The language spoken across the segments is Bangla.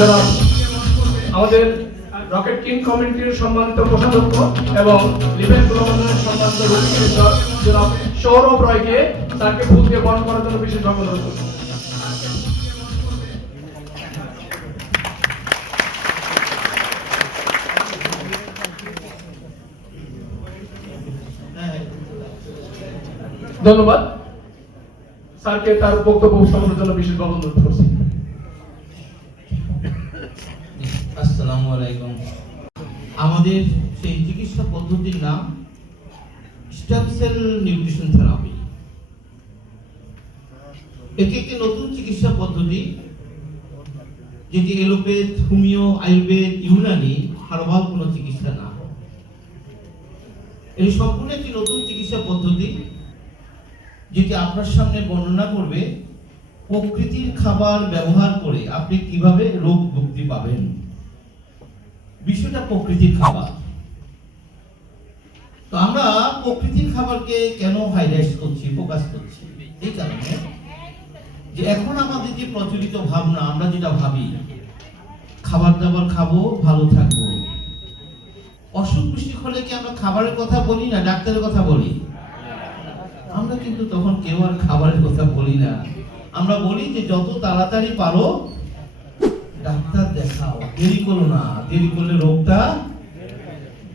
জনাব আমাদের রকেট কিং কমিটির সম্মানিত কোষাধ্যক্ষ এবং লিভেন প্রবন্ধনের সম্মানিত রূপকেশ্বর জনাব সৌরভ রয়কে স্যারকে ফুল দিয়ে বরণ করার জন্য বিশেষ অনুরোধ করছি। ধন্যবাদ। স্যারকে তার বক্তব্য উপস্থাপনের জন্য বিশেষভাবে অনুরোধ করছি। আসসালামু আলাইকুম। আমাদের সেই চিকিৎসা পদ্ধতির নাম স্টেম সেল নিউট্রিশন থেরাপি। এটি একটি নতুন চিকিৎসা পদ্ধতি যেটি allopath, homeo, Ayurveda, Unani, herbal কোনো চিকিৎসা না। এটি সম্পূর্ণ একটি নতুন চিকিৎসা পদ্ধতি যেটি আপনার সামনে বর্ণনা করবে প্রকৃতির খাবার ব্যবহার করে আপনি কিভাবে রোগ মুক্তি পাবেন। বিষয়টা প্রকৃতির খাবার। তো আমরা প্রকৃতির খাবারকে কেন হাইলাইট করছি, ফোকাস করছি? এই কারণে যে এখন আমাদের যে প্রচলিত ভাবনা, আমরা যেটা ভাবি খাবার দাবার খাবো, ভালো থাকবো। অসুখ বিসুখ হলে কি আমরা খাবারের কথা বলি না ডাক্তারের কথা বলি? আমরা কিন্তু তখন কেউ আর খাবারের কথা বলি না। আমরা বলি যে যত তাড়াতাড়ি পারো ডাক্তার দেখাও, দেরি করো না, দেরি করলে রোগটা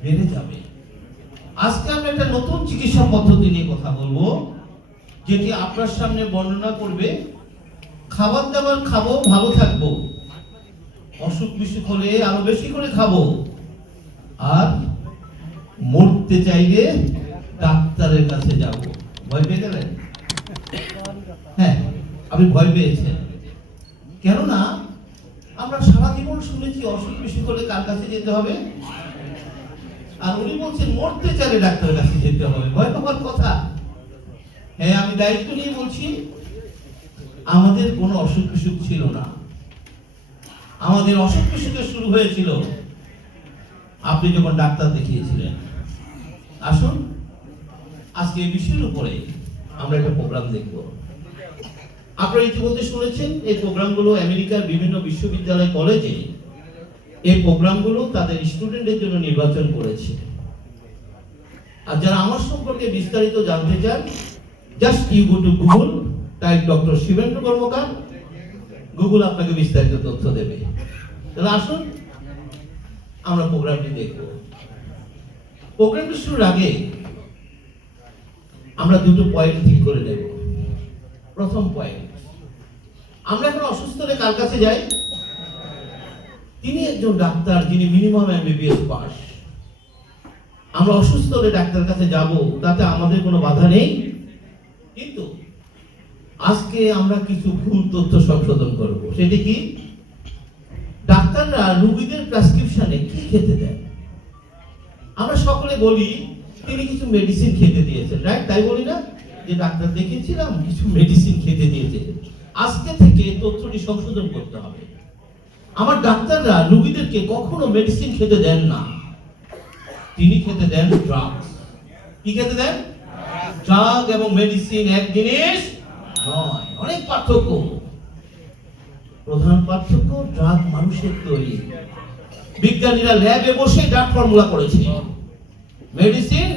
বেড়ে যাবে। আজকে আমরা একটা নতুন চিকিৎসা পদ্ধতি নিয়ে কথা বলবো যেটি আপনার সামনে বর্ণনা করবে খাবার দাবার খাবো, ভালো থাকবো, অসুখ বিসুখ হলে আরো বেশি করে খাবো, আর মরতে চাইলে ডাক্তারের কাছে যাব। ভয় পেয়ে গেলেন? হ্যাঁ, আপনি ভয় পেয়েছেন। কেননা আমরা সারা জীবন শুনেছি অসুখ বিসুখ হলে কার কাছে যেতে হবে, আর উনি বলছেন মরতে চাইলে ডাক্তারের কাছে যেতে হবে। ভয় পাওয়ার কথা? হ্যাঁ, আমি দায়িত্ব নিয়ে বলছি, আমাদের কোনো অসুখ বিসুখ ছিল না। আমাদের অসুখ বিসুখের শুরু হয়েছিল আপনি যখন ডাক্তার দেখিয়েছিলেন। আসুন আজকে এই বিষয়ের উপরে আমরা একটা প্রোগ্রাম দেখব। আপনারা ইতিমধ্যে শুনেছেন এই প্রোগ্রামগুলো আমেরিকার বিভিন্ন বিশ্ববিদ্যালয়, কলেজে এই প্রোগ্রামগুলো তাদের স্টুডেন্টদের জন্য নির্বাচন করেছে। আর যারা আমার সম্পর্কে বিস্তারিত জানতে চান, just you go to Google, type doctor Shibendra Karmakar, Google আপনাকে বিস্তারিত তথ্য দেবে। তাহলে আসুন আমরা প্রোগ্রামটি দেখব। প্রোগ্রামটি শুরুর আগে আমরা দুটো পয়েন্ট ঠিক করে নেব। প্রথম পয়েন্ট, আমরা এখন অসুস্থ হলে কার কাছে যাই? তিনি একজন ডাক্তার যিনি মিনিমাম এমবিবিএস পাস। আমরা অসুস্থ হলে ডাক্তারের কাছে যাব, তাতে আমাদের কোনো বাধা নেই। কিন্তু আজকে আমরা কিছু ভুল তথ্য সংশোধন করব। সেটি কি? ডাক্তাররা রোগীদের প্রেসক্রিপশনে কি খেতে দেন? আমরা সকলে বলি তিনি কিছু মেডিসিন খেতে দিয়েছেন, রাইট? তাই বলি না যে ডাক্তার দেখিয়েছিলাম কিছু মেডিসিন খেতে দিয়েছে। আজকে থেকে তথ্যটি সংশোধন করতে হবে। আমার ডাক্তাররা রোগীদেরকে কখনো মেডিসিন খেতে দেন না, তিনি খেতে দেন ড্রাগস। কি খেতে দেন? ড্রাগ এবং মেডিসিন এক জিনিস নয়, অনেক পার্থক্য। প্রধান পার্থক্য, ড্রাগ মানুষের তৈরি, বিজ্ঞানীরা ল্যাবে বসে ড্রাগ ফর্মুলা করেছে। মেডিসিন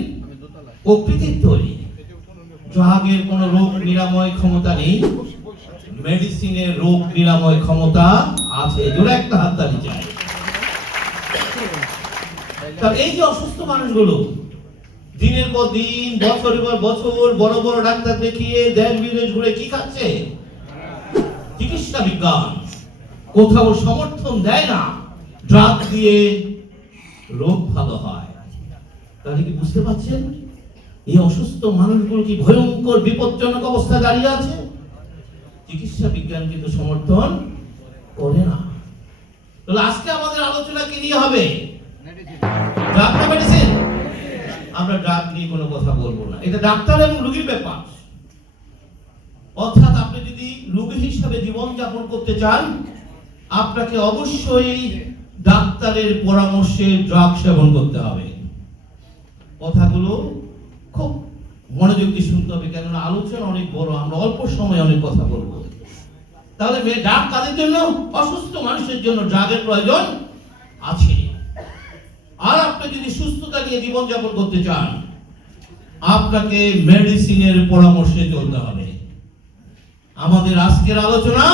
প্রকৃতির তৈরি। ড্রাগের কোনো রোগ নিরাময় ক্ষমতা নেই, মেডিসিনের রোগ নিরাময় ক্ষমতা আছে। জোরে একটা হাততালি চাই। তার এই যে অসুস্থ মানুষগুলো দিনের পর দিন, বছরের পর বছর বড় বড় ডাক্তার দেখিয়ে দেশ বিদেশ ঘুরে কি খাচ্ছে? চিকিৎসা বিজ্ঞান কোথাও সমর্থন দেয় না ড্রাগ দিয়ে রোগ ভালো হয়। তাহলে কি বুঝতে পারছেন এই অসুস্থ মানুষগুলো কি ভয়ঙ্কর বিপজ্জনক অবস্থায় দাঁড়িয়ে আছে? চিকিৎসা বিজ্ঞান কিন্তু সমর্থন করে না। তাহলে আজকে আমাদের আলোচনা কি নিয়ে হবে? ড্রাগ না মেডিসিন? আমরা ড্রাগ নিয়ে কোনো কথা বলবো না, এটা ডাক্তার এবং রোগীর ব্যাপার। অর্থাৎ আপনি যদি রোগী হিসাবে জীবন যাপন করতে চান, আপনাকে অবশ্যই ডাক্তারের পরামর্শে ড্রাগ সেবন করতে হবে। কথাগুলো খুব মনোযোগ দিয়ে শুনতে হবে, কেননা আলোচনা অনেক বড়, আমরা অল্প সময়ে অনেক কথা বলবো। তাহলে ড্রাগ কাদের জন্য? অসুস্থ মানুষের জন্য ড্রাগের প্রয়োজন আছে। আর আপনি যদি সুস্থতা নিয়ে জীবনযাপন করতে চান, আপনাকে মেডিসিনের পরামর্শে চলতে হবে। আমাদের আজকের আলোচনা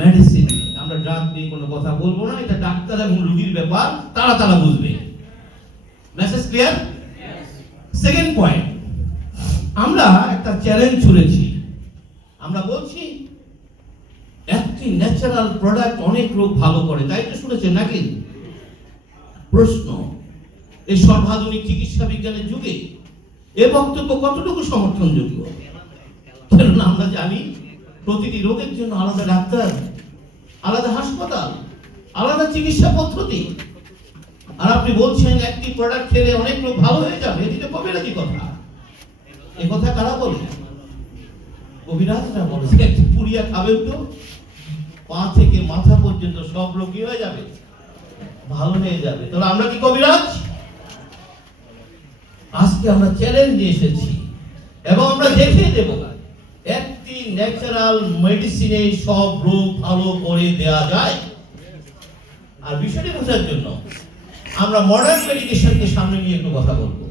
মেডিসিন। আমরা ড্রাগ নিয়ে কোনো কথা বলবো না, এটা ডাক্তার এবং রোগীর ব্যাপার, তারা বুঝবে। Message clear? সেকেন্ড পয়েন্ট, আমরা একটা চ্যালেঞ্জ ছুড়েছি। আমরা বলছি একটি ন্যাচারাল প্রোডাক্ট অনেক রোগ ভালো করে, তাই তো শুনেছেন নাকি? প্রশ্ন, এই সর্বাধুনিক চিকিৎসা বিজ্ঞানের যুগে এ বক্তব্য কতটুকু সমর্থনযোগ্য? কেননা আমরা জানি প্রতিটি রোগের জন্য আলাদা ডাক্তার, আলাদা হাসপাতাল, আলাদা চিকিৎসা পদ্ধতি। আর আপনি বলছেন একটি প্রোডাক্ট খেলে অনেক রোগ ভালো হয়ে যাবে, এটি তো কবিরাজি কথা। এ কথা কারা বলে? কবিরাজরা বলে। একটু পুড়িয়া খাবেন তো পা থেকে মাথা পর্যন্ত সব রোগ কি হয়ে যাবে? ভালো হয়ে যাবে। তাহলে আমরা কি কবিরাজ? আজকে আমরা চ্যালেঞ্জ নিয়ে এসেছি এবং আমরা দেখিয়ে দেব একটি ন্যাচারাল মেডিসিনে সব রোগ ভালো করে দেয়া যায়। আর বিষয়টি বোঝার জন্য আমরা মডার্ন মেডিকেশনকে সামনে নিয়ে একটু কথা বলবো।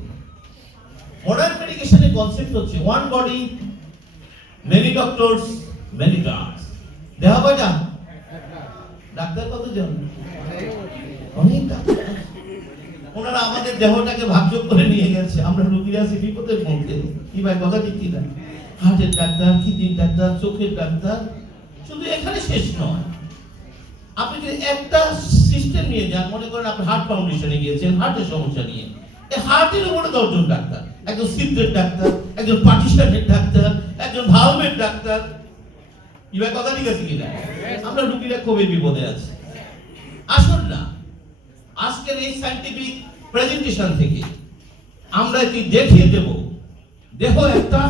মডার্ন মেডিকেশনের কনসেপ্ট হচ্ছে one body, many doctors, many drugs. দেখা পাই না? ডাক্তার কতজন? অনেক ডাক্তার। ওনারা আমাদের দেহটাকে ভাগযোগ করে নিয়ে গেছে। আমরা রোগীরা আছি বিপদের মধ্যে। কি ভাই, কথা ঠিক কিনা? হার্টের ডাক্তার, কিডনির ডাক্তার, চোখের ডাক্তার। শুধু এখানে শেষ নয়, আপনি যদি একটা সিস্টেম নিয়ে যান, মনে করেন আপনি হার্ট ফাউন্ডেশনে গিয়েছেন হার্টের সমস্যা নিয়ে, এই হার্টের উপরে 10 জন ডাক্তার, একজন সিদ্ধের ডাক্তার, একজন পার্টিশনের ডাক্তার, একজন ভালভের ডাক্তার। কি ভাই, কথা ঠিক আছে কিনা? আমরা রোগীরা খুবই বিপদে আছি। আসুন না আজকের এই সায়েন্টিফিক প্রেজেন্টেশন থেকে আমরা কি দেখিয়ে দেব। দেখো একটা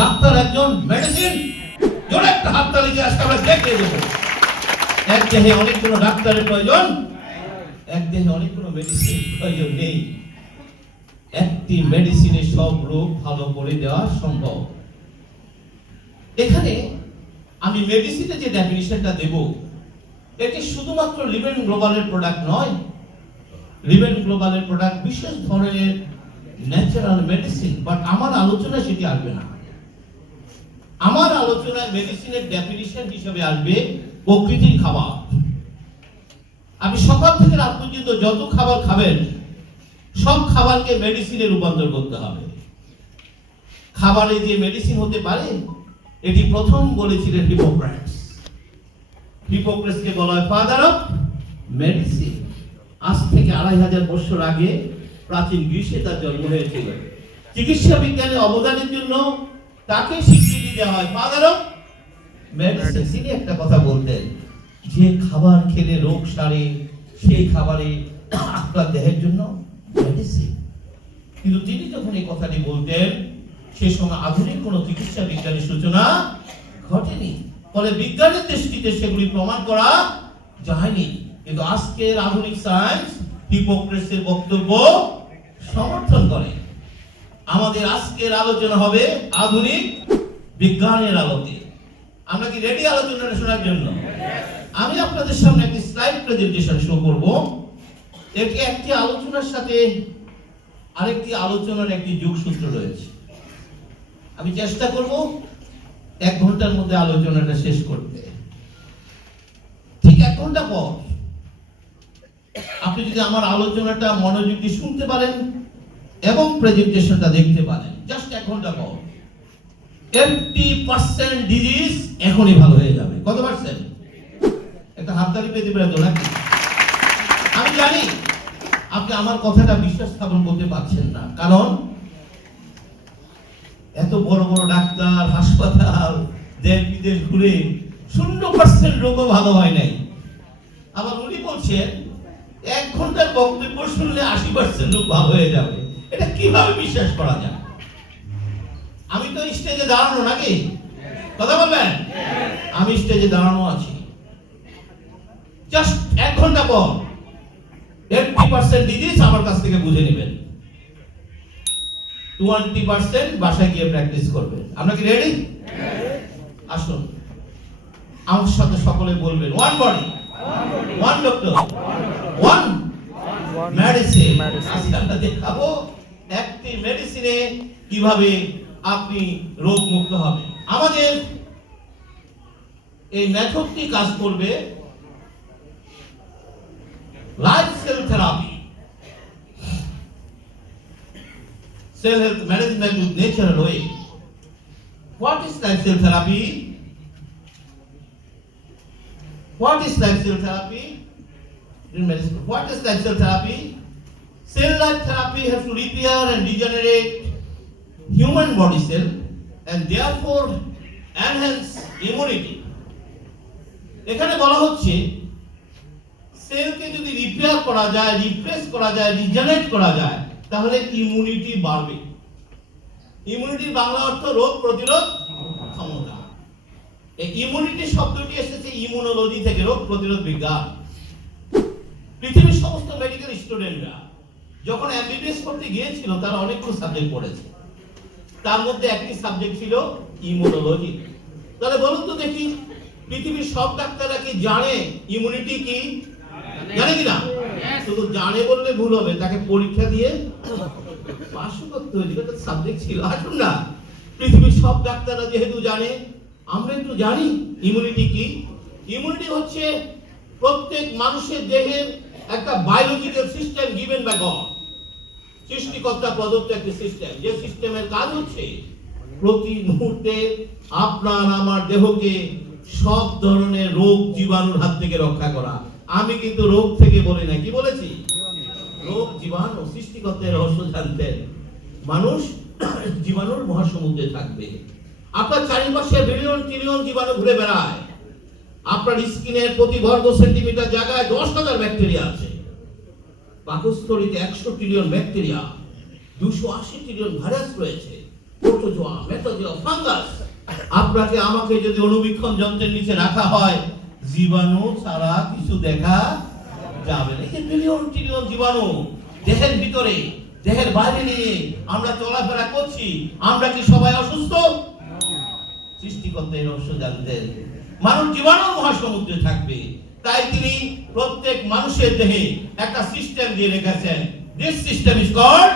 ডাক্তার, একজন মেডিসিন, জোরে একটা হাত তালি দিয়ে আজকে আমরা দেখিয়ে দেব। এক দেহে অনেকগুলো ডাক্তারের প্রয়োজন, এক দেহে অনেকগুলো মেডিসিন প্রয়োজন নেই। একটি মেডিসিনে সব রোগ ভালো করে দেওয়া সম্ভব। এখানে আমি মেডিসিনে যে ডেফিনিশনটা দেব, এটি শুধুমাত্র লিভেন গ্লোবালের প্রোডাক্ট নয়। লিভেন গ্লোবালের প্রোডাক্ট বিশেষ ধরনের ন্যাচারাল মেডিসিন, বাট আমার আলোচনা সেটি আসবে না। আমার আলোচনায় মেডিসিনের ডেফিনিশন হিসেবে আসবে প্রকৃতির খাবার। আপনি সকাল থেকে রাত পর্যন্ত যত খাবার খাবেন, সব খাবারকে মেডিসিনে রূপান্তর করতে হবে। খাবারে যে মেডিসিন হতে পারে, এটি প্রথম বলেছিলেন হিপোক্রেটস। হিপোক্রেটসকে বলা হয় ফাদার অফ মেডিসিন। আজ থেকে 2500 বছর আগে প্রাচীন গ্রিসে তার জন্ম হয়েছিল। চিকিৎসা বিজ্ঞানের অবদানের জন্য তাকে স্বীকৃতি দেওয়া হয় ফাদার অফ মেডিসিন। তিনি একটা কথা বলতেন, যে খাবার খেলে রোগ সারে সেই খাবারে আপনার দেহের জন্য মেডিসিন। কিন্তু তিনি যখন এই কথাটি বলতেন, সে সময় আধুনিক কোনো চিকিৎসা বিজ্ঞানের সূচনা ঘটেনি। ফলে বিজ্ঞানের দৃষ্টিতে সেগুলি প্রমাণ করা যায়নি। কিন্তু আজকের আধুনিক সায়েন্স হিপোক্রেটসের বক্তব্য সমর্থন করে। আমাদের আজকের আলোচনা হবে আধুনিক বিজ্ঞানের আলোকে। আমরা কি রেডি আলোচনাটা শোনার জন্য? আমি আপনাদের সামনে একটি স্লাইড প্রেজেন্টেশন শো করব। এটি একটি আলোচনার সাথে আরেকটি আলোচনার একটি যোগসূত্র রয়েছে। আমি চেষ্টা করব 1 ঘন্টার মধ্যে আলোচনাটা শেষ করতে। ঠিক 1 ঘন্টা পর আপনি যদি আমার আলোচনাটা মনোযোগ দিয়ে শুনতে পারেন এবং প্রেজেন্টেশনটা দেখতে পারেন, জাস্ট 1 ঘন্টা পর 80% ডিজিজ এখনই ভালো হয়ে যাবে। কত পার্সেন্ট? একটা হাততালি পেতে পারে তো নাকি? আমি জানি আপনি আমার কথাটা বিশ্বাস স্থাপন করতে পারছেন না, কারণ এত বড় বড় ডাক্তার, হাসপাতাল, দেশ বিদেশ ঘুরে 0% রোগও ভালো হয় নাই। আবার উনি বলছেন 1 ঘন্টার বক্তব্য শুনলে 80% রোগ ভালো হয়ে যাবে। এটা কিভাবে বিশ্বাস করা যায়? আমি তো স্টেজে দাঁড়ানো নাকি? কথা বলবেন? আমি স্টেজে দাঁড়ানো আছি। জাস্ট 1 ঘন্টা পর 80% ডিজিজ আমার কাছ থেকে বুঝে নেবেন, 20% বাসায় গিয়ে প্র্যাকটিস করবেন। আমরা কি রেডি? আসুন আমার সাথে সকলে বলবেন, one body, one doctor, one medicine. আজকে আমরা দেখাবো একটি মেডিসিনে কিভাবে আপনি রোগ মুক্ত হবেন। আমাদের এই মেথডটি কাজ করবে life cell therapy, cell health management with natural way. What is life cell therapy? What is life cell therapy? In medicine, what is life cell therapy? Cell life therapy has to repair and regenerate human body cell and therefore enhance immunity. এখানে বলা হচ্ছে সেলকে যদি রিপেয়ার করা যায়, রিফ্রেশ করা যায়, রিজেনারেট করা যায়, তাহলে ইমিউনিটি বাড়বে। ইমিউনিটির বাংলা অর্থ রোগ প্রতিরোধ ক্ষমতা। এই ইমিউনিটি শব্দটি এসেছে ইমিউনোলজি থেকে, রোগ প্রতিরোধ বিজ্ঞান। পৃথিবীর সমস্ত মেডিকেল স্টুডেন্টরা যখন এমবিবিএস করতে গিয়েছিল তারা অনেকগুলো সাবজেক্ট পড়েছে, তার মধ্যে একটি সাবজেক্ট ছিল ইমিউনোলজি। তাহলে বলুন তো দেখি, পৃথিবীর সব ডাক্তাররা কি জানে ইমিউনিটি কি? জানে কিনা? শুধু জানে বললে ভুল হবে, তাকে পরীক্ষা দিয়ে পাস করতে হয়েছিল, তার সাবজেক্ট ছিল। আসুন না, পৃথিবীর সব ডাক্তাররা যেহেতু জানে, আমরা একটু জানি ইমিউনিটি কি। ইমিউনিটি হচ্ছে প্রত্যেক মানুষের দেহের একটা biological system given by God, সৃষ্টিকর্তা প্রদত্ত একটি সিস্টেম, যে সিস্টেমের কাজ হচ্ছে প্রতি মুহূর্তে আপনার আমার দেহকে সব ধরনের রোগ জীবাণুর হাত থেকে রক্ষা করা। আমি কিন্তু রোগ থেকে বলি না, কি বলেছি? রোগ জীবাণু। সৃষ্টিকর্তার রহস্য জানতেন, মানুষ জীবাণুর মহাসমুদ্রে থাকবে। আপনার চারিপাশে বিলিয়ন ট্রিলিয়ন জীবাণু ঘুরে বেড়ায়। আপনার স্কিনের প্রতি বর্গ সেন্টিমিটার জায়গায় 10,000 ব্যাকটেরিয়া আছে। পাকস্থলীতে 100 ট্রিলিয়ন ব্যাকটেরিয়া, 280 ট্রিলিয়ন ভাইরাস রয়েছে, প্রোটোজোয়া, মেটাজোয়া, ফাঙ্গাস। আপনাকে আমাকে যদি অণুবীক্ষণ যন্ত্রের নিচে রাখা হয়, জীবাণু ছাড়া কিছু দেখা যাবে না। এই যে বিলিয়ন ট্রিলিয়ন জীবাণু দেহের ভিতরে, দেহের বাইরে নিয়ে আমরা চলাফেরা করছি, আমরা কি সবাই অসুস্থ? সৃষ্টিকর্তা এই রহস্য জানতেন, মানুষ জীবাণুর মহাসমুদ্রে থাকবে, তাই তিনি প্রত্যেক মানুষের দেহে একটা সিস্টেম দিয়ে রেখেছেন। This system is called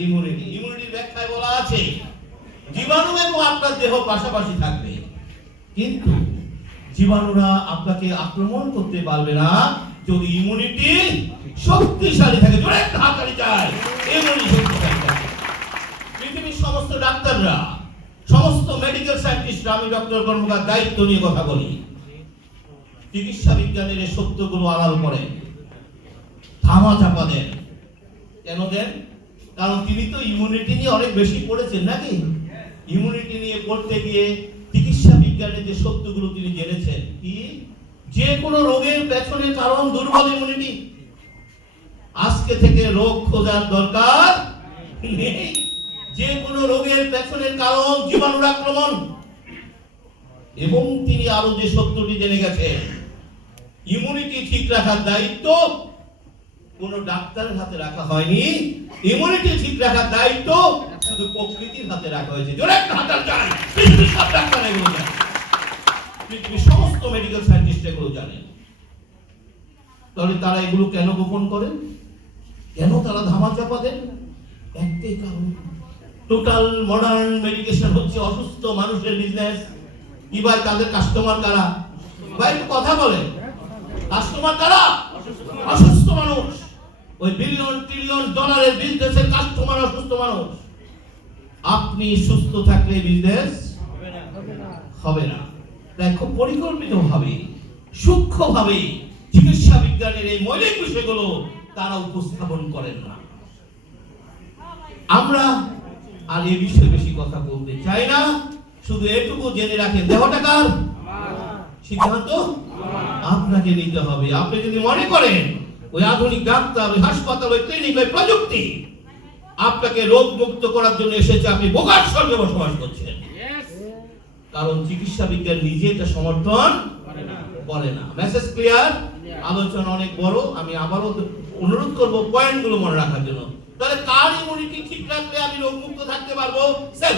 immunity. ইমিউনিটির ব্যাখ্যায় বলা আছে জীবাণু এবং আপনার দেহ পাশাপাশি থাকবে, কিন্তু জীবাণুরা আপনাকে আক্রমণ করতে পারবে না যদি ইমিউনিটি শক্তিশালী থাকে। জোরে একটা হাততালি চাই, ইমিউনিটি শক্তিশালী থাকে। পৃথিবীর সমস্ত ডাক্তাররা, সমস্ত মেডিকেল সায়েন্টিস্টরা, আমি ডক্টর কর্মকার দায়িত্ব নিয়ে কথা বলি, চিকিৎসা বিজ্ঞানের এই সত্যগুলো আড়াল করে ধামা চাপা দেন। কেন দেন? কারণ তিনি তো ইমিউনিটি নিয়ে অনেক বেশি পড়েছেন নাকি? ইমিউনিটি নিয়ে পড়তে গিয়ে চিকিৎসা বিজ্ঞানের যে সত্যগুলো তিনি জেনেছেন, কি যে কোনো রোগের পেছনে কারণ দুর্বল ইমিউনিটি। আজকে থেকে রোগ খোঁজার দরকার নেই, যে কোনো রোগের পেছনের কারণ জীবাণুর আক্রমণ। এবং তিনি আরো যে সত্যটি জেনে গেছেন, ইমিউনিটি ঠিক রাখার দায়িত্ব কোন ডাক্তারের হাতে রাখা হয়নি, ইমিউনিটি ঠিক রাখার দায়িত্ব শুধু প্রকৃতির হাতে রাখা হয়েছে। জোরে একটা হাততালি চাই, পৃথিবীর সব ডাক্তার এগুলো জানে, পৃথিবীর সমস্ত মেডিকেল সায়েন্টিস্ট এগুলো জানেন। তাহলে তারা এগুলো কেন গোপন করেন? কেন তারা ধামাচাপা দেন? একটাই কারণ, টোটাল মডার্ন মেডিকেশন হচ্ছে অসুস্থ মানুষের বিজনেস। কি ভাই, তাদের কাস্টমার কারা? ভাই একটু কথা বলেন, কাস্টমার কারা? অসুস্থ মানুষ। ওই বিলিয়ন ট্রিলিয়ন ডলারের বিজনেসের কাস্টমার অসুস্থ মানুষ। আপনি সুস্থ থাকলে বিজনেস হবে না। তাই খুব পরিকল্পিতভাবে, সূক্ষ্মভাবে চিকিৎসা বিজ্ঞানের এই মৌলিক বিষয়গুলো তারা উপস্থাপন করেন না। আমরা আর এই বিষয়ে বেশি কথা বলতে চাই না, শুধু এটুকু জেনে রাখেন, দেহটা কার? সিদ্ধান্ত আপনাকে নিতে হবে। আপনি যদি মনে করেন ওই আধুনিক ডাক্তার, ওই হাসপাতাল, ওই ক্লিনিক, ওই প্রযুক্তি আপনাকে রোগ মুক্ত করার জন্য এসেছে, আপনি বোকার স্বর্গে বসবাস করছেন। কারণ চিকিৎসা বিজ্ঞান নিজে এটা সমর্থন করে না। Message clear? আলোচনা অনেক বড়, আমি আবারও অনুরোধ করব পয়েন্টগুলো মনে রাখার জন্য। তাহলে কার ইমিউনিটি ঠিক রাখলে আমি রোগ মুক্ত থাকতে পারবো? সেল।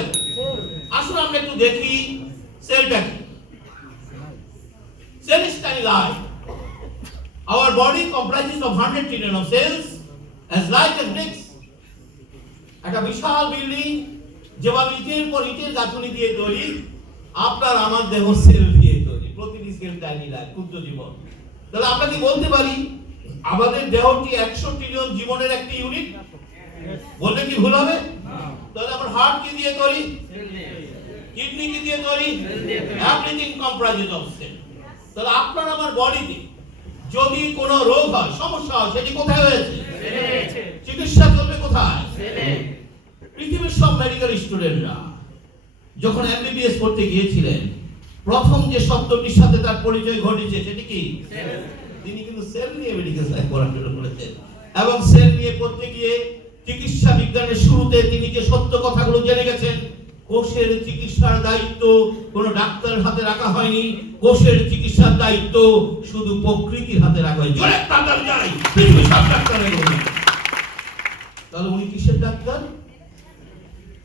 আসুন আমরা একটু দেখি সেলটা কি। Cell is tiny life. Our body comprises of 100 trillion of cells as light as bricks. একটা বিশাল বিল্ডিং যেভাবে ইটের পর ইটের গাঁথুনি দিয়ে তৈরি, আপনার আমার দেহ সেল দিয়ে তৈরি। প্রতিটি সেল টাইনি লাইফ, ক্ষুদ্র জীবন। তাহলে আমরা কি বলতে পারি আমাদের দেহটি 100 ট্রিলিয়ন জীবনের একটি ইউনিট? বললে কি ভুল হবে? তাহলে আমার হার্ট কি দিয়ে তৈরি? কিডনি কি দিয়ে তৈরি? Everything comprises of cell. তাহলে আপনার আমার বডিতে যদি কোনো রোগ হয়, সমস্যা হয়, সেটি কোথায় হয়েছে? চিকিৎসা চলবে কোথায়? পৃথিবীর সব মেডিকেল স্টুডেন্টরা যখন এমবিবিএস পড়তে গিয়েছিলেন, প্রথম যে শব্দটির সাথে তার পরিচয় ঘটেছে সেটি কি? তিনি কিন্তু সেল নিয়ে মেডিকেল সায়েন্স পড়াশোনা করেছেন, এবং সেল নিয়ে পড়তে গিয়ে চিকিৎসা বিজ্ঞানের শুরুতে তিনি যে সত্য কথাগুলো জেনে গেছেন, কোষের চিকিৎসার দায়িত্ব কোনো ডাক্তারের হাতে রাখা হয়নি, কোষের চিকিৎসার দায়িত্ব শুধু প্রকৃতির হাতে রাখা হয়। জোরে ডাক্তার যাই, পৃথিবীর সব ডাক্তারের বলি। তাহলে উনি কিসের ডাক্তার?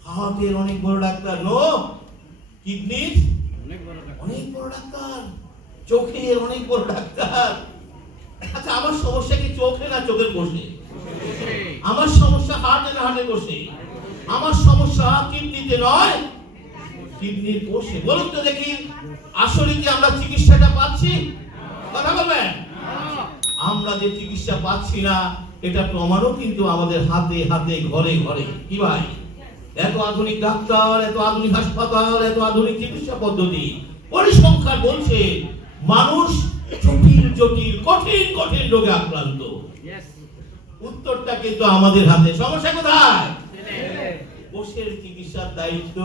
হার্টের অনেক বড় ডাক্তার, নো। কিডনির অনেক বড় ডাক্তার, চোখের অনেক বড় ডাক্তার। আচ্ছা, আমার সমস্যা কি চোখে না চোখের কোষে? আমার সমস্যা হার্টে না হার্টের কোষে? আমার সমস্যা কিডনিতে নয়, কিডনির কোষে। বলুন তো দেখি, আসলে কি আমরা চিকিৎসাটা পাচ্ছি? কথা বলবেন? আমরা যে চিকিৎসা পাচ্ছি না, এটা প্রমাণও কিন্তু আমাদের হাতে হাতে, ঘরে ঘরে। কি ভাই, এত আধুনিক ডাক্তার, এত আধুনিক হাসপাতাল, এত আধুনিক চিকিৎসা পদ্ধতি, পরিসংখ্যান বলছে মানুষ জটিল জটিল, কঠিন কঠিন রোগে আক্রান্ত। উত্তরটা কিন্তু আমাদের হাতে। সমস্যা কোথায়? কোষের চিকিৎসার দায়িত্ব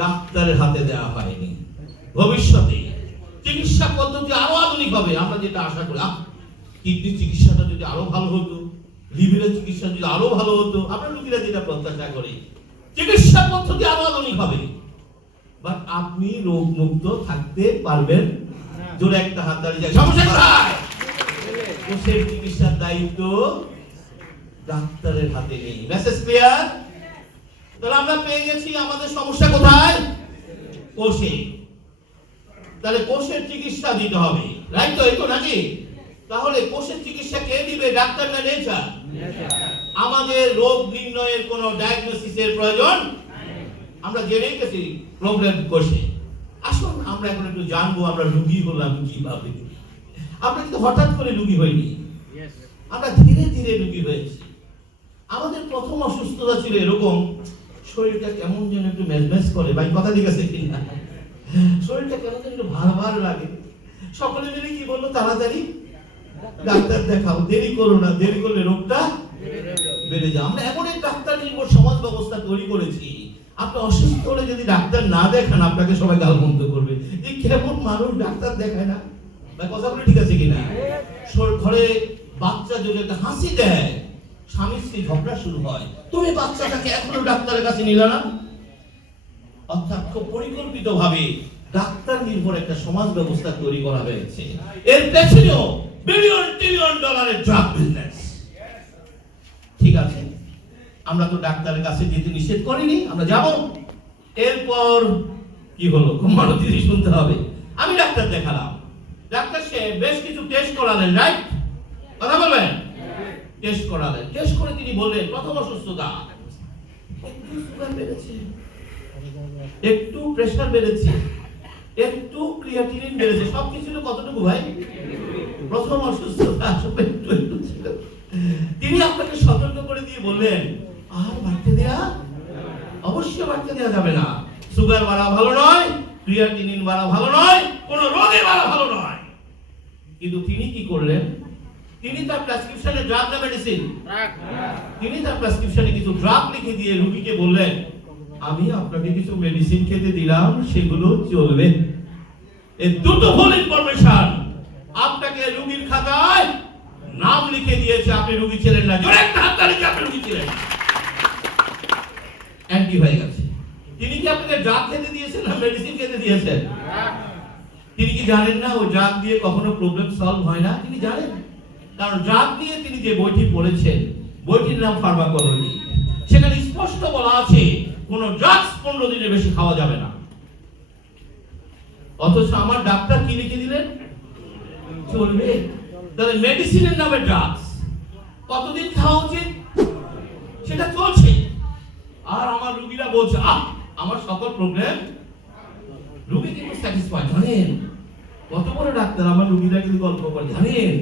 ডাক্তারের হাতে দেওয়া হয়নি। ভবিষ্যতে চিকিৎসা পদ্ধতি আরো আধুনিক হবে, আমরা যেটা আশা করি। কিডনি চিকিৎসাটা যদি আরো ভালো হতো, লিভারের চিকিৎসা যদি আরো ভালো হতো, আমরা রোগীরা যেটা প্রত্যাশা করি, চিকিৎসা পদ্ধতি আরো আধুনিক হবে, বাট আপনি রোগ মুক্ত থাকতে পারবেন। জোরে একটা হাত দাঁড়িয়ে যায়। সমস্যা কোথায়? কোষের চিকিৎসার দায়িত্ব ডাক্তারের হাতে নেই। Message clear? তাহলে আমরা পেয়ে গেছি আমাদের সমস্যা কোথায়? কোষে। তাহলে কোষের চিকিৎসা দিতে হবে, রাইট? তো এই তো নাকি? তাহলে কোষের চিকিৎসা কে দিবে, ডাক্তার না নেচার? আমাদের রোগ নির্ণয়ের কোনো ডায়াগনোসিসের প্রয়োজন আমরা জেনে গেছি প্রবলেম কোষে। আসুন আমরা এখন একটু জানবো আমরা রোগী হলাম কিভাবে। আমরা কিন্তু হঠাৎ করে রোগী হইনি, আমরা ধীরে ধীরে রোগী হয়েছি। আমাদের প্রথম অসুস্থতা ছিল এরকম, শরীরটা কেমন যেন একটু মেজমেজ করে। ভাই কথা ঠিক আছে কিনা? শরীরটা কেমন যেন একটু ভার ভার লাগে। সকলে মিলে কি বললো, তাড়াতাড়ি ডাক্তার দেখাও, দেরি করো না, দেরি করলে রোগটা বেড়ে যায়। আমরা এমন এক ডাক্তার নির্ভর সমাজ ব্যবস্থা তৈরি করেছি, আপনি অসুস্থ হলে যদি ডাক্তার না দেখান, আপনাকে সবাই গালমন্দ করবে, যে কেমন মানুষ ডাক্তার দেখায় না। ভাই কথা বলে ঠিক আছে কিনা? ঘরে বাচ্চা যদি একটা হাসি দেয়, স্বামী স্ত্রী ঝগড়া শুরু হয়, তুমি বাচ্চাটাকে এখনো ডাক্তারের কাছে নিলে না। অর্থাৎ খুব পরিকল্পিত ভাবে ডাক্তার নির্ভর একটা সমাজ ব্যবস্থা তৈরি করা হয়েছে। এর পেছনেও বিলিয়ন ট্রিলিয়ন ডলারের ড্রাগ বিজনেস। ঠিক আছে, আমরা তো ডাক্তারের কাছে যেতে নিষেধ করিনি, আমরা যাব। এরপর কি হলো, খুব মনোযোগ দিয়ে শুনতে হবে। আমি ডাক্তার দেখালাম, ডাক্তার সে বেশ কিছু টেস্ট করালেন, রাইট? কথা বলবেন? টেস্ট করালেন, টেস্ট করে তিনি বললেন প্রথম অসুস্থতা, একটু সুগার বেড়েছে, একটু প্রেসার বেড়েছে, একটু ক্রিয়াটিনিন বেড়েছে। সবকিছু কতটুকু ভাই? প্রথম অসুস্থতা আসলে একটু একটু ছিল। তিনি আপনাকে সতর্ক করে দিয়ে বললেন, আর বাড়তে দেয়া, অবশ্যই বাড়তে দেয়া যাবে না। সুগার বাড়া ভালো নয়, ক্রিয়াটিনিন বাড়া ভালো নয়, কোন রোগে বাড়া ভালো নয়। কিন্তু তিনি কি করলেন? তিনি তার প্রেসক্রিপশনে ড্রাগ না মেডিসিন, তিনি তার প্রেসক্রিপশনে কিছু ড্রাগ লিখে দিয়ে রোগীকে বললেন, আমি আপনাকে কিছু মেডিসিন খেতে দিলাম, সেগুলো চলবে। এই দুটো ভুল ইনফরমেশন আপনাকে রোগীর খাতায় নাম লিখে দিয়েছে, আপনি রোগী ছিলেন না। জোরে একটা হাত তালি, আপনি রোগী ছিলেন। অ্যান্টি হয়ে গেছে। তিনি কি আপনাকে ড্রাগ খেতে দিয়েছেন না মেডিসিন খেতে দিয়েছেন? তিনি কি জানেন না ওই ড্রাগ দিয়ে কখনো প্রবলেম সলভ হয় না? তিনি জানেন, কারণ ড্রাগ দিয়ে তিনি যে বইটি পড়েছেন, বইটির নাম ফার্মাকোলজি। সেখানে স্পষ্ট বলা আছে কোন ড্রাগস 15 দিনের বেশি খাওয়া যাবে না। অথচ আমার ডাক্তার কি লিখে দিলেন? চলবে। তাহলে মেডিসিনের নামে ড্রাগস কতদিন খাওয়া উচিত? সেটা চলছে। আর আমার রোগীরা বলছে আমার সকল প্রবলেম। রোগী কিন্তু স্যাটিসফাই। জানেন কত বড় ডাক্তার? আমার রোগীরা কিন্তু গল্প করে, জানেন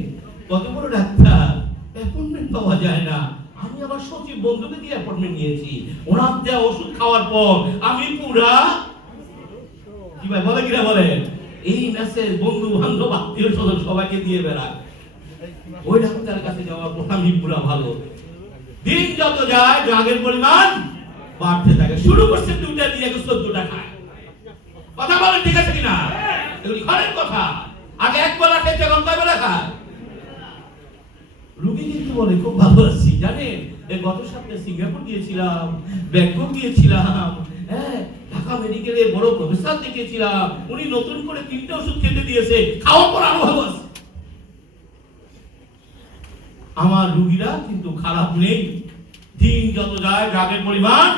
কত বড় ডাক্তার, অ্যাপয়েন্টমেন্ট পাওয়া যায় না। আমি আমার সচিব বন্ধুকে দিয়ে অ্যাপয়েন্টমেন্ট নিয়েছি, ওনার দেওয়া ওষুধ খাওয়ার পর আমি পুরা কি ভাই বলে কিনা বলেন, এই মেসেজ বন্ধু বান্ধব আত্মীয় স্বজন সবাইকে দিয়ে বেড়ায়। ওই ডাক্তারের কাছে যাওয়ার পর আমি পুরা ভালো। দিন যত যায় ড্রাগের পরিমাণ বাড়তে থাকে। শুরু করছে 2টা দিয়ে 14টা খায়। কথা বলেন ঠিক আছে কিনা? এগুলি ঘরের কথা। আগে এক বেলা খেতে এখন কয় বেলা খায়? রোগী কিন্তু বলে খুব ভালো আছি। জানেন এই গত সপ্তাহে সিঙ্গাপুর গিয়েছিলাম, ব্যাংকক গিয়েছিলাম, হ্যাঁ ঢাকা মেডিকেলে বড় প্রফেসর দেখিয়েছিলাম, উনি নতুন করে 3টা ওষুধ খেতে দিয়েছে, খাওয়ার পর আরো ভালো আছে। আমার রোগীরা কিন্তু খারাপ নেই। দিন যত যায় ড্রাগের পরিমাণ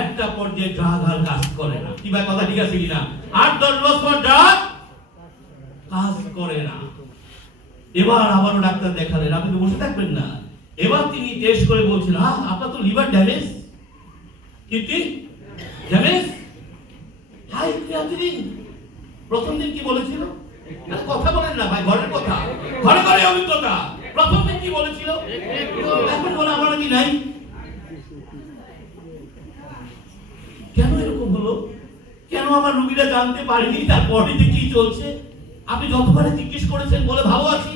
একটা পর্যায়ে ড্রাগ আর কাজ করে না। কি ভাই কথা ঠিক আছে কিনা? 8-10 বছর ড্রাগ কাজ করে না। এবার আবারও ডাক্তার দেখালেন, আপনি তো বসে থাকবেন না। এবার তিনি টেস্ট করে বলছেন আপনার তো liver damage. Kidney damage, high creatinine. প্রথম দিন কি বলেছিল? কথা বলেন না ভাই, ঘরের কথা, ঘরে ঘরে অভিজ্ঞতা। প্রথম দিন কি বলেছিল? এখন বলে আমার কি নাই। কেন এরকম হলো? কেন আমার রোগীরা জানতে পারেনি তার বডিতে কি চলছে? আপনি যতবারে জিজ্ঞেস করেছেন বলে ভালো আছি,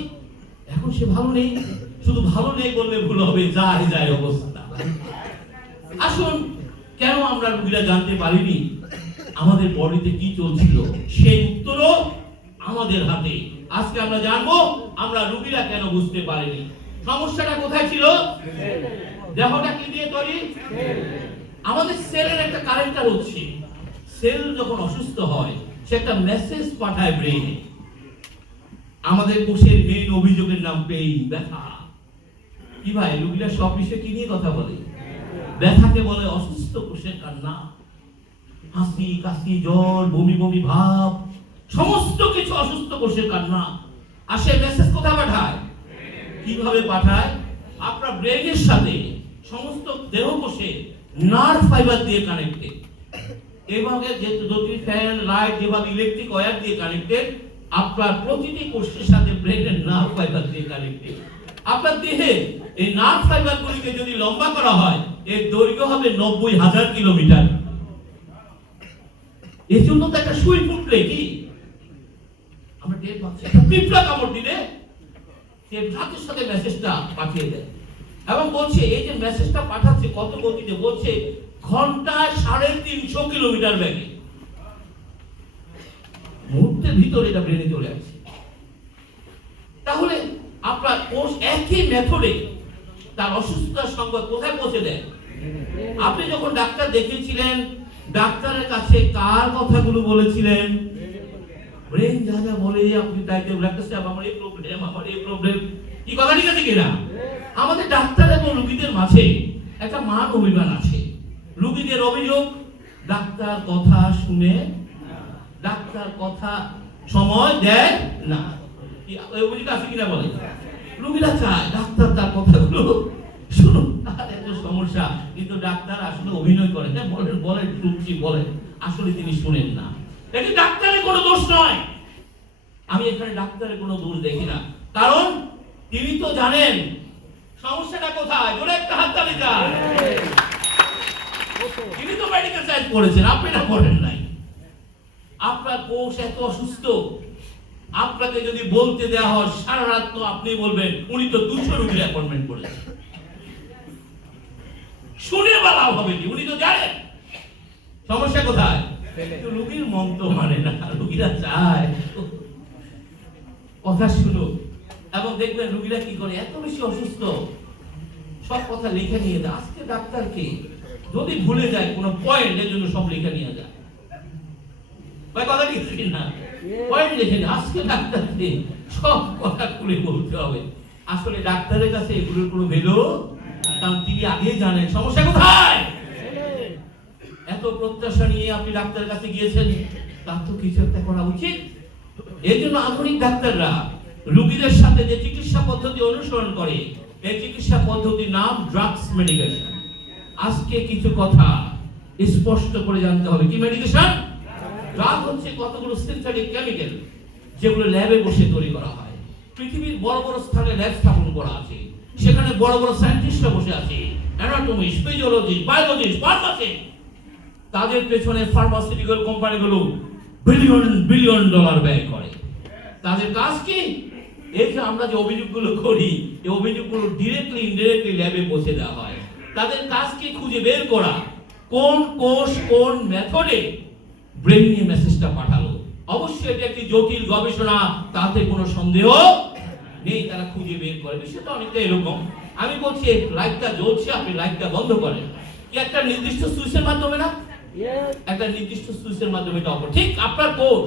এখন সে ভালো নেই। শুধু ভালো নেই বললে ভুল হবে, যায় যায় অবস্থা। আসুন, কেন আমরা রোগীরা জানতে পারিনি আমাদের বডিতে কি চলছিল, সেই উত্তরও আমাদের হাতে। আজকে আমরা জানবো আমরা রোগীরা কেন বুঝতে পারিনি। সমস্যাটা কোথায় ছিল? দেহটা কি দিয়ে তৈরি? আমাদের সেলের একটা কারেক্টার হচ্ছে, সেল যখন অসুস্থ হয় সে একটা মেসেজ পাঠায় ব্রেইনে। আমাদের কোষের মেইন অভিযোগের নাম পেইন, ব্যথা। কি ভাই রোগীরা সব বিষয়ে কি নিয়ে কথা বলে? ব্যথাকে বলে অসুস্থ কোষের কান্না। হাসি কাশি জ্বর বমি বমি ভাব সমস্ত কিছু অসুস্থ কোষের কান্না। আর সে মেসেজ কোথায় পাঠায়? কিভাবে পাঠায়? আপনার ব্রেইনের সাথে সমস্ত দেহ কোষে নার্ভ ফাইবার দিয়ে কানেক্টেড। এভাবে যে দুটি ফ্যান লাইট যেভাবে ইলেকট্রিক ওয়্যার দিয়ে কানেক্টেড, আপনার প্রতিটি কোষের সাথে ব্রেনের নার্ভ ফাইবার দিয়ে কানেক্টেড। আপনার দেহে এই নার্ভ ফাইবারগুলিকে যদি লম্বা করা হয় এর দৈর্ঘ্য হবে 90,000 কিলোমিটার। এই জন্য তো একটা সুই ফুটলে কি আমরা টের পাচ্ছি, একটা পিঁপড়া কামড় দিলে সে সাথে সাথে মেসেজটা পাঠিয়ে দেয় এবং বলছে এই যে মেসেজটা পাঠাচ্ছে কত গতিতে, বলছে ঘন্টায় 350 কিলোমিটার বেগে। মুহূর্তের ভিতরে এটা ব্রেনে চলে আসছে। তাহলে আপনার কোষ একই মেথডে তার অসুস্থতার সংবাদ কোথায় পৌঁছে দেয়? আপনি যখন ডাক্তার দেখিয়েছিলেন ডাক্তারের কাছে কার কথাগুলো বলেছিলেন? ব্রেন যা যা বলে আপনি তাইতে ডাক্তার সাহেব আমার এই প্রবলেম, আমার এই প্রবলেম। কি কথা ঠিক আছে কিনা? আমাদের ডাক্তার এবং রোগীদের মাঝে একটা মান অভিমান আছে। রোগীদের অভিযোগ ডাক্তার কথা শুনে, ডাক্তার কথা সময় দেয় না। কি অভিযোগ আছে কিনা বলে? রোগীরা চায় ডাক্তার তার কথাগুলো শুনুন, তার এত সমস্যা, কিন্তু ডাক্তার আসলে অভিনয় করেন। বলেন বলেন শুনছি বলেন, আসলে তিনি শুনেন না। এটি ডাক্তারের কোনো দোষ নয়। আমি এখানে ডাক্তারের কোনো দোষ দেখি না, কারণ তিনি তো জানেন সমস্যাটা কোথায়। জোরে একটা হাততালি দাও। তিনি তো মেডিকেল সায়েন্স পড়েছেন, আপনি না পড়েন নাই। আপনার কোষ এত অসুস্থ, আপনাকে যদি বলতে দেওয়া হয় সারা রাত, তো আপনি বলবেন উনি তো 200 রোগীর অ্যাপয়েন্টমেন্ট করেছেন। শুনে বলা হবে কি, উনি তো জানেন সমস্যা কোথায়। রোগীর মন তো মানে না, রোগীরা চায় কথা শুনুক। এবং দেখবেন রোগীরা কি করে, এত বেশি অসুস্থ সব কথা লিখে নিয়ে যায়। আজকে ডাক্তারকে যদি ভুলে যায় কোনো পয়েন্ট, এর জন্য সব লিখে নিয়ে যায়। কথা লিখছি না, পয়েন্ট লিখে নিয়ে আজকে ডাক্তারকে সব কথা খুলে বলতে হবে। আসলে ডাক্তারের কাছে এগুলোর কোনো ভ্যালু, কারণ তিনি আগে জানেন সমস্যা কোথায়। এত প্রত্যাশা নিয়ে আপনি ডাক্তারের কাছে গিয়েছেন, তার তো কিছু একটা করা উচিত। এই জন্য আধুনিক ডাক্তাররা রোগীদের সাথে যে চিকিৎসা পদ্ধতি অনুসরণ করে, এই চিকিৎসা পদ্ধতির নাম ড্রাগস মেডিকেশন। আজকে কিছু কথা স্পষ্ট করে জানতে হবে। কি মেডিকেশন? ড্রাগ হচ্ছে কতগুলো সিনথেটিক কেমিক্যাল যেগুলো ল্যাবে বসে তৈরি করা হয়। পৃথিবীর বড় বড় স্থানে ল্যাব স্থাপন করা আছে, সেখানে বড় বড় সায়েন্টিস্টরা বসে আছে, অ্যানাটমিস্ট, ফিজিওলজিস্ট, বায়োলজিস্ট, ফার্মাসিস্ট। তাদের পেছনে ফার্মাসিউটিক্যাল কোম্পানিগুলো বিলিয়ন বিলিয়ন ডলার ব্যয় করে। তাদের কাজ কি? এই যে আমরা যে অভিযোগগুলো করি, এই অভিযোগগুলো ডিরেক্টলি ইনডিরেক্টলি ল্যাবে পৌঁছে দেওয়া হয়। তাদের কাজ কি? খুঁজে বের করা কোন কোষ কোন মেথডে ব্রেইনে মেসেজটা পাঠালো। অবশ্যই এটা একটি জটিল গবেষণা, তাতে কোনো সন্দেহ নেই। তারা খুঁজে বের করে। বিষয়টা অনেকটা এরকম, আমি বলছি লাইটটা জ্বলছে, আপনি লাইটটা বন্ধ করেন, কি একটা নির্দিষ্ট সুইচের মাধ্যমে না? একটা নির্দিষ্ট সুইচের মাধ্যমে এটা অপর। ঠিক আপনার কোষ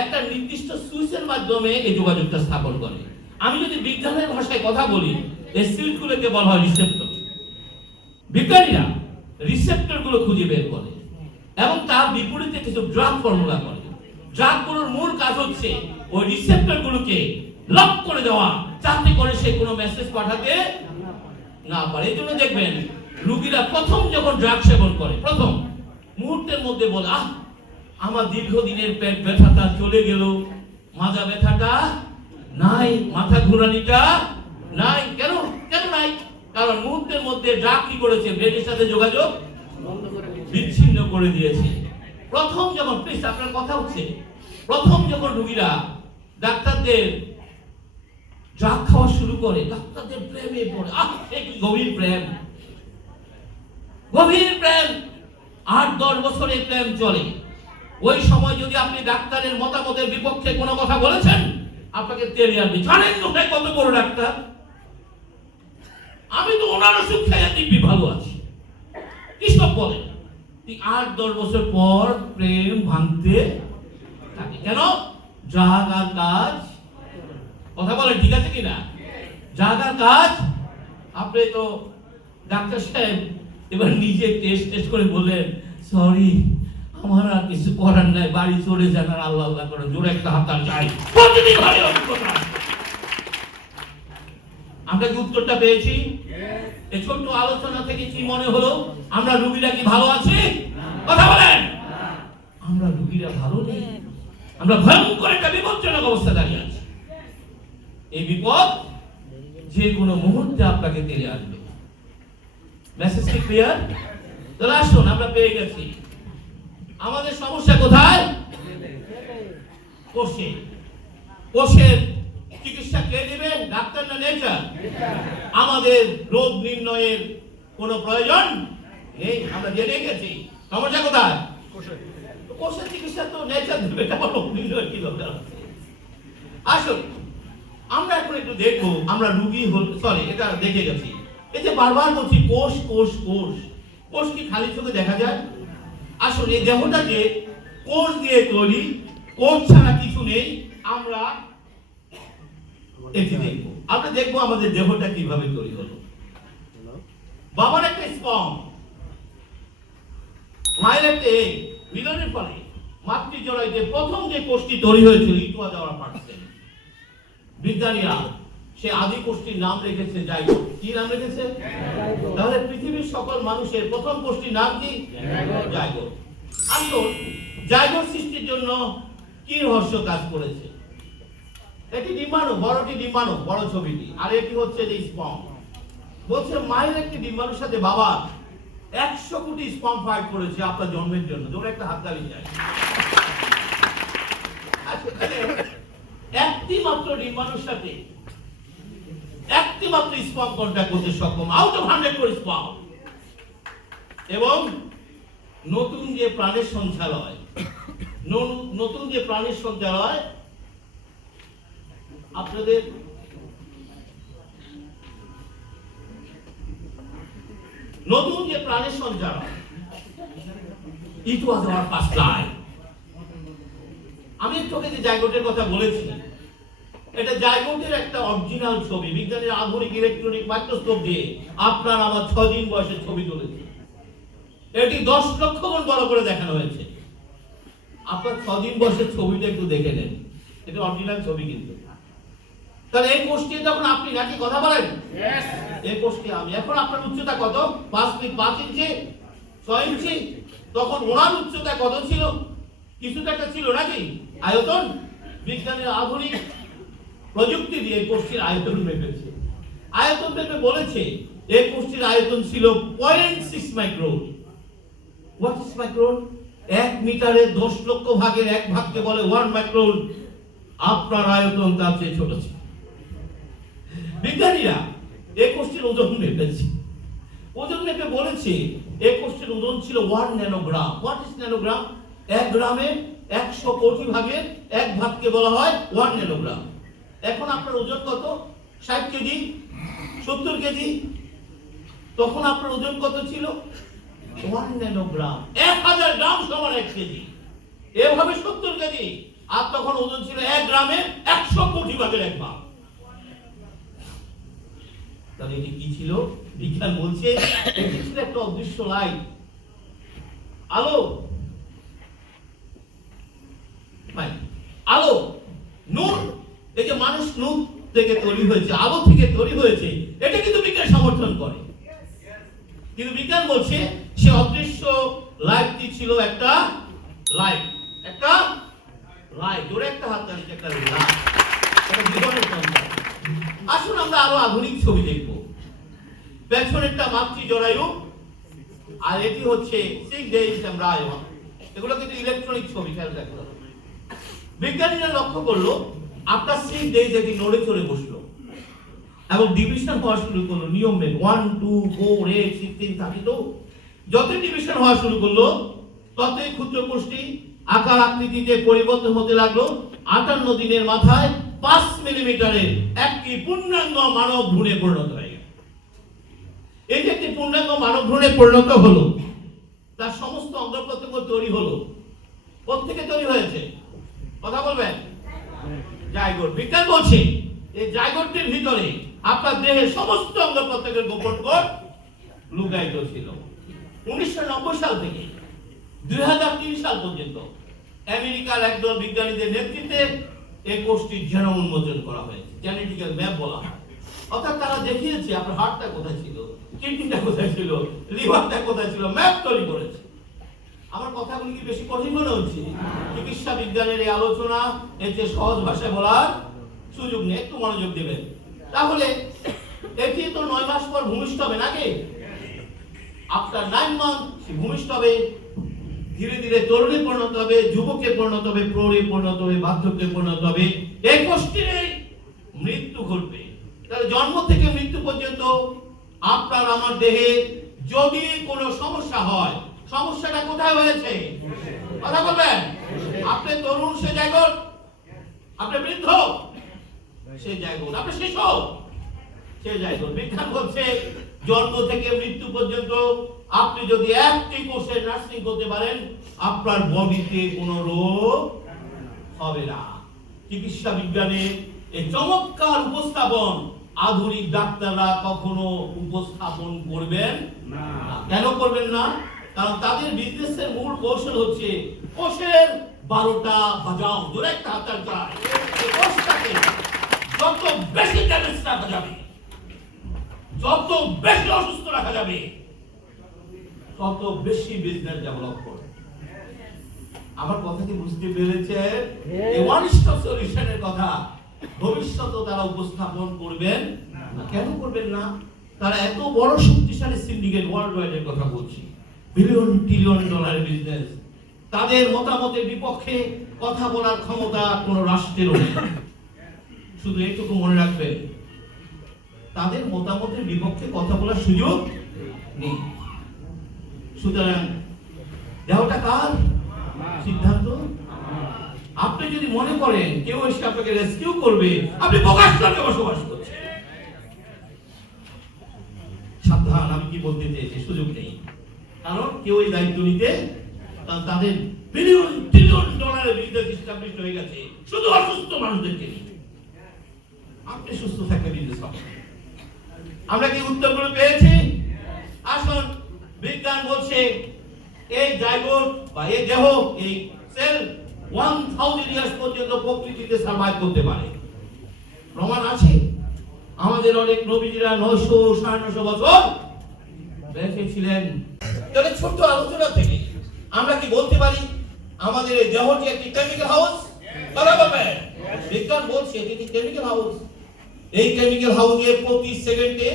একটা নির্দিষ্ট সুইচের মাধ্যমে এই যোগাযোগটা স্থাপন করে। আমি যদি বিজ্ঞানের ভাষায় কথা বলি, এই সুইচগুলোকে বলা হয় রিসেপ্টর। বিজ্ঞানীরা রিসেপ্টর গুলো খুঁজে বের করে এবং তার বিপরীতে কিছু ড্রাগ ফর্মুলা করে। ড্রাগগুলোর মূল কাজ হচ্ছে ওই রিসেপ্টর গুলোকে লক করে দেওয়া, যাতে করে সে কোনো মেসেজ পাঠাতে না পারে। এই জন্য দেখবেন রোগীরা প্রথম যখন ড্রাগ সেবন করে, প্রথম মুহূর্তের মধ্যে বলে, আমার দীর্ঘদিনের পেট ব্যথাটা চলে গেল, মাজা ব্যথাটা নাই, মাথা ঘুরানিটা নাই। কেন কেন নাই? কারণ মুহূর্তের মধ্যে ড্রাগ কি করেছে? ব্রেনের সাথে যোগাযোগ বিচ্ছিন্ন করে দিয়েছে। প্রথম যখন, প্লিজ আপনার কথা হচ্ছে, প্রথম যখন রোগীরা ডাক্তারদের ড্রাগ খাওয়া শুরু করে, ডাক্তারদের প্রেমে পড়ে। কি গভীর প্রেম, গভীর প্রেম। 8-10 বছরের প্রেম চলে। ওই সময় যদি আপনি ডাক্তারের মতামতের বিপক্ষে কোনো কথা বলেছেন, আপনাকে তেড়ে আনবে। জানেন ওটাই কত বড় ডাক্তার, আমি তো ওনার ওষুধ খাইয়া দিব্যি ভালো আছি। কি সব বলেন? 8-10 বছর পর প্রেম ভাঙতে থাকে। কেন? ড্রাগ আর কাজ, কথা বলেন ঠিক আছে কিনা? ড্রাগ আর কাজ। আপনি তো ডাক্তার সাহেব এবার নিজে টেস্ট করে বললেন, সরি আমার আর কিছু করার নাই, বাড়ি চলে যান আর আল্লাহ আল্লাহ করে জোরে একটা হাততালি চাই। প্রতিদিন ঘরে অভিজ্ঞতা। আমরা কি উত্তরটা পেয়েছি? এই ছোট্ট আলোচনা থেকে কি মনে হলো? আমরা রোগীরা কি ভালো আছি? কথা বলেন। আমরা রোগীরা ভালো নেই, আমরা ভয়ঙ্কর একটা বিপজ্জনক অবস্থা দাঁড়িয়ে আছি। এই বিপদ যে কোনো মুহূর্তে আপনাকে তেড়ে আসবে। মেসেজ কি ক্লিয়ার? তাহলে আসুন, আমরা পেয়ে গেছি আমাদের সমস্যা কোথায়? কোষে। কোষের চিকিৎসা কে দিবে? ডাক্তার না নেচার? আমাদের রোগ নির্ণয়ের কোনো প্রয়োজন নেই, আমরা জেনে গেছি। সমস্যা কোথায়? কোষের চিকিৎসা তো নেচার দিবে, রোগ নির্ণয় কি দরকার? আসুন, আমরা এখন একটু দেখবো, আমরা রোগী সরি এটা দেখে গেছি। এই যে বারবার বলছি কোষ কোষ কোষ, কোষ কি খালি চোখে দেখা যায়? আসলে এই দেহটা যে কোষ দিয়ে তৈরি, কোষ ছাড়া কিছু নেই। আমরা এটি দেখবো, আমরা দেখবো আমাদের দেহটা কিভাবে তৈরি হলো। বাবার একটা স্পর্ম, মায়ের একটা এগ, মিলনের ফলে মাতৃজরায়ুতে প্রথম যে কোষটি তৈরি হয়েছিল, ইটুয়া যাওয়ার পার্সেন্ট, বিজ্ঞানীরা সে আদি কোষটির নাম রেখেছে জাইগোট। কি নাম রেখেছে? তাহলে পৃথিবীর সকল মানুষের প্রথম কোষটির নাম কি? জাইগোট। আসুন, জাইগোট সৃষ্টির জন্য কি রহস্য কাজ করেছে? এটি ডিম্বাণু, বড়টি ডিম্বাণু, বড় ছবিটি, আর এটি হচ্ছে যে স্পর্ম। বলছে মায়ের একটি ডিম্বাণুর সাথে বাবা 100 কোটি স্পর্ম ফাইট করেছে আপনার জন্মের জন্য। জোরে একটা হাততালি চাই। একটি মাত্র ডিম্বাণুর সাথে একটি মাত্র স্পর্ম কন্ট্যাক্ট করতে সক্ষম, আউট অফ 100 কোটি স্পর্ম। এবং নতুন যে প্রাণের সঞ্চালয়, নতুন যে প্রাণের সঞ্চালয় আপনাদের নতুন যে প্রাণের সঞ্চালয়, ইট ওয়াজ আওয়ার ফার্স্ট লাইফ। আমি তোকে যে জাইগোটের কথা বলেছি, এটা জাইগোটের একটা অরিজিনাল ছবি। বিজ্ঞানীর আধুনিক ইলেকট্রনিক মাইক্রোস্কোপ দিয়ে আপনার আমার 6 দিন বয়সের ছবি তুলেছে। এটি 10 লক্ষ গুণ বড় করে দেখানো হয়েছে। আপনার 6 দিন বয়সের ছবিটা একটু দেখে নেন, এটা অরিজিনাল ছবি কিন্তু। তাহলে এই কোষ্ঠী যখন আপনি নাকি কথা বলেন, এই কোষ্ঠী আমি। এখন আপনার উচ্চতা কত? 5 ফিট 5 ইঞ্চি 6 ইঞ্চি। তখন ওনার উচ্চতা কত ছিল? কিছুটা একটা ছিল নাকি আয়তন? বিজ্ঞানের আধুনিক প্রযুক্তি দিয়ে এই কোষ্ঠীর আয়তন মেপেছে। আয়তন মেপে বলেছে এই কোষ্ঠীর আয়তন ছিল 0.6 মাইক্রন। What is micron? 1 মিটারের 10 লক্ষ ভাগের 1 ভাগকে বলে 1 মাইক্রন। আপনার আয়তন তার চেয়ে ছোট ছিল। বিজ্ঞানীরা এই কোষ্ঠীর ওজন মেপেছে। ওজন মেপে বলেছে এই কোষ্ঠীর ওজন ছিল 1 ন্যানোগ্রাম। What is nanogram? 1 গ্রামে 100 কোটি ভাগের 1 ভাগকে বলা হয় 1 ন্যানোগ্রাম। এখন আপনার ওজন কত? 60 কেজি, 70 কেজি। তখন আপনার ওজন কত ছিল? 1 ন্যানোগ্রাম। 1000 গ্রাম সমান 1 কেজি। এভাবে 70 কেজি। আর তখন ওজন ছিল 1 গ্রামে 100 কোটি ভাগের 1 ভাগ। তাহলে এটি কি ছিল? বিজ্ঞান বলছে এটি ছিল একটা অদৃশ্য লাইট, আলো। আলো, নূর। এই যে মানুষ নূর থেকে তৈরি হয়েছে, আলো থেকে তৈরি হয়েছে, এটা কিন্তু বিজ্ঞান সমর্থন করে। কিন্তু বিজ্ঞান বলছে সে অদৃশ্য লাইটটি ছিল একটা লাইট, একটা লাইট। ওরে একটা হাত দাঁড়িয়ে একটা লাইট, এটা জীবনের সন্তান। আসুন আমরা আরো আধুনিক ছবি দেখব। পেছনেরটা মাতৃ জরায়ু, আর এটি হচ্ছে 6 days এমব্রায়ো। এগুলো কিন্তু ইলেকট্রনিক ছবি, খেয়াল রাখতে হবে। বিজ্ঞানীরা লক্ষ্য করলো আপনার 6 days এটি নড়ে চড়ে বসলো এবং ডিভিশন হওয়া শুরু করলো নিয়ম মেনে 1 2 4 8 16 32। যত ডিভিশন হওয়া শুরু করলো ততই ক্ষুদ্র কোষ্ঠী আকার আকৃতিতে পরিবর্তন হতে লাগলো। 58 দিনের মাথায় 5 মিলিমিটারের একটি পূর্ণাঙ্গ মানব ভ্রূণে পরিণত হয়ে গেল। এই যে একটি পূর্ণাঙ্গ মানব ভ্রূণে পরিণত হলো, তার সমস্ত অঙ্গ প্রত্যঙ্গ তৈরি হলো। কোত্থেকে তৈরি হয়েছে? কথা বলবেন? জাইগোট। বিজ্ঞান বলছে এই জাইগোটের ভিতরে আপনার দেহের সমস্ত অঙ্গ প্রত্যঙ্গের গোপন কোড লুকায়িত ছিল। 1990 সাল থেকে 2003 সাল পর্যন্ত আমেরিকার একদল বিজ্ঞানীদের নেতৃত্বে এই কোষটির জিনোম উন্মোচন করা হয়েছে, জেনেটিক্যাল ম্যাপ বলা হয়। অর্থাৎ তারা দেখিয়েছে আপনার হার্টটা কোথায় ছিল, কিডনিটা কোথায় ছিল, লিভারটা কোথায় ছিল, ম্যাপ তৈরি করেছে। আমার কথাগুলি কি বেশি কঠিন মনে হচ্ছে? চিকিৎসা বিজ্ঞানের এই আলোচনা এর যে সহজ ভাষায় বলার সুযোগ নেই, একটু মনোযোগ দেবেন। তাহলে এটি তো 9 মাস পর ভূমিষ্ঠ হবে নাকি? আফটার 9 মান্থ ভূমিষ্ঠ হবে, ধীরে ধীরে তরুণে পরিণত হবে, যুবকে পরিণত হবে, প্রৌঢ়ে পরিণত হবে, বার্ধক্যে পরিণত হবে। এই কোষ্ঠীর মৃত্যু ঘটবে। তাহলে জন্ম থেকে মৃত্যু পর্যন্ত আপনার আমার দেহে যদি কোনো সমস্যা হয়, সমস্যাটা কোথায় হয়েছে? কথা বলবেন? আপনি তরুণ সে জায়গা, আপনি বৃদ্ধ সে জায়গা, আপনি শিশু সে জায়গা। বিজ্ঞান বলছে জন্ম থেকে মৃত্যু পর্যন্ত আপনি যদি একটি কোষের নার্সিং করতে পারেন, আপনার বডিতে কোনো রোগ হবে না। চিকিৎসা বিজ্ঞানের এই চমৎকার উপস্থাপন আধুনিক ডাক্তাররা কখনো উপস্থাপন করবেন না। কেন করবেন না? কারণ তাদের বিজনেসের মূল কৌশল হচ্ছে কোষের 12টা বাজাও। জোরে একটা হাততালি চাই। এই কোষটাকে যত বেশি ড্যামেজ রাখা যাবে, যত বেশি অসুস্থ রাখা যাবে, তত বেশি বিজনেস ডেভেলপ করবে। আমার কথা কি বুঝতে পেরেছেন? এই ওয়ান স্টপ সলিউশনের কথা ভবিষ্যতে তারা উপস্থাপন করবেন না। কেন করবেন না? তারা এত বড় শক্তিশালী সিন্ডিকেট, ওয়ার্ল্ড ওয়াইড এর কথা বলছি, বিলিয়ন ট্রিলিয়ন ডলারের বিজনেস। তাদের মতামতের বিপক্ষে কথা বলার ক্ষমতা কোন রাষ্ট্রেরও নেই। শুধু এইটুকু মনে রাখবেন, তাদের মতামতের বিপক্ষে কথা বলার সুযোগ নেই। সুতরাং দেহটা কার সিদ্ধান্ত? আপনি যদি মনে করেন কেউ এসে আপনাকে রেস্কিউ করবে, আপনি বোকাস্টকে বসবাস করছেন। সাবধান, আমি কি বলতে চেয়েছি, সুযোগ নেই। কারণ কেউ এই দায়িত্ব নিতে, তাদের বিলিয়ন ট্রিলিয়ন ডলারের বিজনেস এস্টাবলিশ হয়ে গেছে শুধু অসুস্থ মানুষদেরকে নিয়ে। আপনি সুস্থ থাকলে বিজনেস হবে। আমরা কি উত্তরগুলো পেয়েছি? আসুন, বিজ্ঞান বলছে এই জাইগোট বা এই দেহ, এই সেল 1000 ইয়ার্স পর্যন্ত প্রকৃতিতে সার্ভাইভ করতে পারে। প্রমাণ আছে, আমাদের অনেক নবীরা 900 950 বছর বেঁচে ছিলেন। তাহলে ছোট আলোচনা থেকে আমরা কি বলতে পারি আমাদের এই দেহটি একটি কেমিক্যাল হাউস? বিজ্ঞান বলছে এটি একটি কেমিক্যাল হাউস। এই কেমিক্যাল হাউসে প্রতি সেকেন্ডে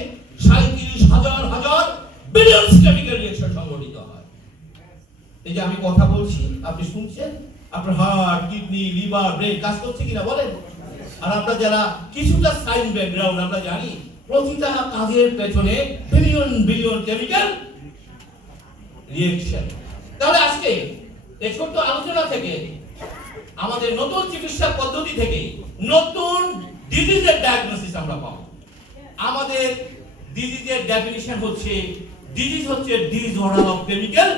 37,000 বিলিয়ন কেমিক্যাল রিঅ্যাকশন সংঘটিত হয়। এই যে আমি কথা বলছি, আপনি শুনছেন, আপনার হার্ট, কিডনি, লিভার, ব্রেন কাজ করছে কিনা বলেন? আর আমরা যারা কিছুটা সায়েন্স ব্যাকগ্রাউন্ড আমরা জানি প্রতিটা কাজের পেছনে বিলিয়ন বিলিয়ন কেমিক্যাল রিঅ্যাকশন। তাহলে আজকে এই ছোট্ট আলোচনা থেকে আমাদের নতুন চিকিৎসা পদ্ধতি থেকে নতুন ডিজিজের ডায়াগনোসিস আমরা পাবো। আমাদের ডিজিজের ডেফিনিশন হচ্ছে ডিজিজ হচ্ছে ডিসঅর্ডার অফ কেমিক্যাল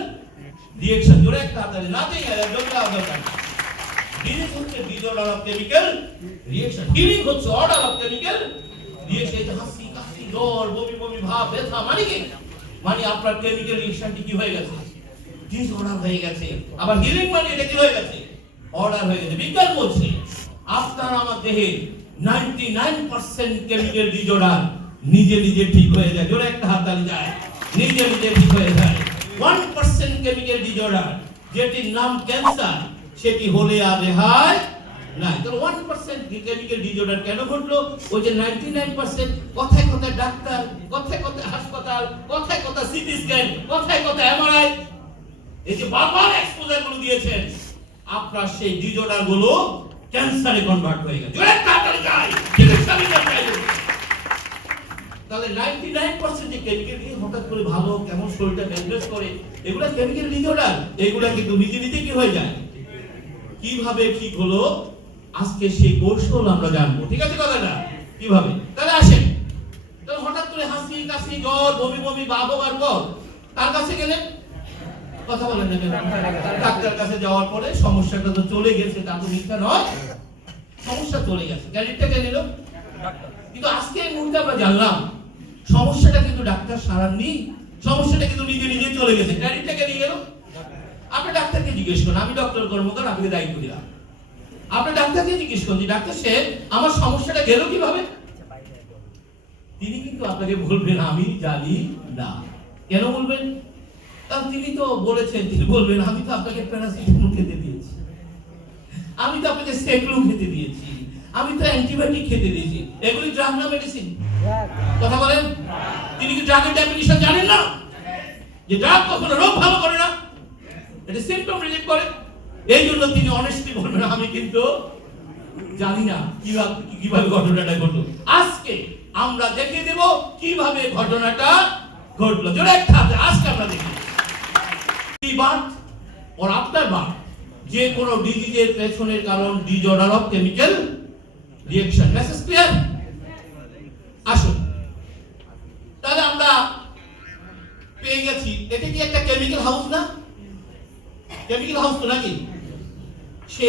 রিঅ্যাকশন। জোরে একটা হাতালি না দেই আর জোরে আওয়াজ। ডিজিজ হচ্ছে disorder of chemical reaction, healing হচ্ছে অর্ডার অফ কেমিক্যাল রিঅ্যাকশন। হাসি কাশি জ্বর বমি বমি ভাব ব্যথা মানে কি? মানে আপনার কেমিক্যাল রিঅ্যাকশনটি কি হয়ে গেছে? ডিসঅর্ডার হয়ে গেছে। আবার হিলিং মানে এটা কি হয়ে গেছে? অর্ডার হয়ে গেছে। বিজ্ঞান বলছে আপনার আমার দেহে 99% কেমিক্যাল ডিসঅর্ডার নিজে নিজে ঠিক হয়ে যায়। জোরে একটা হাততালি যায়, নিজে নিজে ঠিক হয়ে যায়। 1% কেমিক্যাল ডিসঅর্ডার যেটির নাম ক্যান্সার, সেটি হলে আর রেহাই নাই। তো 1% কেমিক্যাল ডিসঅর্ডার কেন ঘটলো? ওই যে 99% কথায় কথায় ডাক্তার, কথায় কথায় হাসপাতাল, কথায় কথায় সিটি স্ক্যান, কথায় কথায় এমআরআই, এই যে বারবার এক্সপোজার গুলো দিয়েছেন, আপনার সেই ডিসঅর্ডার গুলো ক্যান্সারে কনভার্ট হয়ে গেছে। জোরে তাড়াতাড়ি যাই, চিকিৎসা বিজ্ঞান চাই। তাহলে 99% যে কেমিক্যাল দিয়ে হঠাৎ করে ভালো কেমন শরীরটা ব্যালেন্স করে, এগুলা কেমিক্যাল ডিসঅর্ডার, এগুলা কিন্তু নিজে নিজে কি হয়ে যায়। কিভাবে ঠিক হলো আজকে সেই কৌশল আমরা জানবো। ঠিক আছে কথাটা? কিভাবে? তাহলে আসেন, তাহলে হঠাৎ করে হাসি কাশি জ্বর বমি বমি বা হওয়ার পর তার কাছে গেলেন, কথা বলেন না কেন? ডাক্তার কাছে যাওয়ার পরে সমস্যাটা তো চলে গেছে, তা তো মিথ্যা নয়, সমস্যা চলে গেছে, ক্যারেক্টার কে নিল কিন্তু আজকে এই মুহূর্তে আমরা জানলাম সমস্যাটা কিন্তু ডাক্তার সারাননি, সমস্যাটা কিন্তু নিজে নিজে চলে গেছে। ক্যারেক্টার কে নিয়ে গেল? আপনি ডাক্তারকে জিজ্ঞেস করুন, আমি ডক্টর কর্মকার আপনাকে দায়িত্ব দিলাম। আপনি ডাক্তারকে জিজ্ঞেস করুন, ডাক্তার সাহেব আমার সমস্যাটা গেল কিভাবে? তিনি কিন্তু আপনাকে বলবেন আমি জানি না। কেন বলবেন? কারণ তিনি তো বলেছেন, তিনি বলবেন আমি তো আপনাকে প্যারাসিটামল খেতে দিয়েছি, আমি তো আপনাকে সেক্লু খেতে দিয়েছি, আমি তো অ্যান্টিবায়োটিক খেতে দিয়েছি, এগুলি ড্রাগ না মেডিসিন? কথা বলেন। তিনি কি ড্রাগের ডেফিনিশন জানেন না? যে ড্রাগ কখনো রোগ ভালো করে না, এটা সিম্পটম রিলিভ করে। এই জন্য তিনি অনেস্টলি বলবেন আমি কিন্তু জানি না কিভাবে ঘটনাটা ঘটলো। আজকে আমরা দেখিয়ে দেব কিভাবে ঘটনাটা ঘটলো। জোরে একটা হাতে আজকে আমরা দেখি বার্থ or after birth যে কোনো ডিজিজের পেছনের কারণ disorder of chemical reaction. Message clear? আসুন তাহলে আমরা পেয়ে গেছি এটা কি একটা কেমিক্যাল হাউস না? কেমিক্যাল হাউস তো নাকি? সে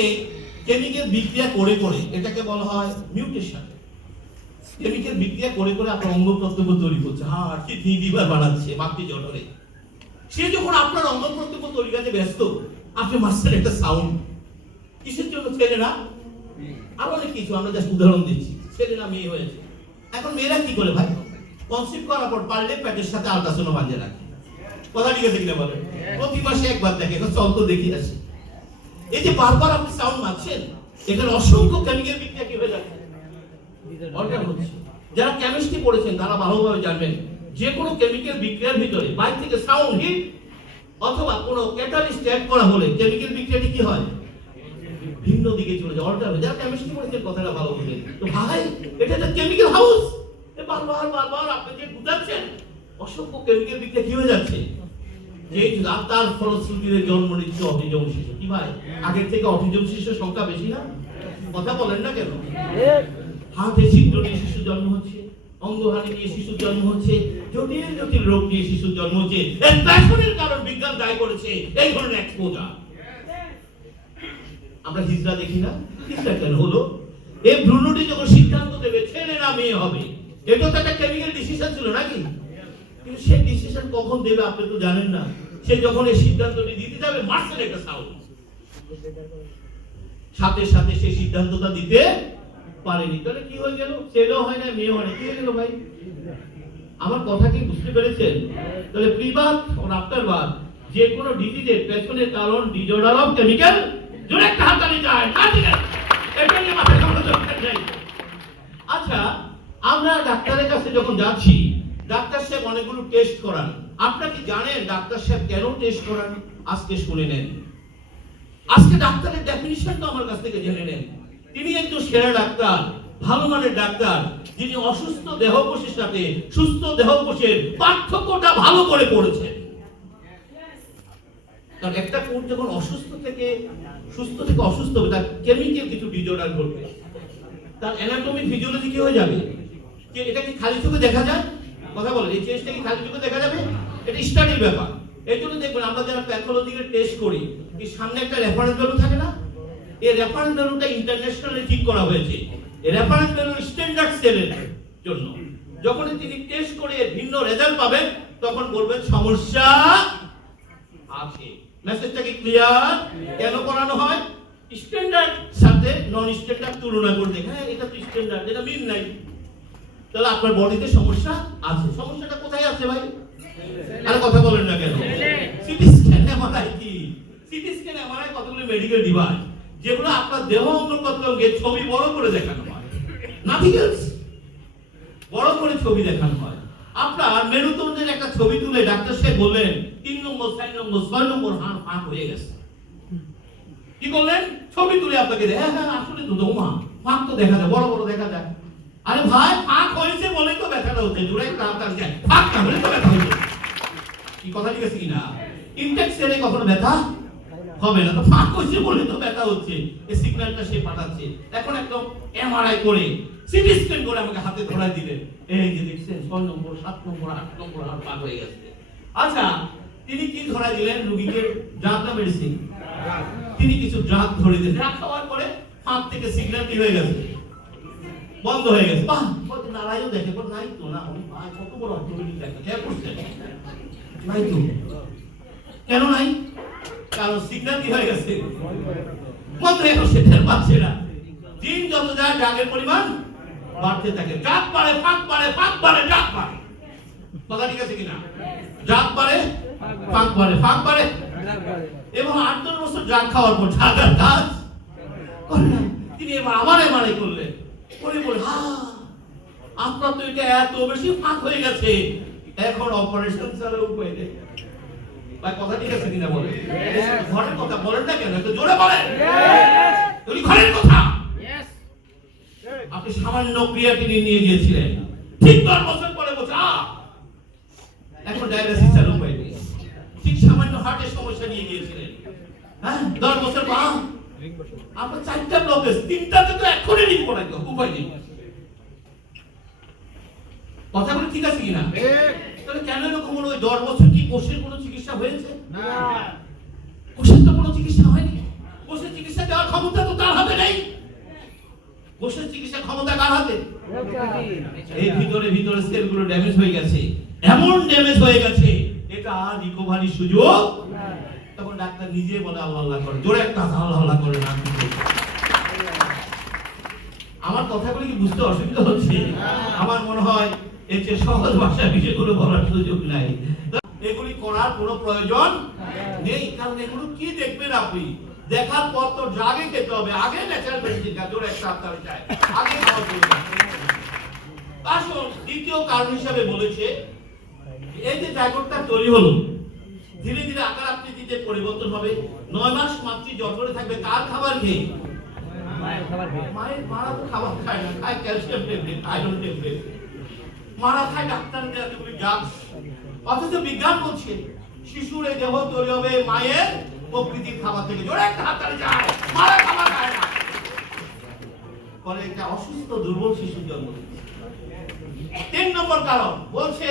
কেমিক্যাল বিক্রিয়া করে করে, এটাকে বলা হয় মিউটেশন। কেমিক্যাল বিক্রিয়া করে করে আপনার অঙ্গ প্রত্যঙ্গ তৈরি করছে, হার্ট কিডনি লিভার বানাচ্ছে মাতৃ জঠরে। সে যখন আপনার অঙ্গ প্রত্যঙ্গ তৈরি করতে ব্যস্ত, আপনি মাসের একটা সাউন্ড কিসের জন্য? ছেলে না, আর অনেক কিছু, আমরা জাস্ট উদাহরণ দিচ্ছি। ছেলে না মেয়ে হয়েছে, এখন মেয়েরা কি করে ভাই? কনসিভ করার পর পারলে পেটের সাথে আল্ট্রাসাউন্ড বাঁধিয়ে রাখে। কথা ঠিক আছে কিনা বলেন? প্রতি মাসে একবার দেখে, চল তো দেখি আসি। এই যে বারবার আপনি সাউন্ড মারছেন, এখানে অসংখ্য কেমিক্যাল বিক্রিয়া কি হয়ে যাচ্ছে, অর্গান হচ্ছে। যারা কেমিস্ট্রি পড়েছেন তারা ভালোভাবে জানবেন যে কোনো কেমিক্যাল বিক্রিয়ার ভিতরে বাইরে থেকে সাউন্ড হিট অথবা কোনো ক্যাটালিস্ট অ্যাড করা হলে কেমিক্যাল বিক্রিয়াটি কি হয়? ভিন্ন দিকে চলে যায়, অল্টার হয়ে যায়। যারা কেমিস্ট্রি পড়েছেন কথাটা ভালো বলবেন। তো ভাই এটা একটা কেমিক্যাল হাউস, বারবার বারবার আপনি যে বুঝাচ্ছেন অসংখ্য কেমিক্যাল বিক্রিয়া কি হয়ে যাচ্ছে, যে তার ফলশ্রুতিতে জন্ম নিচ্ছে অটিজম শিশু। কি ভাই আগের থেকে অটিজম শিশুর সংখ্যা বেশি না? কথা বলেন না কেন? হাতে ছিদ্র নিয়ে শিশুর জন্ম হচ্ছে, অঙ্গহানি নিয়ে শিশুর জন্ম হচ্ছে, জটিল জটিল রোগ নিয়ে শিশুর জন্ম হচ্ছে। এর পেছনের কারণ বিজ্ঞান দায়ী করেছে এই ধরনের এক্সপোজার। আমরা হিজড়া দেখি না? হিজড়া কেন হলো? এই ভ্রূণটি যখন সিদ্ধান্ত দেবে ছেলে না মেয়ে হবে, এটা তো একটা কেমিক্যাল ডিসিশন ছিল নাকি? কিন্তু সেই ডিসিশন কখন দেবে আপনি তো জানেন না। সে যখন এই সিদ্ধান্তটি দিতে যাবে, মার্সেল একটা সাউন্ড, সাথে সাথে সেই সিদ্ধান্তটা দিতে পারেনি। তাহলে কি হয়ে গেল? ছেলেও হয় না, মেয়ে হয় না, কি হয়ে গেল ভাই? আমার কথা কি বুঝতে পেরেছেন? তাহলে প্রিবার্থ ও আফটার বার্থ যে কোনো ডিজিজের পেছনের কারণ ডিজঅর্ডার অফ কেমিক্যাল। জোরে একটা হাততালি চাই। এটা নিয়ে মাথায় কামানোর দরকার নেই। আচ্ছা, আমরা ডাক্তারের কাছে যখন যাচ্ছি, ডাক্তার সাহেব অনেকগুলো টেস্ট করান। আপনারা কি জানেন ডাক্তার সাহেব কেন টেস্ট করান? আজকে শুনে নেন। আজকে ডাক্তারের ডেফিনিশন তো আমার কাছ থেকে জেনে নেন। তিনি একজন সেরা ডাক্তার, ভালো মানের ডাক্তার, যিনি অসুস্থ দেহকোষের সাথে সুস্থ দেহকোষের পার্থক্যটা ভালো করে পড়েছেন। কারণ একটা কোষ যখন অসুস্থ থেকে সুস্থ থেকে অসুস্থ হবে, তার কেমিক্যাল কিছু ডিজঅর্ডার ঘটবে, তার অ্যানাটমি ফিজিওলজি কি হয়ে যাবে। যে এটা কি খালি চোখে দেখা যায়? কথা বলেন, এই চেঞ্জটা কি খালি চোখে দেখা যাবে? এটা স্টাডির ব্যাপার। এই জন্য দেখবেন আমরা যারা প্যাথোলজিক্যাল টেস্ট করি, কি সামনে একটা রেফারেন্স ভ্যালু থাকে না? এই রেফারেন্স ভ্যালুটা ইন্টারন্যাশনালি ঠিক করা হয়েছে। এই রেফারেন্স ভ্যালু স্ট্যান্ডার্ড সেলের জন্য। যখন তিনি টেস্ট করে ভিন্ন রেজাল্ট পাবেন, তখন বলবেন সমস্যা আছে। মেসেজটা কি ক্লিয়ার? কেন করানো হয়? স্ট্যান্ডার্ড সাথে নন স্ট্যান্ডার্ড তুলনা করে দেখে, হ্যাঁ এটা তো স্ট্যান্ডার্ড, এটা মিল নাই, তাহলে আপনার বডিতে সমস্যা আছে। সমস্যাটা কোথায় আছে ভাই? আর কথা বলেন না কেন? সিটি স্ক্যান, এমআরআই কি? সিটি স্ক্যান, এমআরআই কতগুলো মেডিকেল ডিভাইস যেগুলো আপনার দেহ অঙ্গ প্রত্যঙ্গে ছবি বড় করে দেখানো হয়, নাথিং এলস। বড় করে ছবি দেখানো হয়। আপনার মেরুদণ্ডের একটা ছবি তুলে ডাক্তার সাহেব বললেন 3 নম্বর 4 নম্বর 6 নম্বর হাড় ফাঁক হয়ে গেছে। কি করলেন? ছবি তুলে আপনাকে দেয়, হ্যাঁ আসলে তো দমা ফাঁক তো দেখা যায়, বড় বড় দেখা যায়। আরে ভাই, ফাঁক হয়েছে বলেই তো ব্যথাটা হচ্ছে। জোরে তাড়াতাড়ি যায়, ফাঁক না হলে তো ব্যথা হচ্ছে। কি কথা ঠিক আছে কিনা? ইনটেক্স সেলে কখনো ব্যথা হবে না, তো ফাঁক হয়েছে বলে তো ব্যথা হচ্ছে। এই সিগন্যালটা সে পাঠাচ্ছে। এখন একদম এমআরআই করে সিটি স্ক্যান করে আমাকে হাতে ধরাই দিলেন, এই যে দেখছেন 6 নম্বর 7 নম্বর 8 নম্বর হাড় ফাঁক হয়ে গেছে। আচ্ছা, তিনি কি ধরাই দিলেন? রোগীকে ড্রাগ না মেডিসিন? তিনি কিছু ড্রাগ ধরে দিলেন। ড্রাগ খাওয়ার পরে ফাঁক থেকে সিগন্যাল কি হয়ে গেছে? বন্ধ হয়ে গেছে। বাহ, কত নারায়ণ দেখে, বল নাই তো না, আমি ভাই কত বড় অর্থনৈতিক একটা খেয়াল করছেন? নাই তো। কেন নাই? কারণ সিগন্যাল কি হয়ে গেছে? বন্ধ হয়ে গেছে। টের পাচ্ছে না। দিন যত যায় ড্রাগের পরিমাণ বাড়তে থাকে। ড্রাগ বাড়ে, ফাঁক বাড়ে, ফাঁক বাড়ে, ড্রাগ বাড়ে। কথা ঠিক আছে কিনা? ড্রাগ বাড়ে, ফাঁক বাড়ে, ফাঁক বাড়ে। এবং 8-10 বছর ড্রাগ খাওয়ার পর ড্রাগের কাজ করে না। তিনি এবার আবার এমআরআই করলেন। করে বলে, হ্যাঁ আপনার তো এটা এত বেশি ফাঁক হয়ে গেছে, এখন অপারেশন ছাড়া উপায় নেই। ভাই কথা ঠিক আছে কিনা বলেন? ঘরের কথা বলেন না কেন? একটু জোরে বলেন। তুমি ঘরের কথা। আপনি সামান্য ক্রিয়াটিনিন নিয়ে গিয়েছিলেন, ঠিক 10 বছর পরে বলছে এখন ডায়ালিসিস ছাড়া উপায় নেই। ঠিক সামান্য হার্টের সমস্যা নিয়ে গিয়েছিলেন, হ্যাঁ 10 বছর পর আপনার 4টা ব্লকেজ, 3টাতে তো এখনই রিং করাই দাও, উপায় নেই। কথাগুলো ঠিক আছে কিনা? তাহলে কেন এরকম হলো? ওই 10 বছর কি কোষের কোনো চিকিৎসা হয়েছে? না, কোষের তো কোনো চিকিৎসা হয়নি। কোষের চিকিৎসা দেওয়ার ক্ষমতা তো তার হাতে নেই। কোষের চিকিৎসার ক্ষমতা কার হাতে? এই ভিতরে ভিতরে সেলগুলো ড্যামেজ হয়ে গেছে, এমন ড্যামেজ হয়ে গেছে এটা আর রিকভারি সুযোগ নাই। তখন ডাক্তার নিজে বলে আল্লাহ আল্লাহ করে, জোরে একটা আল্লাহ আল্লাহ করে না। আমার কথাগুলো কি বুঝতে অসুবিধা হচ্ছে? আমার মনে হয় এর চেয়ে সহজ ভাষায় বিষয়গুলো বলার সুযোগ নাই। এগুলি করার কোনো প্রয়োজন নেই। কারণ এগুলো কি দেখবেন আপনি? দেখার পর তো ড্রাগে খেতে হবে, আগে ন্যাচারাল মেডিসিন খা, জোরে একটা আপনার চাই আগে খাওয়া প্রয়োজন। আসুন দ্বিতীয় কারণ হিসাবে বলেছে, এই যে জায়গাটা তৈরি হলো, ধীরে ধীরে আকার আকৃতিতে পরিবর্তন হবে। 9 মাস মাতৃ জঠরে থাকবে কার খাবার খেয়ে? মায়ের খাবার খেয়ে। মারা তো খাবার খায় না, খায় ক্যালসিয়াম ট্যাবলেট, আয়রন ট্যাবলেট। মারা খায় ডাক্তার দেয়া এতগুলি ড্রাগস। অথচ বিজ্ঞান বলছে শিশুর এই দেহ তৈরি হবে মায়ের প্রকৃতির খাবার থেকে। জোরে একটা হাততালি চাই। মারা খাবার খায় না, ফলে একটা অসুস্থ দুর্বল শিশু জন্ম দিচ্ছে। 3 নম্বর কারণ বলছে,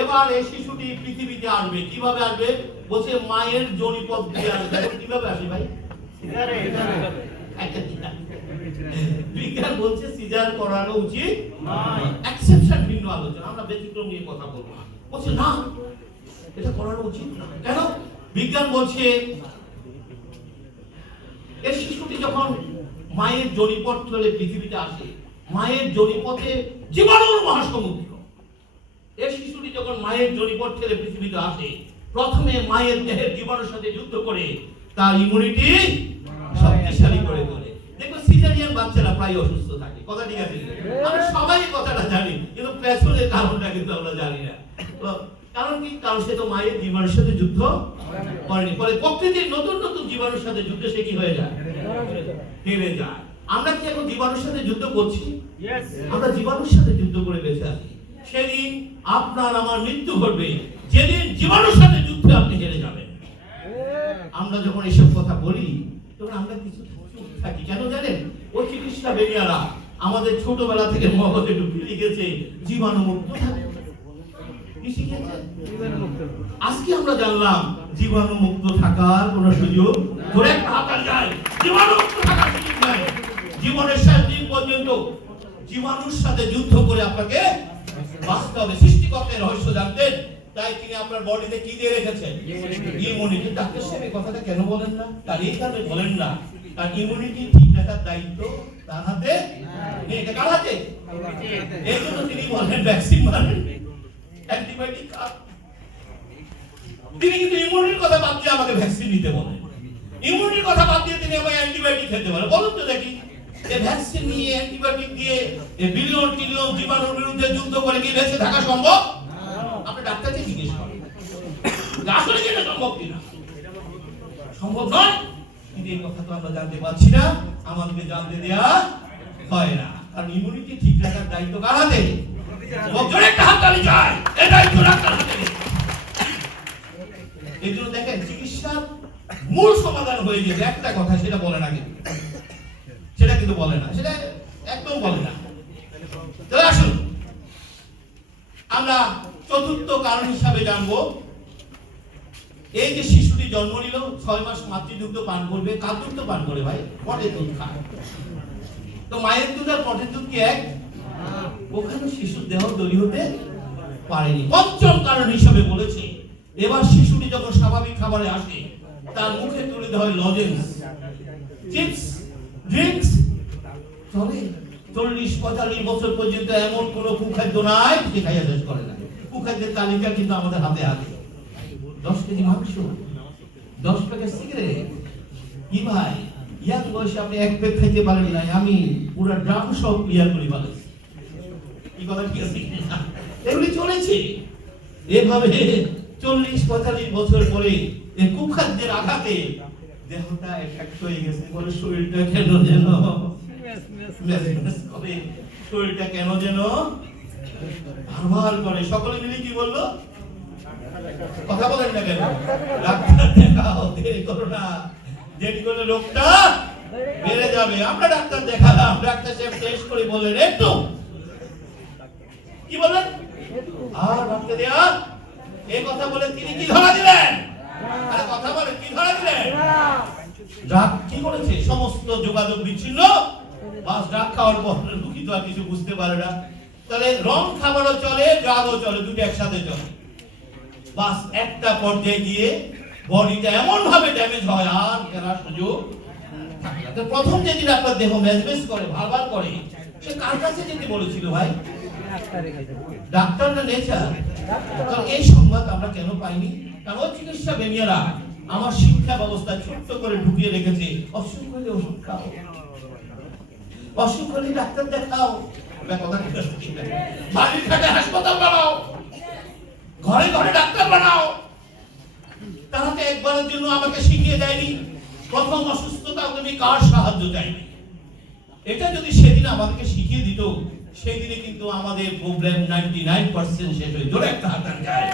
এবার এই শিশুটি পৃথিবীতে আসবে। কিভাবে আসবে? বলছে মায়ের যোনিপথ দিয়ে আসবে। কিভাবে আসে ভাই? বিজ্ঞান বলছে সিজার করানো উচিত নয়। এক্সেপশন ভিন্ন আলোচনা, আমরা ব্যতিক্রম নিয়ে কথা বলবো। বলছে না, এটা করানো উচিত না। কেন? বিজ্ঞান বলছে এই শিশুটি যখন মায়ের জড়িপথ ধরে পৃথিবীতে আসে, মায়ের জড়িপথে জীবাণুর মহাসমুদ্র। এই শিশুটি যখন মায়ের জড়িপথ ছেড়ে পৃথিবীতে আসে, প্রথমে মায়ের দেহের জীবাণুর সাথে যুদ্ধ করে তার ইমিউনিটি শক্তিশালী করে তোলে। দেখো সিজারিয়ান বাচ্চারা প্রায় অসুস্থ থাকে, কথা ঠিক আছে? আমরা সবাই কথাটা জানি, কিন্তু পেছনের কারণটা কিন্তু আমরা জানি না। কারণ কি? কারণ সে তো মায়ের জীবাণুর সাথে যুদ্ধ করেনি। ফলে প্রকৃতির নতুন নতুন জীবাণুর সাথে যুদ্ধে সে কি হয়ে যায়? হেরে যায়। আমরা কি এখন জীবাণুর সাথে যুদ্ধ করছি? আমরা জীবাণুর সাথে যুদ্ধ করে বেঁচে আছি। সেদিন আপনার আমার মৃত্যু ঘটবে, যেদিন জীবাণুর সাথে যুদ্ধে আপনি হেরে যাবেন। আমরা যখন এসব কথা বলি তখন আমরা কিছু চুপ থাকি, কেন জানেন? ওই চিকিৎসা বেরিয়ারা আমাদের ছোটবেলা থেকে মগজে ঢুকিয়ে লিখেছে জীবাণু মুক্ত থাকে। আজকে আমরা জানলাম জীবাণু মুক্ত থাকার কোন সুযোগ ধরে থাকা যায়, জীবাণু মুক্ত থাকার সুযোগ নাই। জীবনের শেষ দিন পর্যন্ত জীবাণুর সাথে যুদ্ধ করে আপনাকে বাঁচতে হবে। সৃষ্টিকর্তার রহস্য জানতেন, তাই তিনি আপনার বডিতে কি দিয়ে রেখেছেন? ইমিউনিটি। ডাক্তার সাহেব এই কথাটা কেন বলেন না? তার এই কারণে বলেন না, তার ইমিউনিটি ঠিক রাখার দায়িত্ব তার হাতে নেই। এটা কার হাতে? এই জন্য তিনি বলেন ভ্যাকসিন মারেন, অ্যান্টিবায়োটিক খান। তিনি কিন্তু ইমিউনিটির কথা বাদ দিয়ে আমাকে ভ্যাকসিন নিতে বলেন, ইমিউনিটির কথা বাদ দিয়ে তিনি আমাকে অ্যান্টিবায়োটিক খেতে বলেন। বলুন তো দেখি, এই ভ্যাকসিন নিয়ে অ্যান্টিবায়োটিক দিয়ে এই বিলিয়ন ট্রিলিয়ন জীবাণুর বিরুদ্ধে যুদ্ধ করে কি বেঁচে থাকা সম্ভব? আপনি ডাক্তারকে জিজ্ঞেস করেন আসলে কি এটা সম্ভব কিনা। সম্ভব নয়, কিন্তু এই কথা তো আমরা জানতে পারছি না, আমাদেরকে জানতে দেয়া হয় না। কারণ ইমিউনিটি ঠিক রাখার দায়িত্ব কার হাতে? জোরে একটা হাত তালি চাই, এই দায়িত্ব ডাক্তার হাতে। এই জন্য দেখেন চিকিৎসার মূল সমাধান হয়ে যেতে একটা কথা, সেটা বলে না, কিন্তু সেটা কিন্তু বলে না, সেটা একদম বলে না। তাহলে আসুন আমরা চতুর্থ কারণ হিসাবে জানবো, এই যে শিশুটি জন্ম নিল, 6 মাস মাতৃদুগ্ধ পান করবে। কার দুগ্ধ পান করে ভাই? পটের দুধ খায়। তো মায়ের দুধ আর পটের দুধ কি এক? ওখানে শিশুর দেহ তৈরি হতে পারেনি। পঞ্চম কারণ হিসাবে বলেছে, এবার শিশুটি যখন স্বাভাবিক খাবারে আসে, তার মুখে তুলে দেওয়া হয় লজেন্স, চিপস, ড্রিঙ্কস। চলে 40-45 বছর পর্যন্ত এমন কোন কুখাদ্য নাই যে খাইয়া শেষ করে না। কুখাদ্যের তালিকা কিন্তু আমাদের হাতে আছে। 10 কেজি মাংস, 10 প্যাকেট সিগারেট। কি ভাই, ইয়াং বয়সে আপনি এক প্যাক খাইতে পারেন নাই, আমি পুরো ড্রাম সব ক্লিয়ার করে ফেলেছি। কি কথা ঠিক আছে? এগুলি চলেছে এভাবে 40-45 বছর পরে এই কুখাদ্যের আঘাতে দেহটা এফেক্ট হয়ে গেছে, বলে শরীরটা কেন যেন শরীরটা কেন যেন ভার করে। সকলে মিলে কি বললো? কথা বলেন না কেন? ডাক্তার দেখাও, দেরি করো না, দেরি করলে রোগটা বেড়ে যাবে। আমরা ডাক্তার দেখালাম, ডাক্তার সাহেব টেস্ট করে বললেন একটু, কি বলেন? আর ডাক্তার দেয়া এই কথা বলে তিনি কি ধরা দিলেন? আরে কথা বলেন, কি ধরা দিলেন? ড্রাগ কি করেছে? সমস্ত যোগাযোগ বিচ্ছিন্ন। বাস ড্রাগ খাওয়ার পর দুঃখিত আর কিছু বুঝতে পারে না। তাহলে রং খাবারও চলে, ড্রাগও চলে, দুটো একসাথে চলে। বাস একটা পর্যায়ে গিয়ে বডিটা এমন ভাবে ড্যামেজ হয় আর ফেরার সুযোগ থাকে না। তো প্রথম যেদিন আপনার দেহ ম্যাজমেজ করে, ভারবার করে, সে কার কাছে যেতে বলেছিল ভাই? ডাক্তার না নেচার? কারণ এই সংবাদ আমরা কেন পাইনি? কারণ চিকিৎসা বেনিয়ারা আমার শিক্ষা ব্যবস্থা ছোট্ট করে ঢুকিয়ে রেখেছে, অসুখ হলে ওষুধ খাও, অসুখ হলে ডাক্তার দেখাও, বাড়ির খাটে হাসপাতাল বানাও, ঘরে ঘরে ডাক্তার বানাও। তারা তো একবারের জন্য আমাকে শিখিয়ে দেয়নি প্রথম অসুস্থতা তুমি কার সাহায্য চাইবে। এটা যদি সেদিন আমাদেরকে শিখিয়ে দিত, সেদিনে কিন্তু আমাদের প্রবলেম 99% শেষ হয়ে জোরে একটা হাত যায়।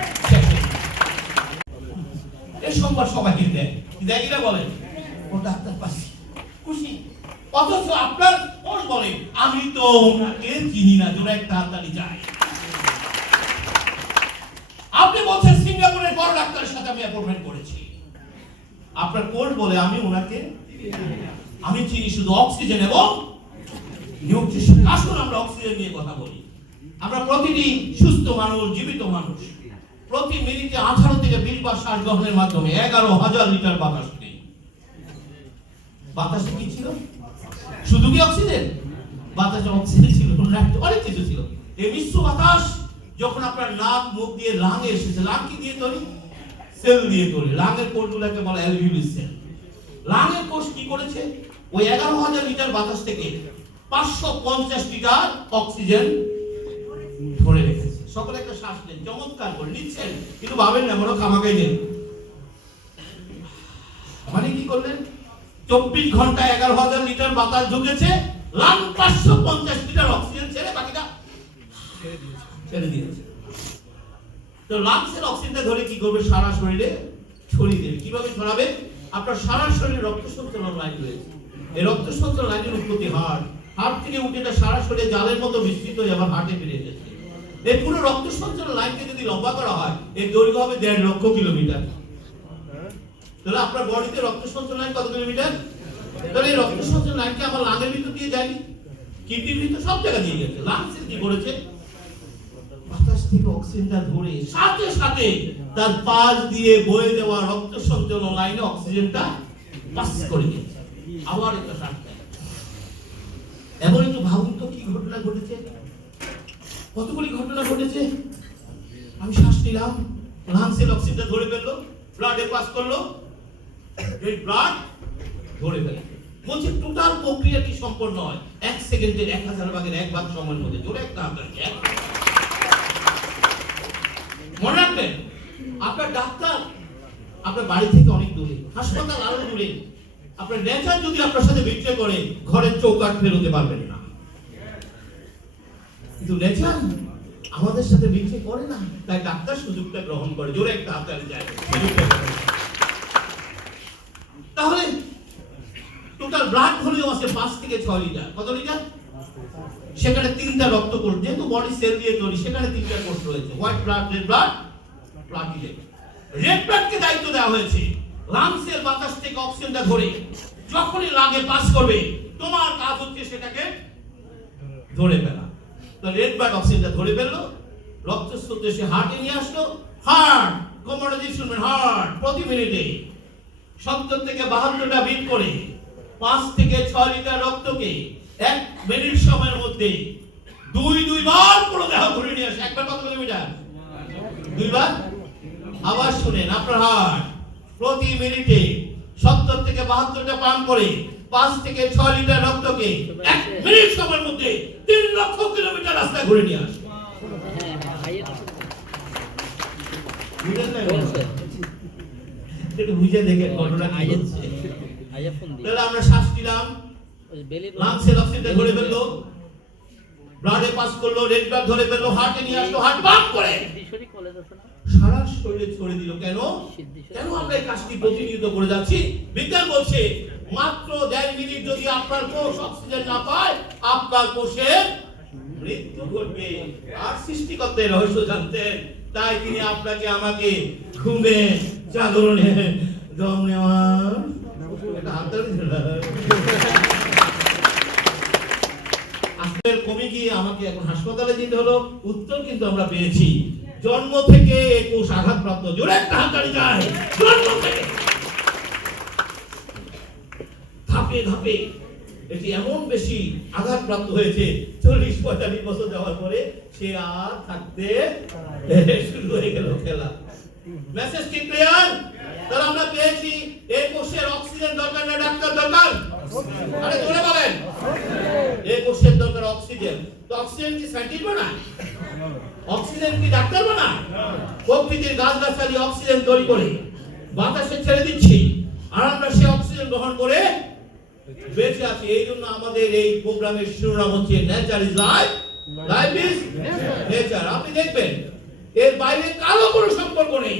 এই সংবাদ সবাইকে দেয়, দেয় কিনা বলেন? ও ডাক্তার পাচ্ছি, খুশি। অথচ আপনার কোন বলে আমি তো ওনাকে চিনি না, জোরে একটা হাততালি চাই। আপনি বলছেন সিঙ্গাপুরের বড় ডাক্তারের সাথে আমি অ্যাপয়েন্টমেন্ট করেছি, আপনার কোর্ট বলে আমি ওনাকে আমি চিনি শুধু অক্সিজেন এবং নিউট্রিশন। আসুন আমরা অক্সিজেন নিয়ে কথা বলি। আমরা প্রতিটি সুস্থ মানুষ, জীবিত মানুষ প্রতি মিনিটে 18 থেকে 20 বার শ্বাস গ্রহণের মাধ্যমে 11,000 লিটার বাতাস নেই। বাতাসে কি ছিল? শুধু কি অক্সিজেন? বাতাসে অক্সিজেন ছিল না, অনেক কিছু ছিল। এই মিশ্র বাতাস যখন আপনার নাক মুখ দিয়ে লাঙে এসেছে, লাং কি দিয়ে তৈরি? সেল দিয়ে তৈরি। লাঙের কোষগুলোকে বলা অ্যালভিওলি সেল। লাঙের কোষ কি করেছে? ওই 11,000 লিটার বাতাস থেকে 550 লিটার অক্সিজেন ধরে রেখেছে। সকলে একটা শ্বাস নেন, চমৎকার করে নিচ্ছেন, কিন্তু ভাবেন না মনে খামাকাই নেন। মানে কি করলেন? 24 ঘন্টায় 11,000 লিটার বাতাস ঢুকেছে, লাং 550 লিটার অক্সিজেন ছেড়ে বাকিটা ছেড়ে দিয়েছে। তো লাংসের অক্সিজেনটা ধরে কি করবে? সারা শরীরে ছড়িয়ে দেবে। কিভাবে ছড়াবে? আপনার সারা শরীরে রক্ত সঞ্চালন লাইন রয়েছে। এই রক্ত সঞ্চালন লাইনের উৎপত্তি হার্ট, হার্ট থেকে উঠে এটা সারা শরীরে জালের মতো বিস্তৃত হয়ে আবার হার্টে ফিরে এসেছে। এই পুরো রক্ত সঞ্চালন লাইনকে যদি লম্বা করা হয়, এর দৈর্ঘ্য হবে 1.5 লক্ষ কিলোমিটার। তাহলে আপনার বডিতে রক্ত সঞ্চালন লাইন কত কিলোমিটার? তাহলে এই রক্ত সঞ্চালন লাইনকে আমার লাঙের ভিতর দিয়ে যায়নি, কিডনির ভিতর, সব জায়গা দিয়ে গেছে। লাংসে কি করেছে? বাতাস থেকে অক্সিজেনটা ধরে সাথে সাথে তার পাশ দিয়ে বয়ে যাওয়া রক্ত সঞ্চালন লাইনে অক্সিজেনটা পাস করে দিয়েছে। আবার একটা শ্বাস নেয়। এমন একটু ভাবুন তো কি ঘটনা ঘটেছে, কতগুলি ঘটনা ঘটেছে। আমি শ্বাস নিলাম, লাংসের অক্সিজেনটা ধরে ফেললো, ব্লাডে পাস করলো, এই ব্লাড ধরে ফেললো। বলছে টোটাল প্রক্রিয়াটি সম্পন্ন হয় 1 সেকেন্ডের 1000 ভাগের 1 ভাগ সময়ের মধ্যে। জোরে একটা আপনাকে মনে রাখবেন, আপনার ডাক্তার আপনার বাড়ি থেকে অনেক দূরে, হাসপাতাল আরো দূরে। আপনার নেচার যদি আপনার সাথে বিক্রয় করে, ঘরের চৌকাঠ ফেরোতে পারবেন না। কিন্তু নেচার আমাদের সাথে বিক্রয় করে না, তাই ডাক্তার সুযোগটা গ্রহণ করে। জোরে একটা হাততালি যায়। তাহলে টোটাল ব্লাড ভলিউম আছে 5 থেকে 6 লিটার। কত লিটার? সেখানে 3টা রক্ত কোষ, যেহেতু বডি সেল দিয়ে তৈরি, সেখানে 3টা কোষ রয়েছে, white blood, red blood, platelet. Red ব্লাডকে দায়িত্ব দেওয়া হয়েছে লাংসের বাতাস থেকে অক্সিজেনটা ধরে যখনই লাঙে পাস করবে, তোমার কাজ হচ্ছে সেটাকে ধরে ফেলা। তো রেড ব্লাড অক্সিজেনটা ধরে ফেললো, রক্ত স্রোত এসে হার্টে নিয়ে আসলো। হার্ট কমান্ডে শুনবেন, হার্ট প্রতি মিনিটে 70 থেকে 72টা বিট করে 5 থেকে 6 লিটার রক্তকে 1 মিনিট সময়ের মধ্যে দুই বার পুরো দেহ ঘুরে নিয়ে আসে। একবার কত কিলোমিটার? 2 বার। আবার শুনেন, আপনার হার্ট প্রতি মিনিটে 70 থেকে 72টা পাম্প করে 5 থেকে 6 লিটার রক্তকে 1 মিনিট সময়ের মধ্যে 3 লক্ষ কিলোমিটার রাস্তা ঘুরে নিয়ে আসে। একটু বুঝে দেখেন ঘটনা কি হচ্ছে। তাহলে আমরা শ্বাস নিলাম, লাংসের অক্সিজেন ধরে ফেললো, ব্লাডে পাস করলো, রেড ব্লাড ধরে ফেললো, হার্টে নিয়ে আসলো, হার্ট পাম্প করে সারা শরীরে ছড়িয়ে দিল। কেন? কেন আমরা এই কাজটি প্রতিনিয়ত করে যাচ্ছি? বিজ্ঞান বলছে মাত্র 1.5 মিনিট যদি আপনার কোষ অক্সিজেন না পায়, আপনার কোষের মৃত্যু ঘটবে। আর সৃষ্টিকর্তার রহস্য জানতেন, তাই তিনি আপনাকে আমাকে ঘুমে জাগরণে দম নেওয়া কমে গিয়ে আমাকে এখন হাসপাতালে যেতে হলো। উত্তর কিন্তু আমরা পেয়েছি, জন্ম থেকে কোষ আঘাতপ্রাপ্ত। জোরে একটা হাততালি যায়। জন্ম থেকে ধাপে ধাপে এটি এমন বেশি আঘাতপ্রাপ্ত হয়েছে, 40-45 বছর যাওয়ার পরে সে আর থাকতে শুরু হয়ে গেল খেলা। মেসেজ কি ক্লিয়ার? তাহলে আমরা পেয়েছি এই কোষের অক্সিজেন দরকার না ডাক্তার দরকার? আরে জোরে বলেন। এই কোষের দরকার অক্সিজেন। তো অক্সিজেন কি সাইন্টিস্ট বানায়? অক্সিজেন কি ডাক্তার বানায়? প্রকৃতির গাছগাছালি অক্সিজেন তৈরি করে বাতাসে ছেড়ে দিচ্ছি, আর আমরা সেই অক্সিজেন গ্রহণ করে বেঁচে আছি। এই জন্য আমাদের এই প্রোগ্রামের শিরোনাম হচ্ছে nature is life, life is nature. আপনি দেখবেন এর বাইরে কারো কোনো সম্পর্ক নেই।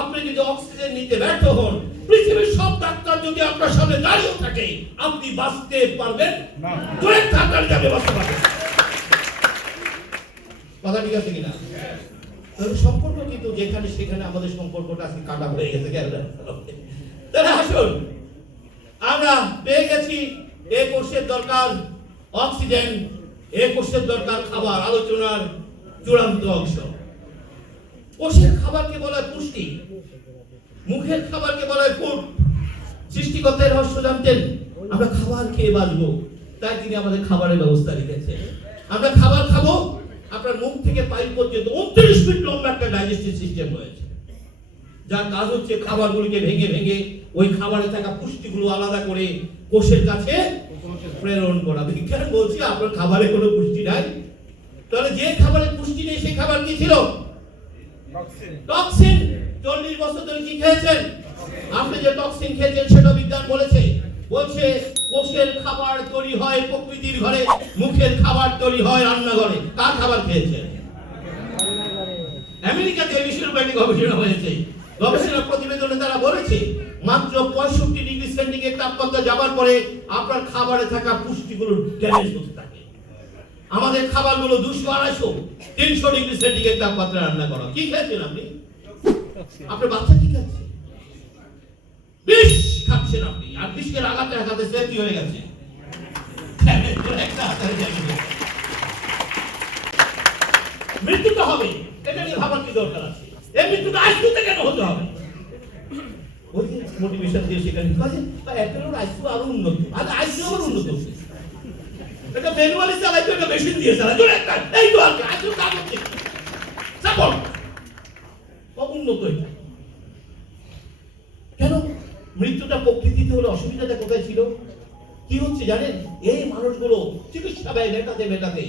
আপনি যদি অক্সিজেন নিতে ব্যর্থ হন, পৃথিবীর সব ডাক্তার যদি আপনার সামনে দাঁড়িয়ে থাকে, আপনি বাঁচতে পারবেন না। জোরে থাকার যাবে বাঁচতে পারবেন। কথা ঠিক আছে কিনা? তবে সম্পর্ক কিন্তু যেখানে সেখানে আমাদের সম্পর্কটা আজকে কাটা হয়ে গেছে। তাহলে আসুন, আমরা পেয়ে গেছি এই কোষের দরকার অক্সিজেন, এই কোষের দরকার খাবার। আলোচনার চূড়ান্ত অংশ। কোষের খাবারকে বলা হয় পুষ্টি, মুখের খাবারকে বলা হয় ফুড। সৃষ্টিকর্তার রহস্য জানতেন, আমরা খাবার খেয়ে বাঁচবো, তাই তিনি আমাদের খাবারের ব্যবস্থা রেখেছেন। আমরা খাবার খাবো, আপনার মুখ থেকে পাইপ পর্যন্ত 29 ফিট লম্বা একটা ডাইজেস্টিভ সিস্টেম রয়েছে, যার কাজ হচ্ছে খাবারগুলিকে ভেঙে ভেঙে ওই খাবারে থাকা পুষ্টিগুলো আলাদা করে কোষের কাছে প্রেরণ করা। বিজ্ঞান বলছি আপনার খাবারে কোনো পুষ্টি নাই, তাহলে যে খাবারে পুষ্টি নেই সেই খাবার কি ছিল? টক্সিন। 40 বছর ধরে কি খেয়েছেন? আপনি যে টক্সিন খেয়েছেন সেটা বিজ্ঞান বলছে কোষের খাবার তৈরি হয় প্রকৃতির ঘরে, মুখের খাবার তৈরি হয় রান্নাঘরে। কার খাবার খেয়েছেন? আমেরিকাতে এই বিষয়ের উপর একটি গবেষণা হয়েছে। গবেষণা প্রতিবেদনে তারা বলেছে মাত্র 65 ডিগ্রি সেন্টিগ্রেড তাপমাত্রা যাবার পরে আপনার খাবারে থাকা পুষ্টিগুলো ড্যামেজ হতে থাকে। আমাদের খাবারগুলো 200, 250, 300 ডিগ্রি সেন্টিগ্রেড তাপমাত্রা রান্না করা। কি খেয়েছেন আপনি? আপনার বাচ্চা কি খাচ্ছে? বিষ খাচ্ছেন আপনি, আর বিষের আঘাতে আঘাতে সে কি হয়ে গেছে? মৃত্যু তো হবে, এটা নিয়ে ভাবার কি দরকার আছে? এই মৃত্যুটা আইসিইউতে কেন হতে হবে? ওই যে মোটিভেশন দিয়ে সেখানে কাজে বা অ্যাপেলোর আইসিইউ আরো উন্নত, আর আইসিইউ আরো উন্নত হচ্ছে। এটা ম্যানুয়ালি চালাইতে একটা মেশিন দিয়ে চালায়, জোরে একটা এই তো আর আইসিইউ কাজ হচ্ছে সাপোর্ট উন্নত এটা। কেন মৃত্যুটা প্রকৃতিতে হলে অসুবিধাটা কোথায় ছিল? কি হচ্ছে জানেন? এই মানুষগুলো চিকিৎসা ব্যয় মেটাতে মেটাতে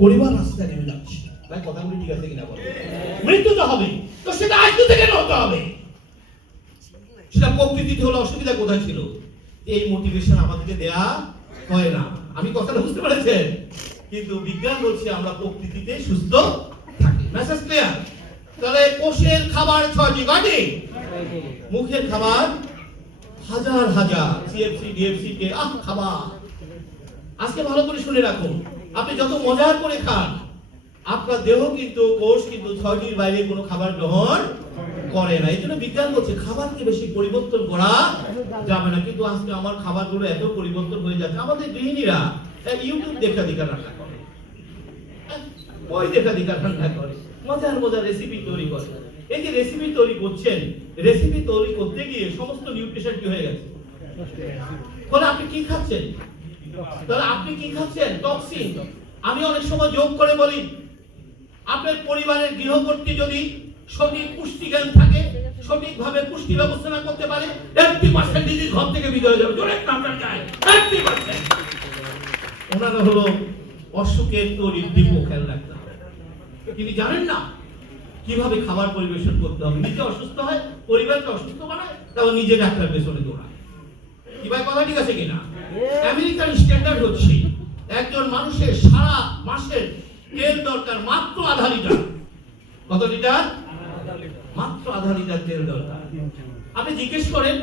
পরিবার রাস্তায় নেমে যাচ্ছে। ভাই কথাগুলি ঠিক আছে কিনা বলেন? মৃত্যু তো হবে, তো সেটা আইসিইউতে কেন হতে হবে? সেটা প্রকৃতিতে হলে অসুবিধা কোথায় ছিল? এই মোটিভেশন আমাদেরকে দেয়া হয় না। আমি কথাটা বুঝতে পেরেছেন? কিন্তু বিজ্ঞান বলছে আমরা প্রকৃতিতে সুস্থ থাকি। Message clear? তাহলে কোষের খাবার 6টি, কয়টি? মুখের খাবার হাজার হাজার, সিএফসি ডিএফসি কে খাবার। আজকে ভালো করে শুনে রাখুন, আপনি যত মজার করে খান আপনার দেহ কিন্তু কোষ কিন্তু 6টির বাইরে কোনো খাবার গ্রহণ করে না। এই জন্য বিজ্ঞান বলছে খাবারকে বেশি পরিবর্তন করা যাবে না। কিন্তু আজকে আমার খাবারগুলো এত পরিবর্তন হয়ে যাচ্ছে। আমাদের গৃহিণীরা ইউটিউব দেখা দেখা রান্না করে, ওই দেখা দেখা রান্না করে, মজার মজার রেসিপি তৈরি করে। এই যে রেসিপি তৈরি করছেন, রেসিপি তৈরি করতে গিয়ে সমস্ত নিউট্রিশন কি হয়ে গেছে? তাহলে আপনি কি খাচ্ছেন? টক্সিন। আমি অনেক সময় যোগ করে বলি, আপনার পরিবারের গৃহকর্ত্রী যদি সঠিক পুষ্টি জ্ঞান থাকে, সঠিকভাবে পুষ্টি ব্যবস্থা করতে পারে, 80% ডিজিজ ঘর থেকে বিদায় হয়ে যাবে। জোরে কামড় যায় 80%। ওনারা হলো অসুখের তৈরির দিব্য খেয়াল রাখতে হবে। তিনি জানেন না কিভাবে খাবার পরিবেশন করতে হবে। নিজে অসুস্থ হয়, পরিবারকে অসুস্থ বানায়, তাও নিজে ডাক্তার পেছনে দৌড়ায়। কি ভাই কথা ঠিক আছে কিনা? আমেরিকান স্ট্যান্ডার্ড হচ্ছে একজন মানুষের সারা মাসের তেল দরকার মাত্র আধা লিটার। কত লিটার? মাত্র আধা লিটার তেল দরকার। আপনি জিজ্ঞেস করেন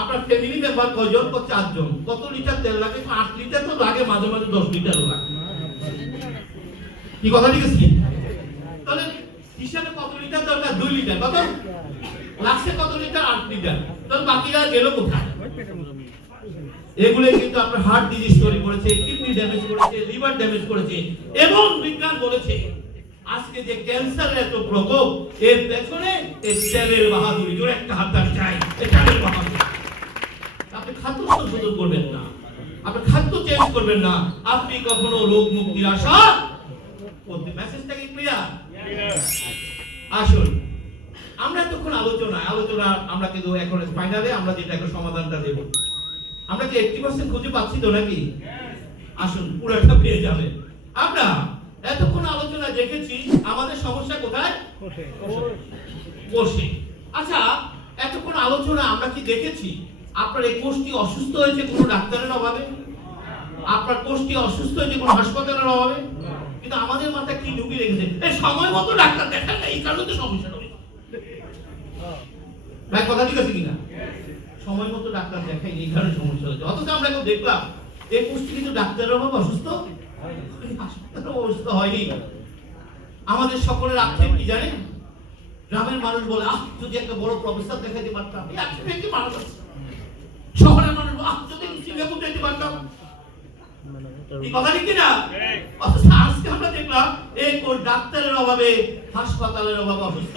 আপনার ফ্যামিলি মেম্বার কয়জন? 4 জন। কত লিটার তেল লাগে? 8 লিটার তো লাগে, মাঝে মাঝে 10 লিটারও লাগে। কি কথা ঠিক আছে? তাহলে হিসাবে কত লিটার দরকার? 2 লিটার। কত লাগছে? কত লিটার? 8 লিটার। তাহলে বাকিরা গেল কোথায়? এগুলো কিন্তু আপনার হার্ট ডিজিজ তৈরি করেছে, কিডনি ড্যামেজ করেছে, লিভার ড্যামেজ করেছে। এবং বিজ্ঞান বলেছে আজকে যে ক্যান্সারের এত প্রকোপ, এর পেছনে এই তেলের বাহাদুরি। জোরে একটা হাত তালি চাই, এই তেলের বাহাদুরি। আপনি খাদ্য সংশোধন করবেন না, আপনি খাদ্য চেঞ্জ করবেন না, আপনি কখনো রোগ মুক্তির আশা করতে। মেসেজটা কি ক্লিয়ার? আসুন আমরা তখন আলোচনা আমরা কিন্তু এখন ফাইনালে আমরা যেটা একটা সমাধানটা দেব। আমরা কি 80% খুঁজে পাচ্ছি তো নাকি? আসুন পুরোটা পেয়ে যাবেন। আমরা এতক্ষণ আলোচনা দেখেছি আমাদের সমস্যা কোথায়? কোষে। আচ্ছা এতক্ষণ আলোচনা আমরা কি দেখেছি আপনার এই কোষটি অসুস্থ হয়েছে কোনো ডাক্তারের অভাবে? আপনার কোষটি অসুস্থ হয়েছে কোনো হাসপাতালের অভাবে? কিন্তু আমাদের মাথায় কি ঢুকিয়ে রেখেছে? এই সময় মতো ডাক্তার দেখান না, এই কারণে তো সমস্যা হবে। ভাই কথা ঠিক আছে কিনা? সময় মতো ডাক্তার দেখাই, এই কারণে সমস্যা হয়েছে। অথচ আমরা এখন দেখলাম এই কোষটি কিন্তু ডাক্তারের অভাবে অসুস্থ, হাসপাতালের অসুস্থ হয়নি। আমাদের সকলের আক্ষেপ কি জানেন? গ্রামের মানুষ বলে যদি একটা বড় প্রফেসর দেখাতে পারতাম। এই আক্ষেপে কি মানুষ আছে? শহরের মানুষ যদি সিঙ্গাপুর যেতে পারতাম। এই কথা ঠিক কিনা? অথচ আজকে আমরা দেখলাম এই ডাক্তারের অভাবে, হাসপাতালের অভাবে অসুস্থ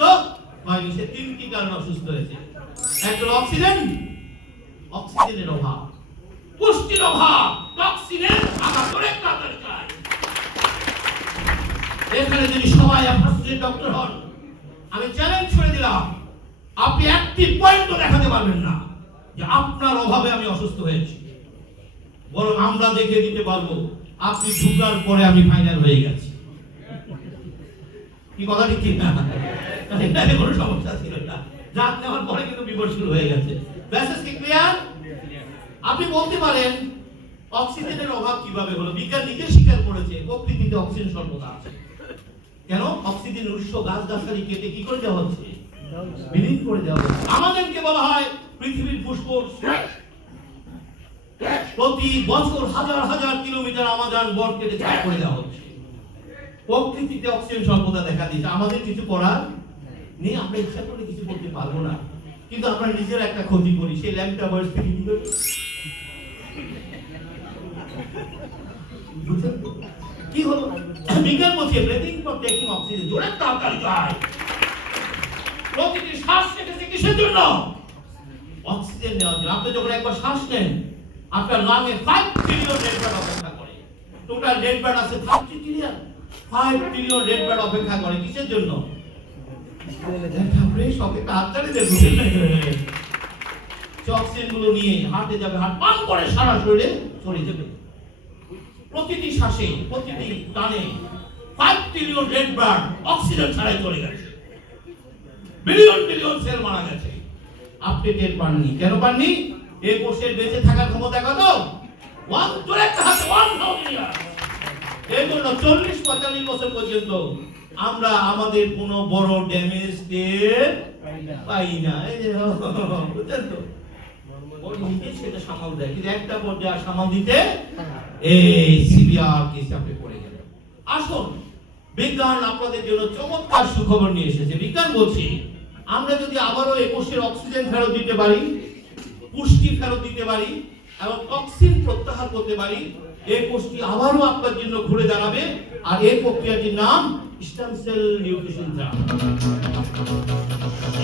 হয়নি। সে 3টি কারণে অসুস্থ হয়েছে। একটা অক্সিজেনের অভাব, পুষ্টির অভাব, টক্সিনের আঘাতরে কাতার খায়। এখানে যদি সবাই আপনার ডক্টর হন, আমি চ্যালেঞ্জ করে দিলাম, আপনি একটি পয়েন্টও দেখাতে পারবেন না যে আপনার অভাবে আমি অসুস্থ হয়েছি। বরং আমরা দেখে দিতে পারবো আপনি ঢুকার পরে আমি ফাইনাল হয়ে গেছি। কি কথা ঠিক না? এখানে কোনো সমস্যা ছিল না, জাত নেওয়ার পরে কিন্তু বিপদ শুরু হয়ে গেছে। মেসেজ কি ক্লিয়ার? আপনি বলতে পারেন অক্সিজেনের অভাব কিভাবে হলো? বিজ্ঞান নিজে স্বীকার করেছে প্রকৃতিতে অক্সিজেন স্বল্পতা আছে। কেন? অক্সিজেনের উৎস গাছগাছালি কেটে কি করে দেওয়া হচ্ছে? বিলীন করে দেওয়া হচ্ছে। আমাদেরকে বলা হয় পৃথিবীর ফুসফুস, প্রতি বছর হাজার হাজার কিলোমিটার আমাজন বন কেটে ছাই করে দেওয়া হচ্ছে। প্রকৃতিতে অক্সিজেন স্বল্পতা দেখা দিচ্ছে, আমাদের কিছু করার নেই। আমরা ইচ্ছা করলে কিছু করতে পারবো না, কিন্তু আমরা নিজের একটা ক্ষতি করি। সেই ল্যাম্পটা বয়স থেকে কি করি? কি হলো? বিজ্ঞান বলছে ব্রিথিং ফর টেকিং অক্সিজেন। জোরে তাকাল যায়। প্রতিটি শ্বাস নিতে কিসের জন্য? অক্সিজেন নেওয়ার জন্য। আপনি যখন একবার শ্বাস নেন, আপনার লাঙে 5 ট্রিলিয়ন রেড ব্লাড অপেক্ষা করে। টোটাল রেড ব্লাড আছে 30 ট্রিলিয়ন। 5 ট্রিলিয়ন রেড ব্লাড অপেক্ষা করে কিসের জন্য? আপনি সবে তাড়াতাড়ি দেখুন, অক্সিজেন গুলো নিয়ে হার্টে যাবে, হার্ট পাম্প করে সারা শরীরে চলে যাবে। প্রতিটি শ্বাসে, প্রতিটি টানে 5 ট্রিলিয়ন রেড ব্লাড অক্সিজেন ছাড়াই চলে গেছে। বিলিয়ন বিলিয়ন সেল মারা গেছে। আপনি টের পাননি। কেন পাননি? এই কোষের বেঁচে থাকার ক্ষমতা কত? 1,000 ইয়ার। এই জন্য 40-45 বছর পর্যন্ত আমরা আমাদের কোনো বড় ড্যামেজ টের পাই না। এই যে বুঝছেন তো, বড় নিজে সেটা সামাল দেয়, কিন্তু একটা পর্যায়ে সামাল দিতে এই সিভিয়ার কেস আপনি পড়ে গেলেন। আসুন, বিজ্ঞান আপনাদের জন্য চমৎকার সুখবর নিয়ে এসেছে। বিজ্ঞান বলছে আমরা যদি আবারও এই কোষের অক্সিজেন ফেরত দিতে পারি, পুষ্টি ফেরত দিতে পারি এবং টক্সিন প্রত্যাহার করতে পারি, এই কোষটি আবারও আপনার জন্য ঘুরে দাঁড়াবে। আর এই প্রক্রিয়াটির নাম স্টেম সেল নিউট্রিশন থেরাপি।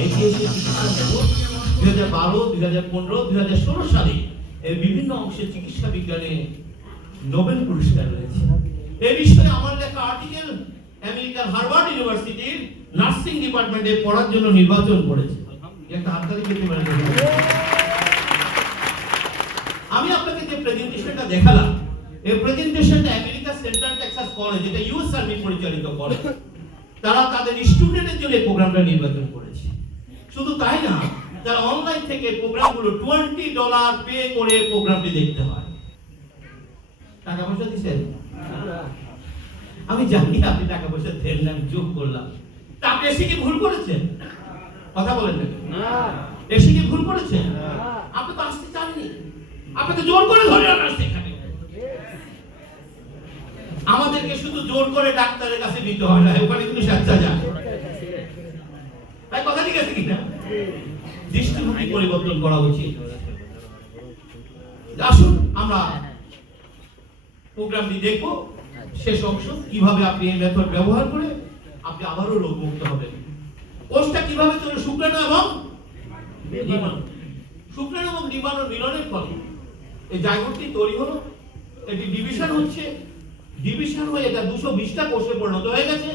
এই যে 2012, 2015, 2016 সালে এর বিভিন্ন অংশে চিকিৎসা বিজ্ঞানে নোবেল পুরস্কার রয়েছে। এই বিষয়ে আমার লেখা আর্টিকেল আমেরিকার হার্ভার্ড ইউনিভার্সিটির নার্সিং ডিপার্টমেন্টে পড়ার জন্য নির্বাচন করেছে। একটা হাততালি দিতে পারেন। আমি আপনাকে যে প্রেজেন্টেশনটা দেখালাম, এই প্রেজেন্টেশনটা আমেরিকা সেন্ট্রাল টেক্সাস কলেজ, যেটা ইউএস আর্মি পরিচালিত করে, তারা তাদের স্টুডেন্টের জন্য এই প্রোগ্রামটা নির্বাচন করেছে। শুধু তাই না, তারা অনলাইন থেকে প্রোগ্রামগুলো $20 পে করে প্রোগ্রামটি দেখতে হয়। টাকা পয়সা দিচ্ছেন? আমি জানি আপনি টাকা পয়সা দেন না, যোগ করলাম। তা আপনি এসে কি ভুল করেছেন? কথা বলেন না। এসে কি ভুল করেছেন? আপনি তো আসতে চাননি, আপনাকে জোর করে ধরে আসতে এখানে। আমাদেরকে শুধু জোর করে ডাক্তারের কাছে নিতে হয় না, ওখানে কিন্তু স্বেচ্ছা যায়। তাই কথা ঠিক আছে কিনা? দৃষ্টিভঙ্গি পরিবর্তন করা উচিত। আসুন আমরা প্রোগ্রামটি দেখবো। শেষ অংশ, কিভাবে আপনি এই মেথড ব্যবহার করে আপনি আবারও রোগমুক্ত হবেন। কোষটা কিভাবে চলে? শুক্রাণু এবং ডিম্বাণু। শুক্রাণু এবং ডিম্বাণুর মিলনের ফলে এই জাইগোটটি তৈরি হলো। এটি ডিভিশন হচ্ছে, ডিভিশন হয়ে এটা 220টা কোষে পরিণত হয়ে গেছে।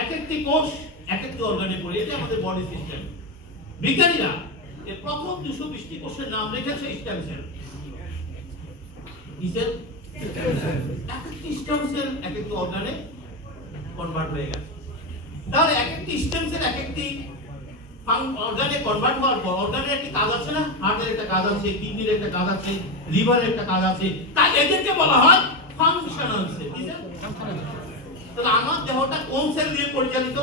এক একটি কোষ এক একটি অর্গানে পড়ে। এটা আমাদের বডি সিস্টেম। বিজ্ঞানীরা এই প্রথম 220টি কোষের নাম রেখেছে স্টেম সেল। কি সেল? এক একটি স্টেম সেল এক একটি অর্গানে কনভার্ট হয়ে গেছে। তাহলে এক একটি স্টেম সেল এক একটি অর্গানে কনভার্ট হওয়ার পর অর্গানের একটি কাজ আছে না? হার্টের একটা কাজ আছে, কিডনির একটা কাজ আছে, লিভারের একটা কাজ আছে। তাই এদেরকে বলা হয় ফাংশনাল সেল। কি সেল? তাহলে আমার দেহটা কোন সেল দিয়ে পরিচালিত?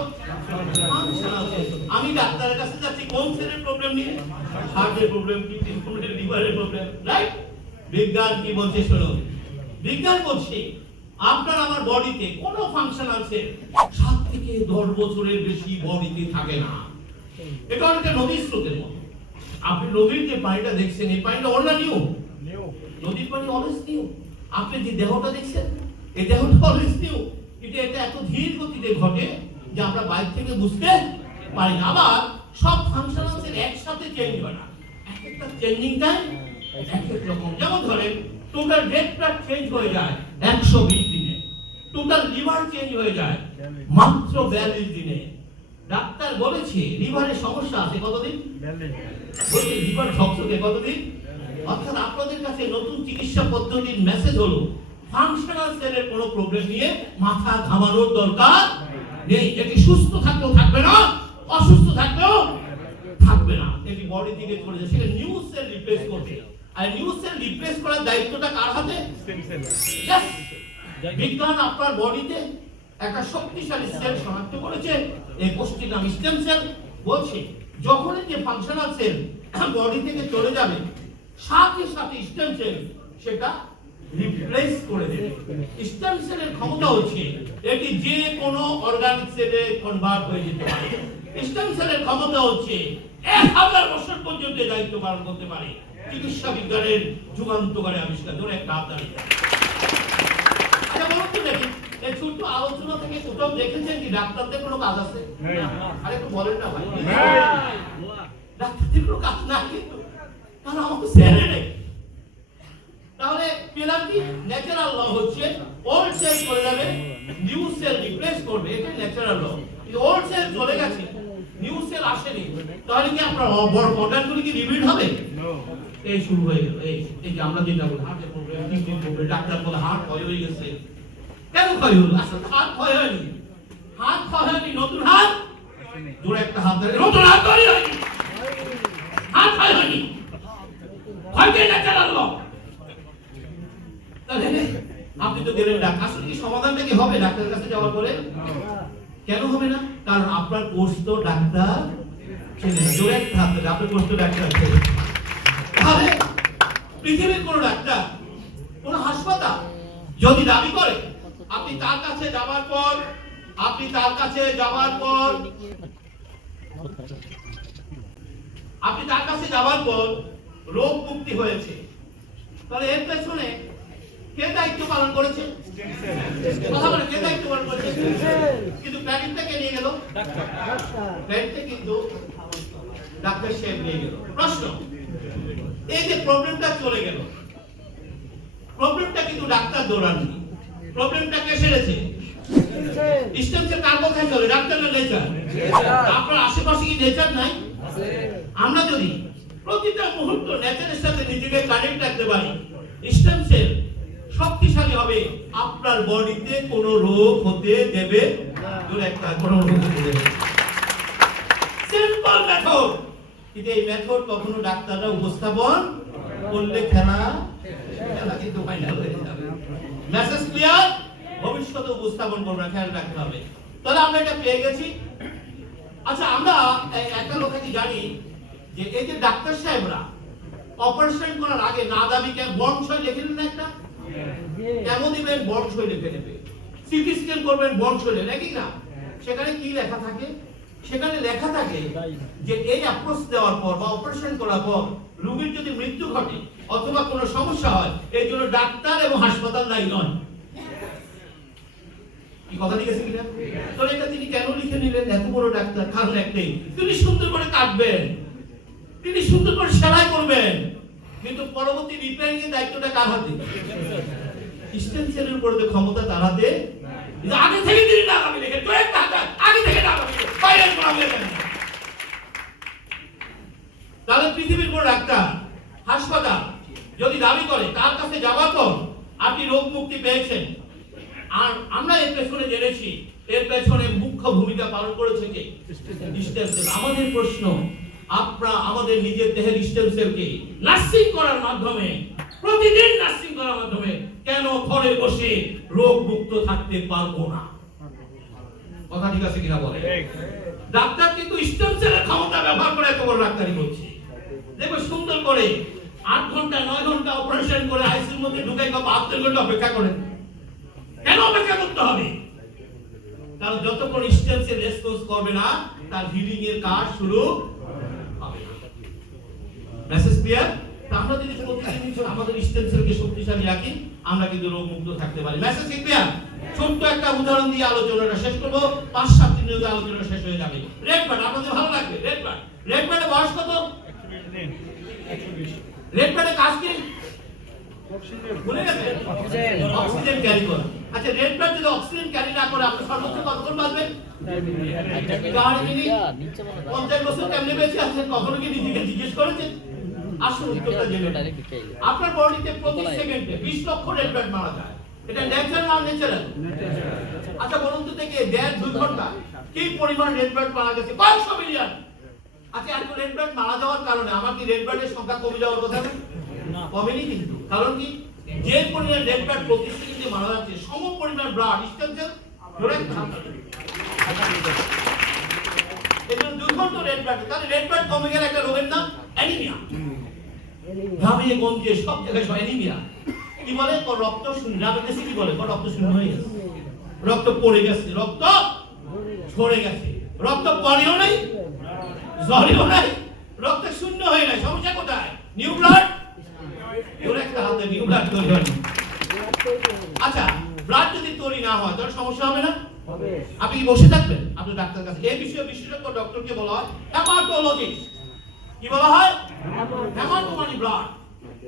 Functional cell. আমি ডাক্তারের কাছে যাচ্ছি কোন সেলের প্রবলেম নিয়ে? হার্টের প্রবলেম, কিডনির প্রবলেম, লিভারের প্রবলেম, রাইট? বিজ্ঞান কি বলছে শুনুন। বিজ্ঞান বলছে আপনার আমার বডিতে কোনো ফাংশনাল সেল 7 থেকে 10 বছরের বেশি বডিতে থাকে না। এটা একটা নদীর স্রোতের মতো। আপনি নদীর যে পানিটা দেখছেন, এই পানিটা অন্য নিউ। নদীর পানি অলওয়েজ নিউ। আপনি যে দেহটা দেখছেন, এই দেহটা অলওয়েজ নিউ। এটা এত ধীর গতিতে ঘটে যে আমরা বাইরে থেকে বুঝতে পারি না। আবার সব ফাংশনাল সেল একসাথে চেঞ্জ হয় না, এক একটা চেঞ্জিং টাইম এক এক রকম। যেমন ধরেন টোটাল রেড ব্লাড চেঞ্জ হয়ে যায় 120 দিনে, টোটাল লিভার চেঞ্জ হয়ে যায় মাত্র 42 দিনে। ডাক্তার বলেছে লিভারের সমস্যা আছে কতদিন? বলছে লিভার ঝকঝকে কতদিন? অর্থাৎ আপনাদের কাছে নতুন চিকিৎসা পদ্ধতির মেসেজ হলো ফাংশনাল সেলের কোনো প্রবলেম নিয়ে মাথা ঘামানোর দরকার নেই। এটি সুস্থ থাকলেও থাকবে না, অসুস্থ থাকলেও থাকবে না, এটি বডি থেকে চলে যায়, সেটা নিউ সেল রিপ্লেস করবে। আর নিউ সেল রিপ্লেস করার দায়িত্বটা কার হাতে? Yes! বিজ্ঞান আপনার বডিতে একটা শক্তিশালী সেল শনাক্ত করেছে, এই কোষটির নাম স্টেম সেল। বলছে যখনই যে ফাংশনাল সেল বডি থেকে চলে যাবে সাথে সাথে স্টেম সেল সেটা রিপ্লেস করে দেবে। স্টেম সেলের ক্ষমতা হচ্ছে এটি যে কোনো অর্গানিক সেলে কনভার্ট হয়ে যেতে পারে। স্টেম সেলের ক্ষমতা হচ্ছে 1000 বছর পর্যন্ত দায়িত্ব পালন করতে পারে। চিকিৎসা বিজ্ঞানের যুগান্তকারী আবিষ্কার। ধরে একটা হাত দাঁড়িয়ে। আচ্ছা বলুন তো দেখি, এই ছোট্ট আলোচনা থেকে কোথাও দেখেছেন কি ডাক্তারদের কোনো কাজ আছে? আরে একটু বলেন না ভাই। ডাক্তারদের কোনো কাজ নাই কিন্তু, কারণ আমাকে সেরে নেই। তাহলে পেলাম কি? ন্যাচারাল ল হচ্ছে ওল্ড সেল চলে যাবে, নিউ সেল রিপ্লেস করবে, এটা ন্যাচারাল ল। কিন্তু ওল্ড সেল চলে গেছে, নিউ সেল আসেনি, তাহলে কি আপনার বড় অর্গানগুলি কি রিবিল্ড হবে? এই শুরু হয়ে গেল। এই যে আমরা যেটা বলি হার্টের প্রবলেম, কিডনির প্রবলেম, ডাক্তার বলে হার্ট ক্ষয় হয়ে গেছে। কেন ক্ষয় হলো? আসলে হার্ট ক্ষয় হয়নি, হাত ক্ষয় হয়নি, নতুন হাত জোরে একটা হাত ধরে নতুন হাত তৈরি হয়নি, হাত ক্ষয় হয়নি, ক্ষয়কে ন্যাচারাল ল। তাহলে আপনি তো গেলেন ডাক্তার, আসলে কি সমাধানটা কি হবে ডাক্তারের কাছে যাওয়ার পরে? কেন হবে না? কারণ আপনার কোর্স তো ডাক্তার ছেলে, জোরে একটা হাত ধরে আপনার কোর্স তো ডাক্তার ছেলে। তাহলে পৃথিবীর কোন ডাক্তার, কোন হাসপাতাল যদি দাবি করে আপনি তার কাছে যাওয়ার পর রোগ মুক্তি হয়েছে, তাহলে এর পেছনে কে দায়িত্ব পালন করেছে? কথা বলে কে দায়িত্ব পালন করেছে? কিন্তু ক্রেডিটটা কে নিয়ে গেল? ক্রেডিটটা কিন্তু ডাক্তার সাহেব নিয়ে গেল। প্রশ্ন, এই যে প্রবলেমটা চলে গেল, প্রবলেমটা কিন্তু ডাক্তার দৌড়াননি, প্রবলেমটা কে সেরেছে? স্টেম সেল কার কোথায় চলে? ডাক্তার না নেচার? আপনার আশেপাশে কি নেচার নাই? আমরা যদি প্রতিটা মুহূর্ত নেচারের সাথে নিজেকে কানেক্ট রাখতে পারি, স্টেম সেল শক্তিশালী হবে, আপনার বডিতে কোনো রোগ হতে দেবে না। কোনো রোগ হতে দেবে না। সিম্পল মেথড, কিন্তু এই মেথড কখনো ডাক্তাররা উপস্থাপন করলে খেলা কিন্তু ফাইনাল হয়ে যাবে। Message clear? ভবিষ্যতে উপস্থাপন করবে, খেয়াল রাখতে হবে। তাহলে আমরা এটা পেয়ে গেছি। আচ্ছা, আমরা একটা কথা কি জানি যে এই যে ডাক্তার সাহেবরা অপারেশন করার আগে না দাবিকে বর্ণসই লিখে নেন, একটা কেমন দিবেন বর্ণসই লিখে নেবে, সিটি স্ক্যান করবেন বর্ণসই নাকি না? সেখানে কি লেখা থাকে? সেখানে লেখা থাকে যে এই অ্যাপ্রোচ দেওয়ার পর বা অপারেশন করার পর রোগীর যদি মৃত্যু ঘটে অথবা কোনো সমস্যা হয়, এই জন্য ডাক্তার এবং হাসপাতাল দায়ী নয়। কি কথা লিখেছে কিনা? তো এটা তিনি কেন লিখে নিলেন? এত বড় ডাক্তার, কারণ একটাই, তিনি সুন্দর করে কাটবেন, তিনি সুন্দর করে সেলাই করবেন, কিন্তু পরবর্তী রিপেয়ারিং এর দায়িত্বটা কার হাতে? স্টেম সেলের উপর যে ক্ষমতা তার হাতে। আগে থেকে তিনি না আমি লিখে তো একটা আগে থেকে না আমি বাইরে করা হয়ে গেল। তাহলে পৃথিবীর কোন ডাক্তার, হাসপাতাল যদি দাবি করে তার কাছে যাওয়ার পর আপনি রোগ মুক্তি পেয়েছেন, আর আমরা এর পেছনে জেনেছি এর পেছনে মুখ্য ভূমিকা পালন করেছে কে? Stem cell. আমাদের প্রশ্ন, আমরা আমাদের নিজের দেহের স্টেম সেলকে নার্সিং করার মাধ্যমে, প্রতিদিন নার্সিং করার মাধ্যমে কেন ঘরে বসে রোগ মুক্ত থাকতে পারবো না? কথা ঠিক আছে কিনা বলে? ডাক্তার কিন্তু স্টেম সেলের ক্ষমতা ব্যবহার করে এত বড় ডাক্তারি করছে। দেখো সুন্দর করে 8 ঘন্টা 9 ঘন্টা অপারেশন করে আইসিইউর মধ্যে ঢুকাই 72 ঘন্টা অপেক্ষা করেন। কেন অপেক্ষা করতে হবে? কারণ যতক্ষণ স্টেম সেল রেসপন্স করবে না, তার হিলিং এর কাজ শুরু হবে না। Message clear? আমরা যদি প্রতিদিন আমাদের স্টেম সেলকে শক্তিশালী রাখি, আমরা কিন্তু রোগ মুক্ত থাকতে পারি। Message clear? ছোট্ট একটা উদাহরণ দিয়ে আলোচনাটা শেষ করব, 5-7 দিনের আলোচনা শেষ হয়ে যাবে। রেড বার্ড আপনাদের ভালো লাগবে? রেড বার্ডের বয়স কত? 120। রেড ব্লাডের কাজ কি? ভুলে গেছেন? অক্সিজেন ক্যারি করে। আচ্ছা, রেড ব্লাড যদি অক্সিজেন ক্যারি না করে আপনি সর্বোচ্চ কতক্ষণ বাঁচবেন? 4 মিনিট। 50 বছর কেমনে বেঁচে আছেন কখনো কি নিজেকে জিজ্ঞেস করেছেন? আসল উত্তরটা জেনে নিন। আপনার বডিতে প্রতি সেকেন্ডে 20 লক্ষ রেড ব্লাড মারা যায়। এটা ন্যাচারাল না ন্যাচারাল? আচ্ছা বলুন তো দেখে 1.5-2 ঘন্টা কি পরিমাণ রেড ব্লাড মারা গেছে? কয়েকশো মিলিয়ন। আচ্ছা, এত রেড ব্লাড মারা যাওয়ার কারণে আমার কি রেড ব্লাডের সংখ্যা কমে যাওয়ার কথা না? কমেনি কিন্তু। কারণ কি? যে পরিমাণ রেড ব্লাড প্রতি সেকেন্ডে মারা যাচ্ছে সম পরিমাণ ব্লাড স্টেম ধরে এজন্য 2 ঘন্টা রেড ব্লাড। তাহলে রেড ব্লাড কমে গেলে একটা রোগের নাম অ্যানিমিয়া। গ্রামে গঞ্জে সব জায়গায় অ্যানিমিয়া। কি বলে? রক্ত শূন্য। গ্রামের দেশে কি বলে? রক্ত শূন্য হয়ে গেছে, রক্ত পড়ে গেছে, রক্ত ঝরে গেছে, রক্ত পড়েও নাই, ঝরেও নাই, রক্ত শূন্য হয়ে নাই। সমস্যা কোথায়? New blood. এর একটা হাতে নিউ ব্লাড তৈরি হয়। আচ্ছা, ব্লাড যদি তৈরি না হয় তাহলে সমস্যা হবে না? হবে। আপনি কি বসে থাকবেন? আপনি ডাক্তার কাছে এই বিষয়ে বিশেষজ্ঞ ডক্টরকে বলা হয় হেমাটোলজিস্ট। কি বলা হয়? হেমাটো মানে ব্লাড,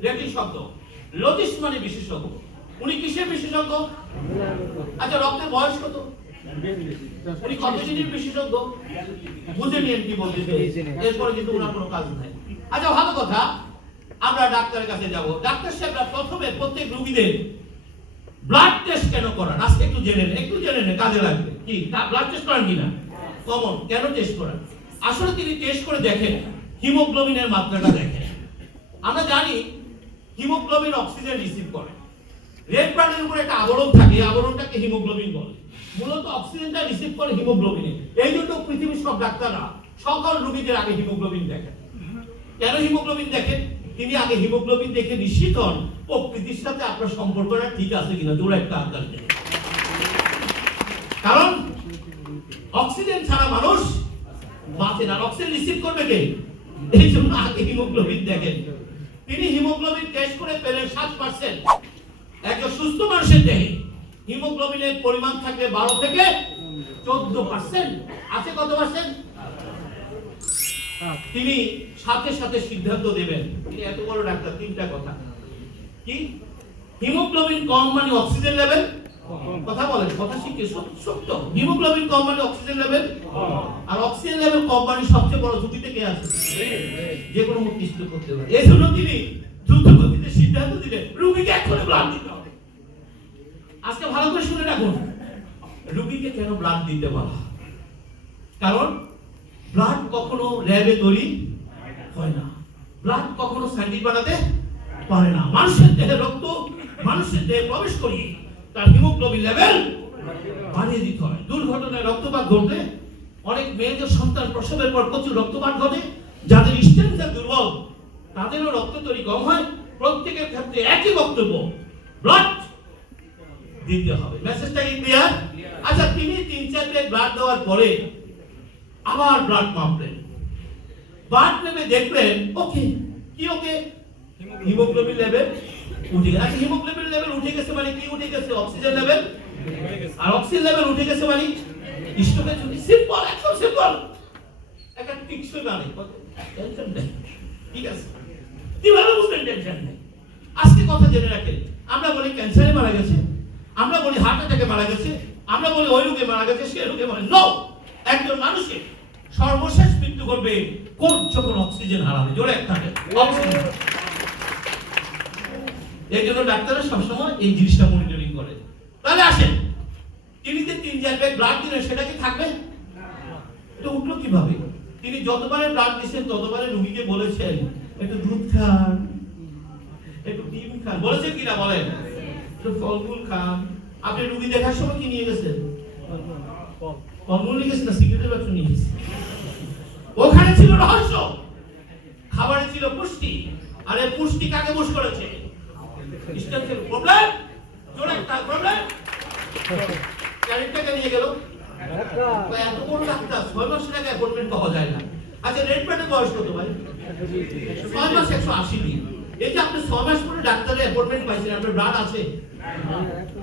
ল্যাটিন শব্দ। লজিস্ট মানে বিশেষজ্ঞ। উনি কিসের বিশেষজ্ঞ? আচ্ছা, রক্তের বয়স কত? উনি কত দিনের বিশেষজ্ঞ? বুঝে নিন কি বলতেছে। এরপরে কিন্তু ওনার কোনো কাজ নাই। আচ্ছা, ভালো কথা, আমরা ডাক্তারের কাছে যাব। ডাক্তার সাহেবরা প্রথমে প্রত্যেক রোগীদের ব্লাড টেস্ট কেন করান আজকে একটু জেনে নেন, কাজে লাগবে। কি ব্লাড টেস্ট করেন কিনা? কমন। কেন টেস্ট করেন? আসলে তিনি টেস্ট করে দেখেন হিমোগ্লোবিনের মাত্রাটা দেখেন। আমরা জানি হিমোগ্লোবিন অক্সিজেন রিসিভ করে। রেড ব্লাডের উপরে একটা আবরণ থাকে, আবরণটাকে হিমোগ্লোবিন বলে। মূলত অক্সিজেনটা রিসিভ করে হিমোগ্লোবিনে। এই জন্য পৃথিবীর সব ডাক্তাররা সকল রোগীদের আগে হিমোগ্লোবিন দেখেন। কেন হিমোগ্লোবিন দেখেন? তিনি আগে হিমোগ্লোবিন দেখে নিশ্চিত হন প্রকৃতির সাথে আপনার সম্পর্কটা ঠিক আছে কিনা। দূর একটা আকার দেয়। কারণ অক্সিজেন ছাড়া মানুষ বাঁচে না। অক্সিজেন রিসিভ করবে কে? এই জন্য আগে হিমোগ্লোবিন দেখেন। তিনি হিমোগ্লোবিন টেস্ট করে পেলেন 7%। একজন সুস্থ মানুষের দেহে হিমোগ্লোবিনের পরিমাণ থাকবে 12 থেকে 14%। আছে কত পার্সেন্ট? তিনি সাথে সাথে সিদ্ধান্ত দেবেন। তিনি এত বড় ডাক্তার, 3টা কথা। কি? হিমোগ্লোবিন কম মানে অক্সিজেন লেভেল কথা বলেন, কথা শিখে সত্য। হিমোগ্লোবিন কম মানে অক্সিজেন লেভেল, আর অক্সিজেন লেভেল কম মানে সবচেয়ে বড় ঝুঁকিতে কে আছে? যে কোনো মৃত্যু করতে পারে। এই জন্য তিনি দ্রুত গতিতে সিদ্ধান্ত দিলেন রোগীকে এক্ষুনি ব্লাড দিতে হবে। আজকে ভালো করে শুনে রাখুন, রোগীকে কেন ব্লাড দিতে বলা? কারণ ব্লাড কখনো ল্যাবে তৈরি হয় না, ব্লাড কখনো সাইন্টিস্ট বানাতে পারে না। মানুষের দেহে রক্ত মানুষের দেহে প্রবেশ করিয়ে তার হিমোগ্লোবিন লেভেল বাড়িয়ে দিতে হয়। দুর্ঘটনায় রক্তপাত ঘটে, অনেক মেয়েদের সন্তান প্রসবের পর প্রচুর রক্তপাত ঘটে, যাদের স্টেম সেল দুর্বল তাদেরও রক্ত তৈরি কম হয়। প্রত্যেকের ক্ষেত্রে একই বক্তব্য, ব্লাড দিতে হবে। মেসেজটা কি ক্লিয়ার? আচ্ছা, তিনি 3-4 প্লেট ব্লাড দেওয়ার পরে আবার ব্লাড মাপলেন। ব্লাড নেমে দেখলেন ওকে। কি ওকে? হিমোগ্লোবিন লেভেল উঠে গেছে। আচ্ছা, হিমোগ্লোবিন লেভেল উঠে গেছে মানে কি উঠে গেছে? Oxygen level. আর অক্সিজেন লেভেল উঠে গেছে মানে স্ট্রোকের ঝুঁকি। সিম্পল, একদম সিম্পল। একটা টিকসই মানে টেনশন নেই। ঠিক আছে? কিভাবে বুঝবেন টেনশন নেই? আজকে কথা জেনে রাখেন, আমরা বলি ক্যান্সারে মারা গেছে, আমরা বলি হার্ট অ্যাটাকে মারা গেছে, আমরা বলি ওই রোগে মারা গেছে, সে রোগে মারা। নো, একজন মানুষের সর্বশেষ মৃত্যু করবে কোন যখন অক্সিজেন হারাবে। জোরে একটা অক্সিজেন। এই জন্য ডাক্তাররা সবসময় এই জিনিসটা মনিটরিং করে। তাহলে আসেন, তিনি যে 3-4 ব্যাগ ব্লাড দিলেন সেটা কি থাকবে? এটা উঠলো কিভাবে? তিনি যতবারে ব্লাড দিয়েছেন ততবারে রোগীকে বলেছেন একটু দুধ খান, একটু ডিম খান। বলেছেন কিনা বলেন? একটু ফলমূল খান। আপনি রোগী দেখার সময় কি নিয়ে গেছেন? ফলমূল নিয়ে গেছেন না সিগারেটের বাক্স নিয়ে গেছেন? ওখানে ছিল রহস্য, খাবারে ছিল পুষ্টি। আর এই পুষ্টি কাকে বুশ করেছে? স্টেন্সের প্রবলেম। জোরে একটা প্রবলেম। ক্যারেক্টারকে নিয়ে গেল এত বড় ডাক্তার, 6 মাসের আগে অ্যাপয়েন্টমেন্ট পাওয়া যায় না। আচ্ছা, রেড ব্লাডের বয়স কত ভাই? 6 মাস 180 দিন। এই যে আপনি 6 মাস পরে ডাক্তারের অ্যাপয়েন্টমেন্ট পাইছেন, আপনার ব্লাড আছে,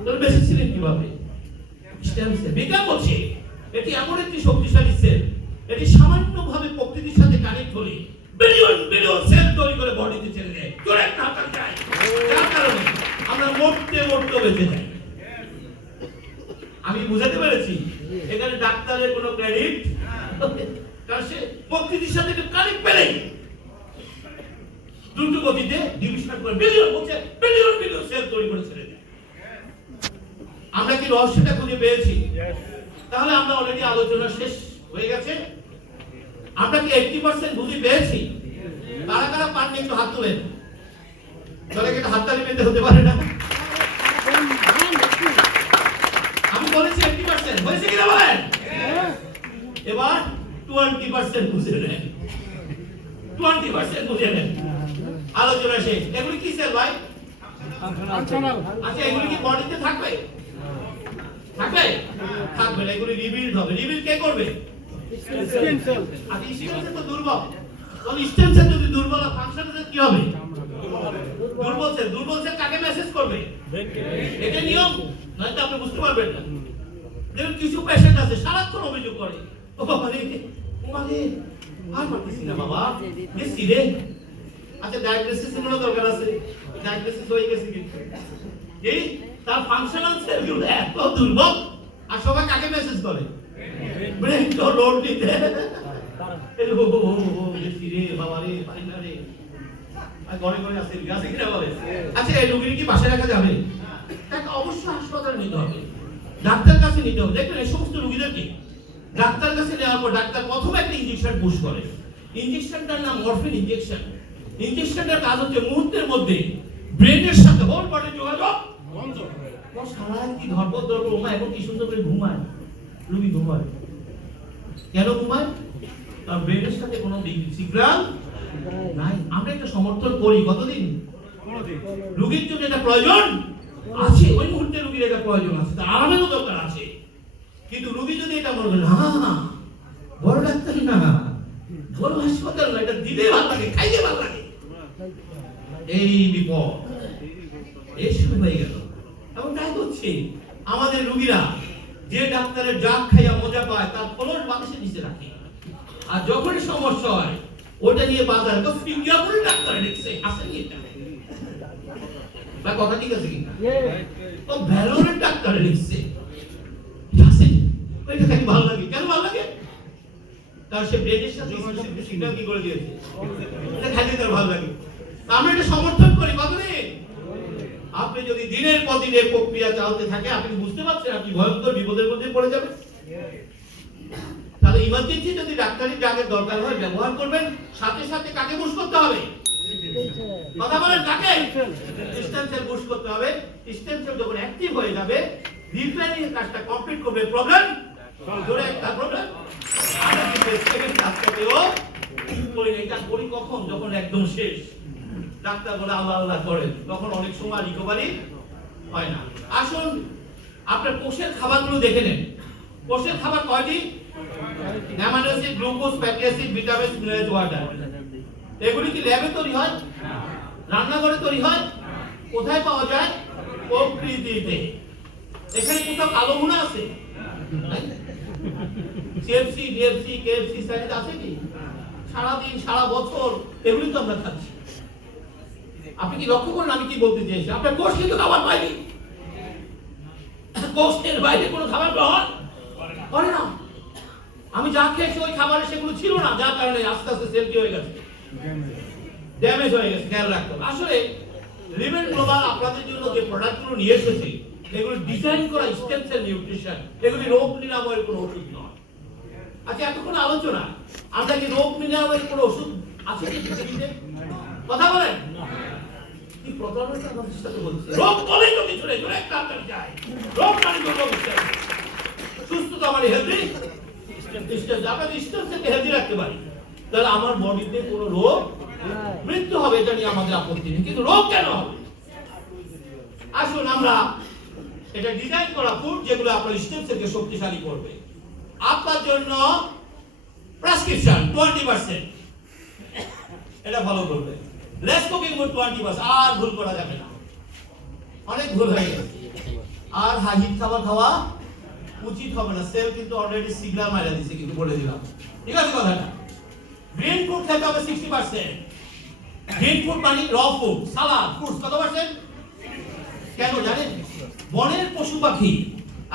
তাহলে বেঁচে ছিলেন কিভাবে? Stem cell. বিজ্ঞান বলছে এটি এমন একটি শক্তিশালী সেল, এটি সামান্যভাবে প্রকৃতির সাথে কানেক্ট হলে বিলিয়ন বিলিয়ন সেল তৈরি করে বডিতে চলে যায়। করে একটা হাতার চাই, যার কারণে আমরা মরতে মরতে বেঁচে যাই। আমি বুঝাতে পেরেছি? এখানে ডাক্তারের কোনো ক্রেডিট, কারণ সে প্রকৃতির সাথে কানেক্ট পেলেই দ্রুত গতিতে ডিভিশন করে বিলিয়ন বলছে, বিলিয়ন বিলিয়ন সেল তৈরি করে ছেড়ে দেয়। আমরা কি রহস্যটা খুঁজে পেয়েছি? তাহলে আমরা অলরেডি আলোচনা শেষ হয়ে গেছে। আমরা কি 80% বুঝে পেয়েছি? কারা কারা পাননি একটু হাত তুলেন। তাহলে কি হাত তালি পেতে হতে পারে না? আমি বলেছি 80% হয়েছে কিনা বলেন। এবার 20% বুঝে নেন, 20% বুঝে নেন। আলোচনা শেষ। এগুলি কি সেল ভাই? আচ্ছা, এগুলি কি বডিতে থাকবে? থাকবে? থাকবে না, এগুলি রিবিল্ড হবে। রিবিল্ড কে করবে? Stem cell. আচ্ছা, স্টেম সেল তো দুর্বল। তাহলে স্টেম সেল যদি দুর্বল হয়, ফাংশন সেল কি হবে? দুর্বল সেল। দুর্বল সেল কাকে মেসেজ করবে? এটা নিয়ম, নয়তো আপনি বুঝতে পারবেন না। দেখুন কিছু পেশেন্ট আছে সারাক্ষণ অভিযোগ করে, ও বাবা রে, আর পারতেছি না বাবা, বেশি রে। আচ্ছা, ডায়াগনোসিস এর দরকার আছে, ডায়াগনোসিস হয়ে গেছে কিন্তু এই তার ফাংশনাল সেলগুলো এত দুর্বল। আর সবাই কাকে মেসেজ করে? ব্রেন তো লোড দিতে। এই ও বেশি রে বাবা রে, পারি না রে। আর ঘরে ঘরে আছে গাছে কিনা বলে। আচ্ছা, এই রোগীর কি বাসায় রাখা যাবে? তাকে অবশ্যই হাসপাতালে নিতে হবে, ডাক্তার কাছে নিতে হবে। দেখবেন এই সমস্ত রোগীদেরকে ডাক্তার কাছে নেওয়ার পর ডাক্তার প্রথমে একটা ইনজেকশন পুশ করে। ইনজেকশনটার নাম মরফিন ইনজেকশন। ইনজেকশনটার কাজ হচ্ছে মুহূর্তের মধ্যে ব্রেনের সাথে হোল বডির যোগাযোগ বন্ধ। ও সারা কি ধরপর ধরপর ওমা এখন কি সুন্দর করে ঘুমায় রোগী, ঘুমায় কেন ঘুমায়? তার ব্রেনের সাথে কোনো সিগন্যাল নাই। আমরা এটা সমর্থন করি কতদিন? রোগীর জন্য এটা প্রয়োজন আছে, ওই মুহূর্তে রোগীর এটা প্রয়োজন আছে, তার আরামেরও দরকার আছে। কিন্তু রোগী যদি এটা মনে করে না, বড় ডাক্তার না, বড় হাসপাতাল না, এটা দিলে ভালো লাগে, খাইলে ভালো লাগে, এই বিপদ এই শুরু হয়ে গেল। এবং তাই হচ্ছে আমাদের রোগীরা যে ডাক্তারের জাগ খাইয়া মজা পায় তার খোলস বাতাসে নিচে রাখে। আর যখনই সমস্যা হয় ওটা নিয়ে বাজারে তো সিঙ্গাপুরের ডাক্তার দেখছে, আসেনি এটা বা কথা ঠিক আছে কিনা? ও ভ্যালোরের ডাক্তার দেখছে, ওইটা খালি ভালো লাগে। কেন ভালো লাগে? কারণ সে ব্রেনের সাথে সিগন্যাল কি করে দিয়েছে, এটা খালি তার ভালো লাগে। আমরা এটা সমর্থন করি কতদিন? আপনি যদি দিনের পর দিন এই প্রক্রিয়া চালাতে থাকে, আপনি বুঝতে পারছেন আপনি ভয়ঙ্কর বিপদের মধ্যে পড়ে যাবেন। তাহলে ইমার্জেন্সি যদি ডাক্তারি জাগের দরকার হয় ব্যবহার করবেন, সাথে সাথে কাকে পুশ করতে হবে? কথা বলেন, কাকে? স্টেম সেল পুশ করতে হবে। স্টেম সেল যখন অ্যাক্টিভ হয়ে যাবে, রিপেয়ারিং এর কাজটা কমপ্লিট করবে, প্রবলেম ধরে একটা প্রবলেম। আমরা কিন্তু সেকেন্ড কাজটাকেও করি না। এটা করি কখন? যখন একদম শেষ। ডাক্তার বলে আল্লাহ আল্লাহ করেন, তখন অনেক সময় রিকভারি হয় না। আসুন আপনার কোষের খাবারগুলো দেখে নেন। কোষের খাবার কয়টি? Amino acid, glucose, fatty acid, vitamin, mineral water. এগুলি কি ল্যাবে তৈরি হয়? রান্নাঘরে তৈরি হয়? কোথায় পাওয়া যায়? প্রকৃতিতে। এখানে কোথাও কালো ভুনা আছে? সিএফসি, ডিএফসি, কেএফসি সাইড আছে কি? সারাদিন সারা বছর এগুলি তো আমরা খাচ্ছি। আপনি কি লক্ষ্য করেন আমি কি বলতে চাইছি? আপনার কোষ কিন্তু খাবার পায়নি, কোষের বাইরে কোনো খাবার গ্রহণ করে না। আমি যা খেয়েছি ওই খাবারে সেগুলো ছিল না, যার কারণে আস্তে আস্তে সেল কি হয়ে গেছে, ড্যামেজ হয়ে গেছে। খেয়াল রাখতে হবে। আসলে লিভেন গ্লোবাল আপনাদের জন্য যে প্রোডাক্টগুলো নিয়ে এসেছে এগুলো ডিজাইন করা স্টেম সেল নিউট্রিশন, এগুলি রোগ নিরাময়ের কোনো ওষুধ নয়। আচ্ছা, এতক্ষণ আলোচনা, আমরা কি রোগ নিরাময়ের কোনো ওষুধ আছে কি পৃথিবীতে? কথা বলেন। কি প্রতারণা আমাদের সাথে বলছে? রোগ বলেই তো কিছু নেই, একটা আপনার চাই রোগ মানে তো রোগ চাই। সুস্থতা মানে হেলদি স্টেম, আপনাকে স্টেম থেকে হেলদি রাখতে পারি, তাহলে আমার বডিতে কোনো রোগ মৃত্যু হবে, এটা নিয়ে আমাদের আপত্তি নেই। কিন্তু রোগ কেন হবে? আসুন আমরা এটা ডিজাইন করা ফুড যেগুলো আপনার স্টেম থেকে শক্তিশালী করবে। আপনার জন্য প্রেসক্রিপশন 20%, এটা ফলো করবে। লেস কুকিং উইথ 20%, আর ভুল করা যাবে না, অনেক ভুল হয়ে গেছে। আর হাইট খাবার খাওয়া উচিত হবে না। সেল কিন্তু অলরেডি সিগন্যাল মারা দিয়েছে, কিন্তু বলে দিলাম, ঠিক আছে কথাটা। গ্রিন ফুড খেতে হবে 60%, গ্রিন ফুড মানে র ফুড, সালাদ, ফ্রুটস, কত পার্সেন্ট? কেন জানেন? বনের পশু পাখি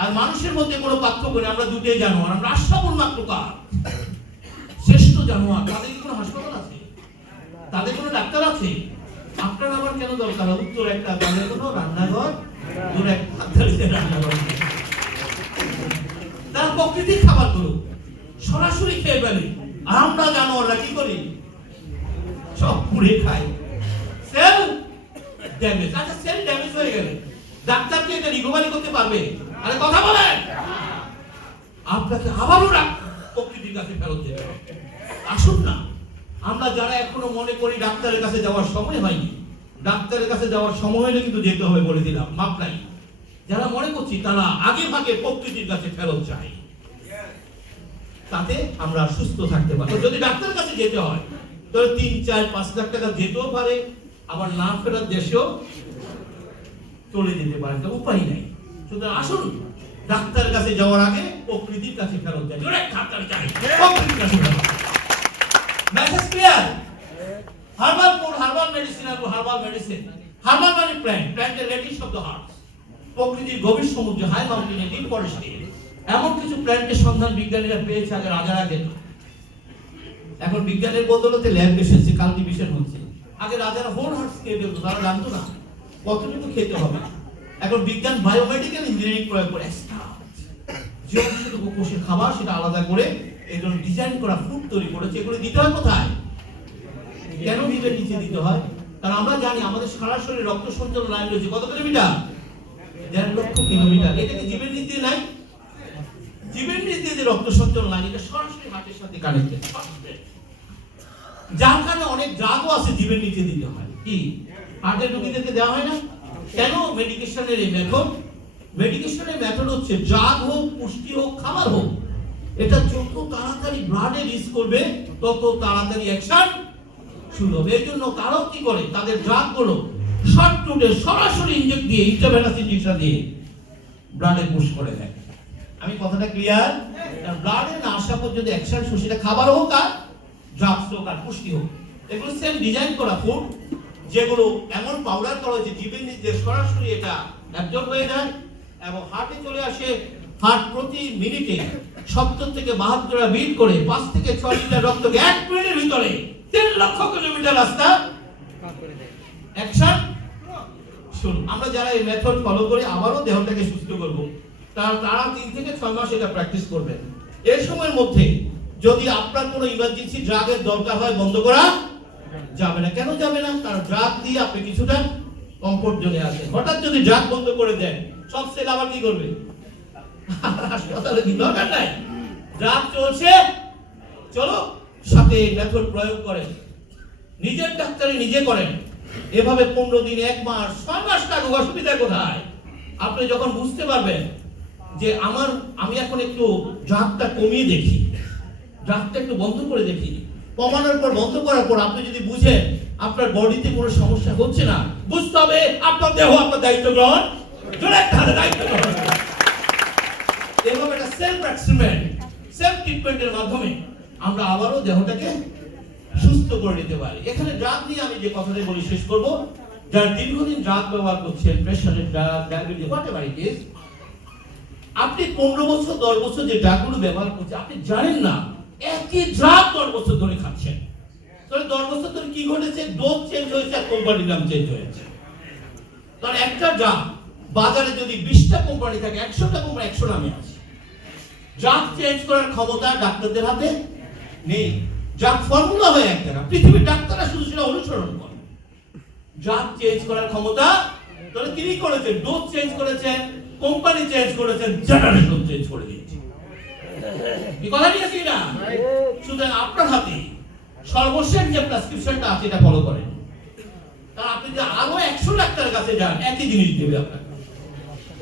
আর মানুষের মধ্যে কোনো পার্থক্য নেই, আমরা দুটোই জানোয়ার, আমরা আশ্রাবণ মাত্রকার, শ্রেষ্ঠ জানোয়ার। তাদের কি কোনো হাসপাতাল আছে? তাদের কোনো ডাক্তার আছে? আপনার আমার কেন দরকার? উত্তর একটা, তাদের কোনো রান্নাঘর, দূরে একটা রান্নাঘর। তারা প্রকৃতির খাবার গুলো সরাসরি খেয়ে ফেলে, আর আমরা জানোয়াররা কি করি? সব পুড়ে খাই। Sell damage. আচ্ছা, সেল ড্যামেজ হয়ে গেলে ডাক্তার কি এটা রিকভারি করতে পারবে? আরে কথা বলেন। আপনাকে আবারও প্রকৃতির কাছে ফেরত যেতে হবে। আসুন না, আমরা যারা এখনো মনে করি ডাক্তারের কাছে যাওয়ার সময় হয়নি, ডাক্তারের কাছে যাওয়ার সময় হলে কিন্তু যেতে হবে, বলে দিলাম, মাপ নাই। যারা মনে করছি তারা আগে ভাগে প্রকৃতির কাছে ফেরত যায়, তাতে আমরা সুস্থ থাকতে পারি। যদি ডাক্তারের কাছে যেতে হয় তাহলে 3, 4, 5 লাখ টাকা যেতেও পারে, আবার না ফেরার দেশেও চলে যেতে পারে, তো উপায় নাই। সুতরাং আসুন, ডাক্তারের কাছে যাওয়ার আগে প্রকৃতির কাছে ফেরত যায়। ডাক্তার চাই, প্রকৃতির কাছে ফেরত। Message clear? Herbal food, herbal medicine আর হার্বাল মেডিসিন। হার্বাল মানে প্ল্যান্ট, প্ল্যান্টের রেডিশ অফ দ্য হার্ট। প্রকৃতির গভীর সমুদ্রে, হাই মাউন্টেনে, ডিপ ফরেস্টে এমন কিছু প্ল্যান্টের সন্ধান বিজ্ঞানীরা পেয়েছে আগে রাজার আগে। এখন বিজ্ঞানের বদলতে ল্যাব এসেছে, কাল্টিভেশন হচ্ছে। আগে রাজারা হোল হার্টস খেয়ে ফেলতো, তারা জানতো না কতটুকু খেতে হবে। এখন বিজ্ঞান বায়োমেডিক্যাল ইঞ্জিনিয়ারিং প্রয়োগ করে যে অংশটুকু কোষে খাবার সেটা আলাদা করে এগুলো ডিজাইন করা ফুড তৈরি করেছে। এগুলো দিতে হয় কোথায়? কেন জীবের নিচে দিতে হয়? কারণ আমরা জানি আমাদের সারা শরীরে রক্ত সঞ্চালন লাইন রয়েছে কত কিলোমিটার? 1.5 লক্ষ কিলোমিটার। এটা কি জীবের নিচ দিয়ে নাই? জীবের নিচ দিয়ে যে রক্ত সঞ্চালন লাইন, এটা সরাসরি হার্টের সাথে কানেক্টেড। যার কারণে অনেক ড্রাগও আছে জীবের নিচে দিতে হয়। কি হার্টের রোগীদেরকে দেওয়া হয় না? কেন? মেডিকেশনের এই মেথড। মেডিকেশনের মেথড হচ্ছে ড্রাগ হোক, পুষ্টি হোক, খাবার হোক, এটা যত তাড়াতাড়ি ব্লাডে রিচ করবে তত তাড়াতাড়ি অ্যাকশন শুরু হবে। এর জন্য কারো কি করে, তাদের ড্রাগ গুলো শর্ট টুটে সরাসরি ইনজেক্ট দিয়ে, ইন্ট্রাভেনাস ইনজেকশন দিয়ে ব্লাডে পুশ করে দেয়। আমি কথাটা ক্লিয়ার? ব্লাডে না আসা পর্যন্ত অ্যাকশন শুরু, সেটা খাবার হোক আর ড্রাগস হোক আর পুষ্টি হোক। এগুলো সেম ডিজাইন করা ফুড, যেগুলো এমন পাউডার করা হয়েছে জীবের নিচে সরাসরি এটা অ্যাবজর্ব হয়ে যায় এবং হার্টে চলে আসে। হার্ট প্রতি মিনিটে 70 থেকে 72 বিট করে 5 থেকে 6 লিটার রক্তকে 1 মিনিটের ভিতরে 3 লক্ষ কিলোমিটার রাস্তা অ্যাকশন শুরু। আমরা যারা এই মেথড ফলো করে আবারও দেহটাকে সুস্থ করব, তারা 3 থেকে 6 মাস এটা প্র্যাকটিস করবেন। এর সময়ের মধ্যে যদি আপনার কোনো ইমার্জেন্সি ড্রাগের দরকার হয়, বন্ধ করা যাবে না। কেন যাবে না? কারণ ড্রাগ দিয়ে আপনি কিছুটা কমফোর্ট জোনে আছেন। হঠাৎ যদি ড্রাগ বন্ধ করে দেন, সব সেল আবার কি করবে? হাসপাতালে কি দরকার নাই? ড্রাগ চলছে, চলো সাথে মেথড প্রয়োগ করেন, নিজের ডাক্তারি নিজে করেন। এভাবে 15 দিন, 1 মাস, 6 মাস লাগুক, অসুবিধা কোথায়? আপনি যখন বুঝতে পারবেন যে আমি এখন একটু ড্রাগটা কমিয়ে দেখি, ড্রাগটা একটু বন্ধ করে দেখি, কমানোর পর, বন্ধ করার পর আপনি যদি বুঝেন আপনার বডিতে কোনো সমস্যা হচ্ছে না, বুঝতে হবে আপনার দেহ আপনার দায়িত্ব গ্রহণ করে, দায়িত্ব গ্রহণ করে। এবং একটা সেলফ এক্সপেরিমেন্ট, সেলফ ট্রিটমেন্টের মাধ্যমে আমরা আবারও দেহটাকে সুস্থ করে নিতে পারি। এখানে ড্রাগ নিয়ে আমি যে কথাটা বলি শেষ করব। যারা দীর্ঘদিন ড্রাগ ব্যবহার করছেন, প্রেশারের drug, diabetes, whatever it is, আপনি 15 বছর 10 বছর যে ড্রাগগুলো ব্যবহার করছেন, আপনি জানেন না একই ড্রাগ 10 বছর ধরে খাচ্ছেন। তাহলে 10 বছর ধরে কি ঘটেছে? ডোজ চেঞ্জ হয়েছে আর কোম্পানির নাম চেঞ্জ হয়েছে। কারণ একটা ড্রাগ বাজারে যদি 20টা কোম্পানি থাকে, 100টা কোম্পানি 100 নামে আছে। ড্রাগ চেঞ্জ করার ক্ষমতা ডাক্তারদের হাতে নেই। ড্রাগ ফর্মুলা হয়ে একটা না, পৃথিবীর ডাক্তাররা শুধু সেটা অনুসরণ করে। ড্রাগ চেঞ্জ করার ক্ষমতা তাহলে তিনি করেছেন, ডোজ চেঞ্জ করেছেন, কোম্পানি চেঞ্জ করেছেন, জেনারেশন চেঞ্জ করে দিয়েছে। এই কথা নিয়েছি না? সুতরাং আপনার হাতে সর্বশেষ যে প্রেসক্রিপশনটা আছে এটা ফলো করেন। কারণ আপনি যে আরো 100 ডাক্তারের কাছে যান, একই জিনিস দেবে আপনাকে।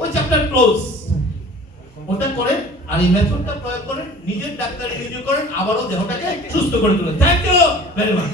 ওই চ্যাপ্টার ক্লোজ, ওটা করেন আর এই মেথডটা প্রয়োগ করেন, নিজের ডাক্তারি নিজে করেন, আবারও দেহটাকে সুস্থ করে তোলেন। Thank you very much.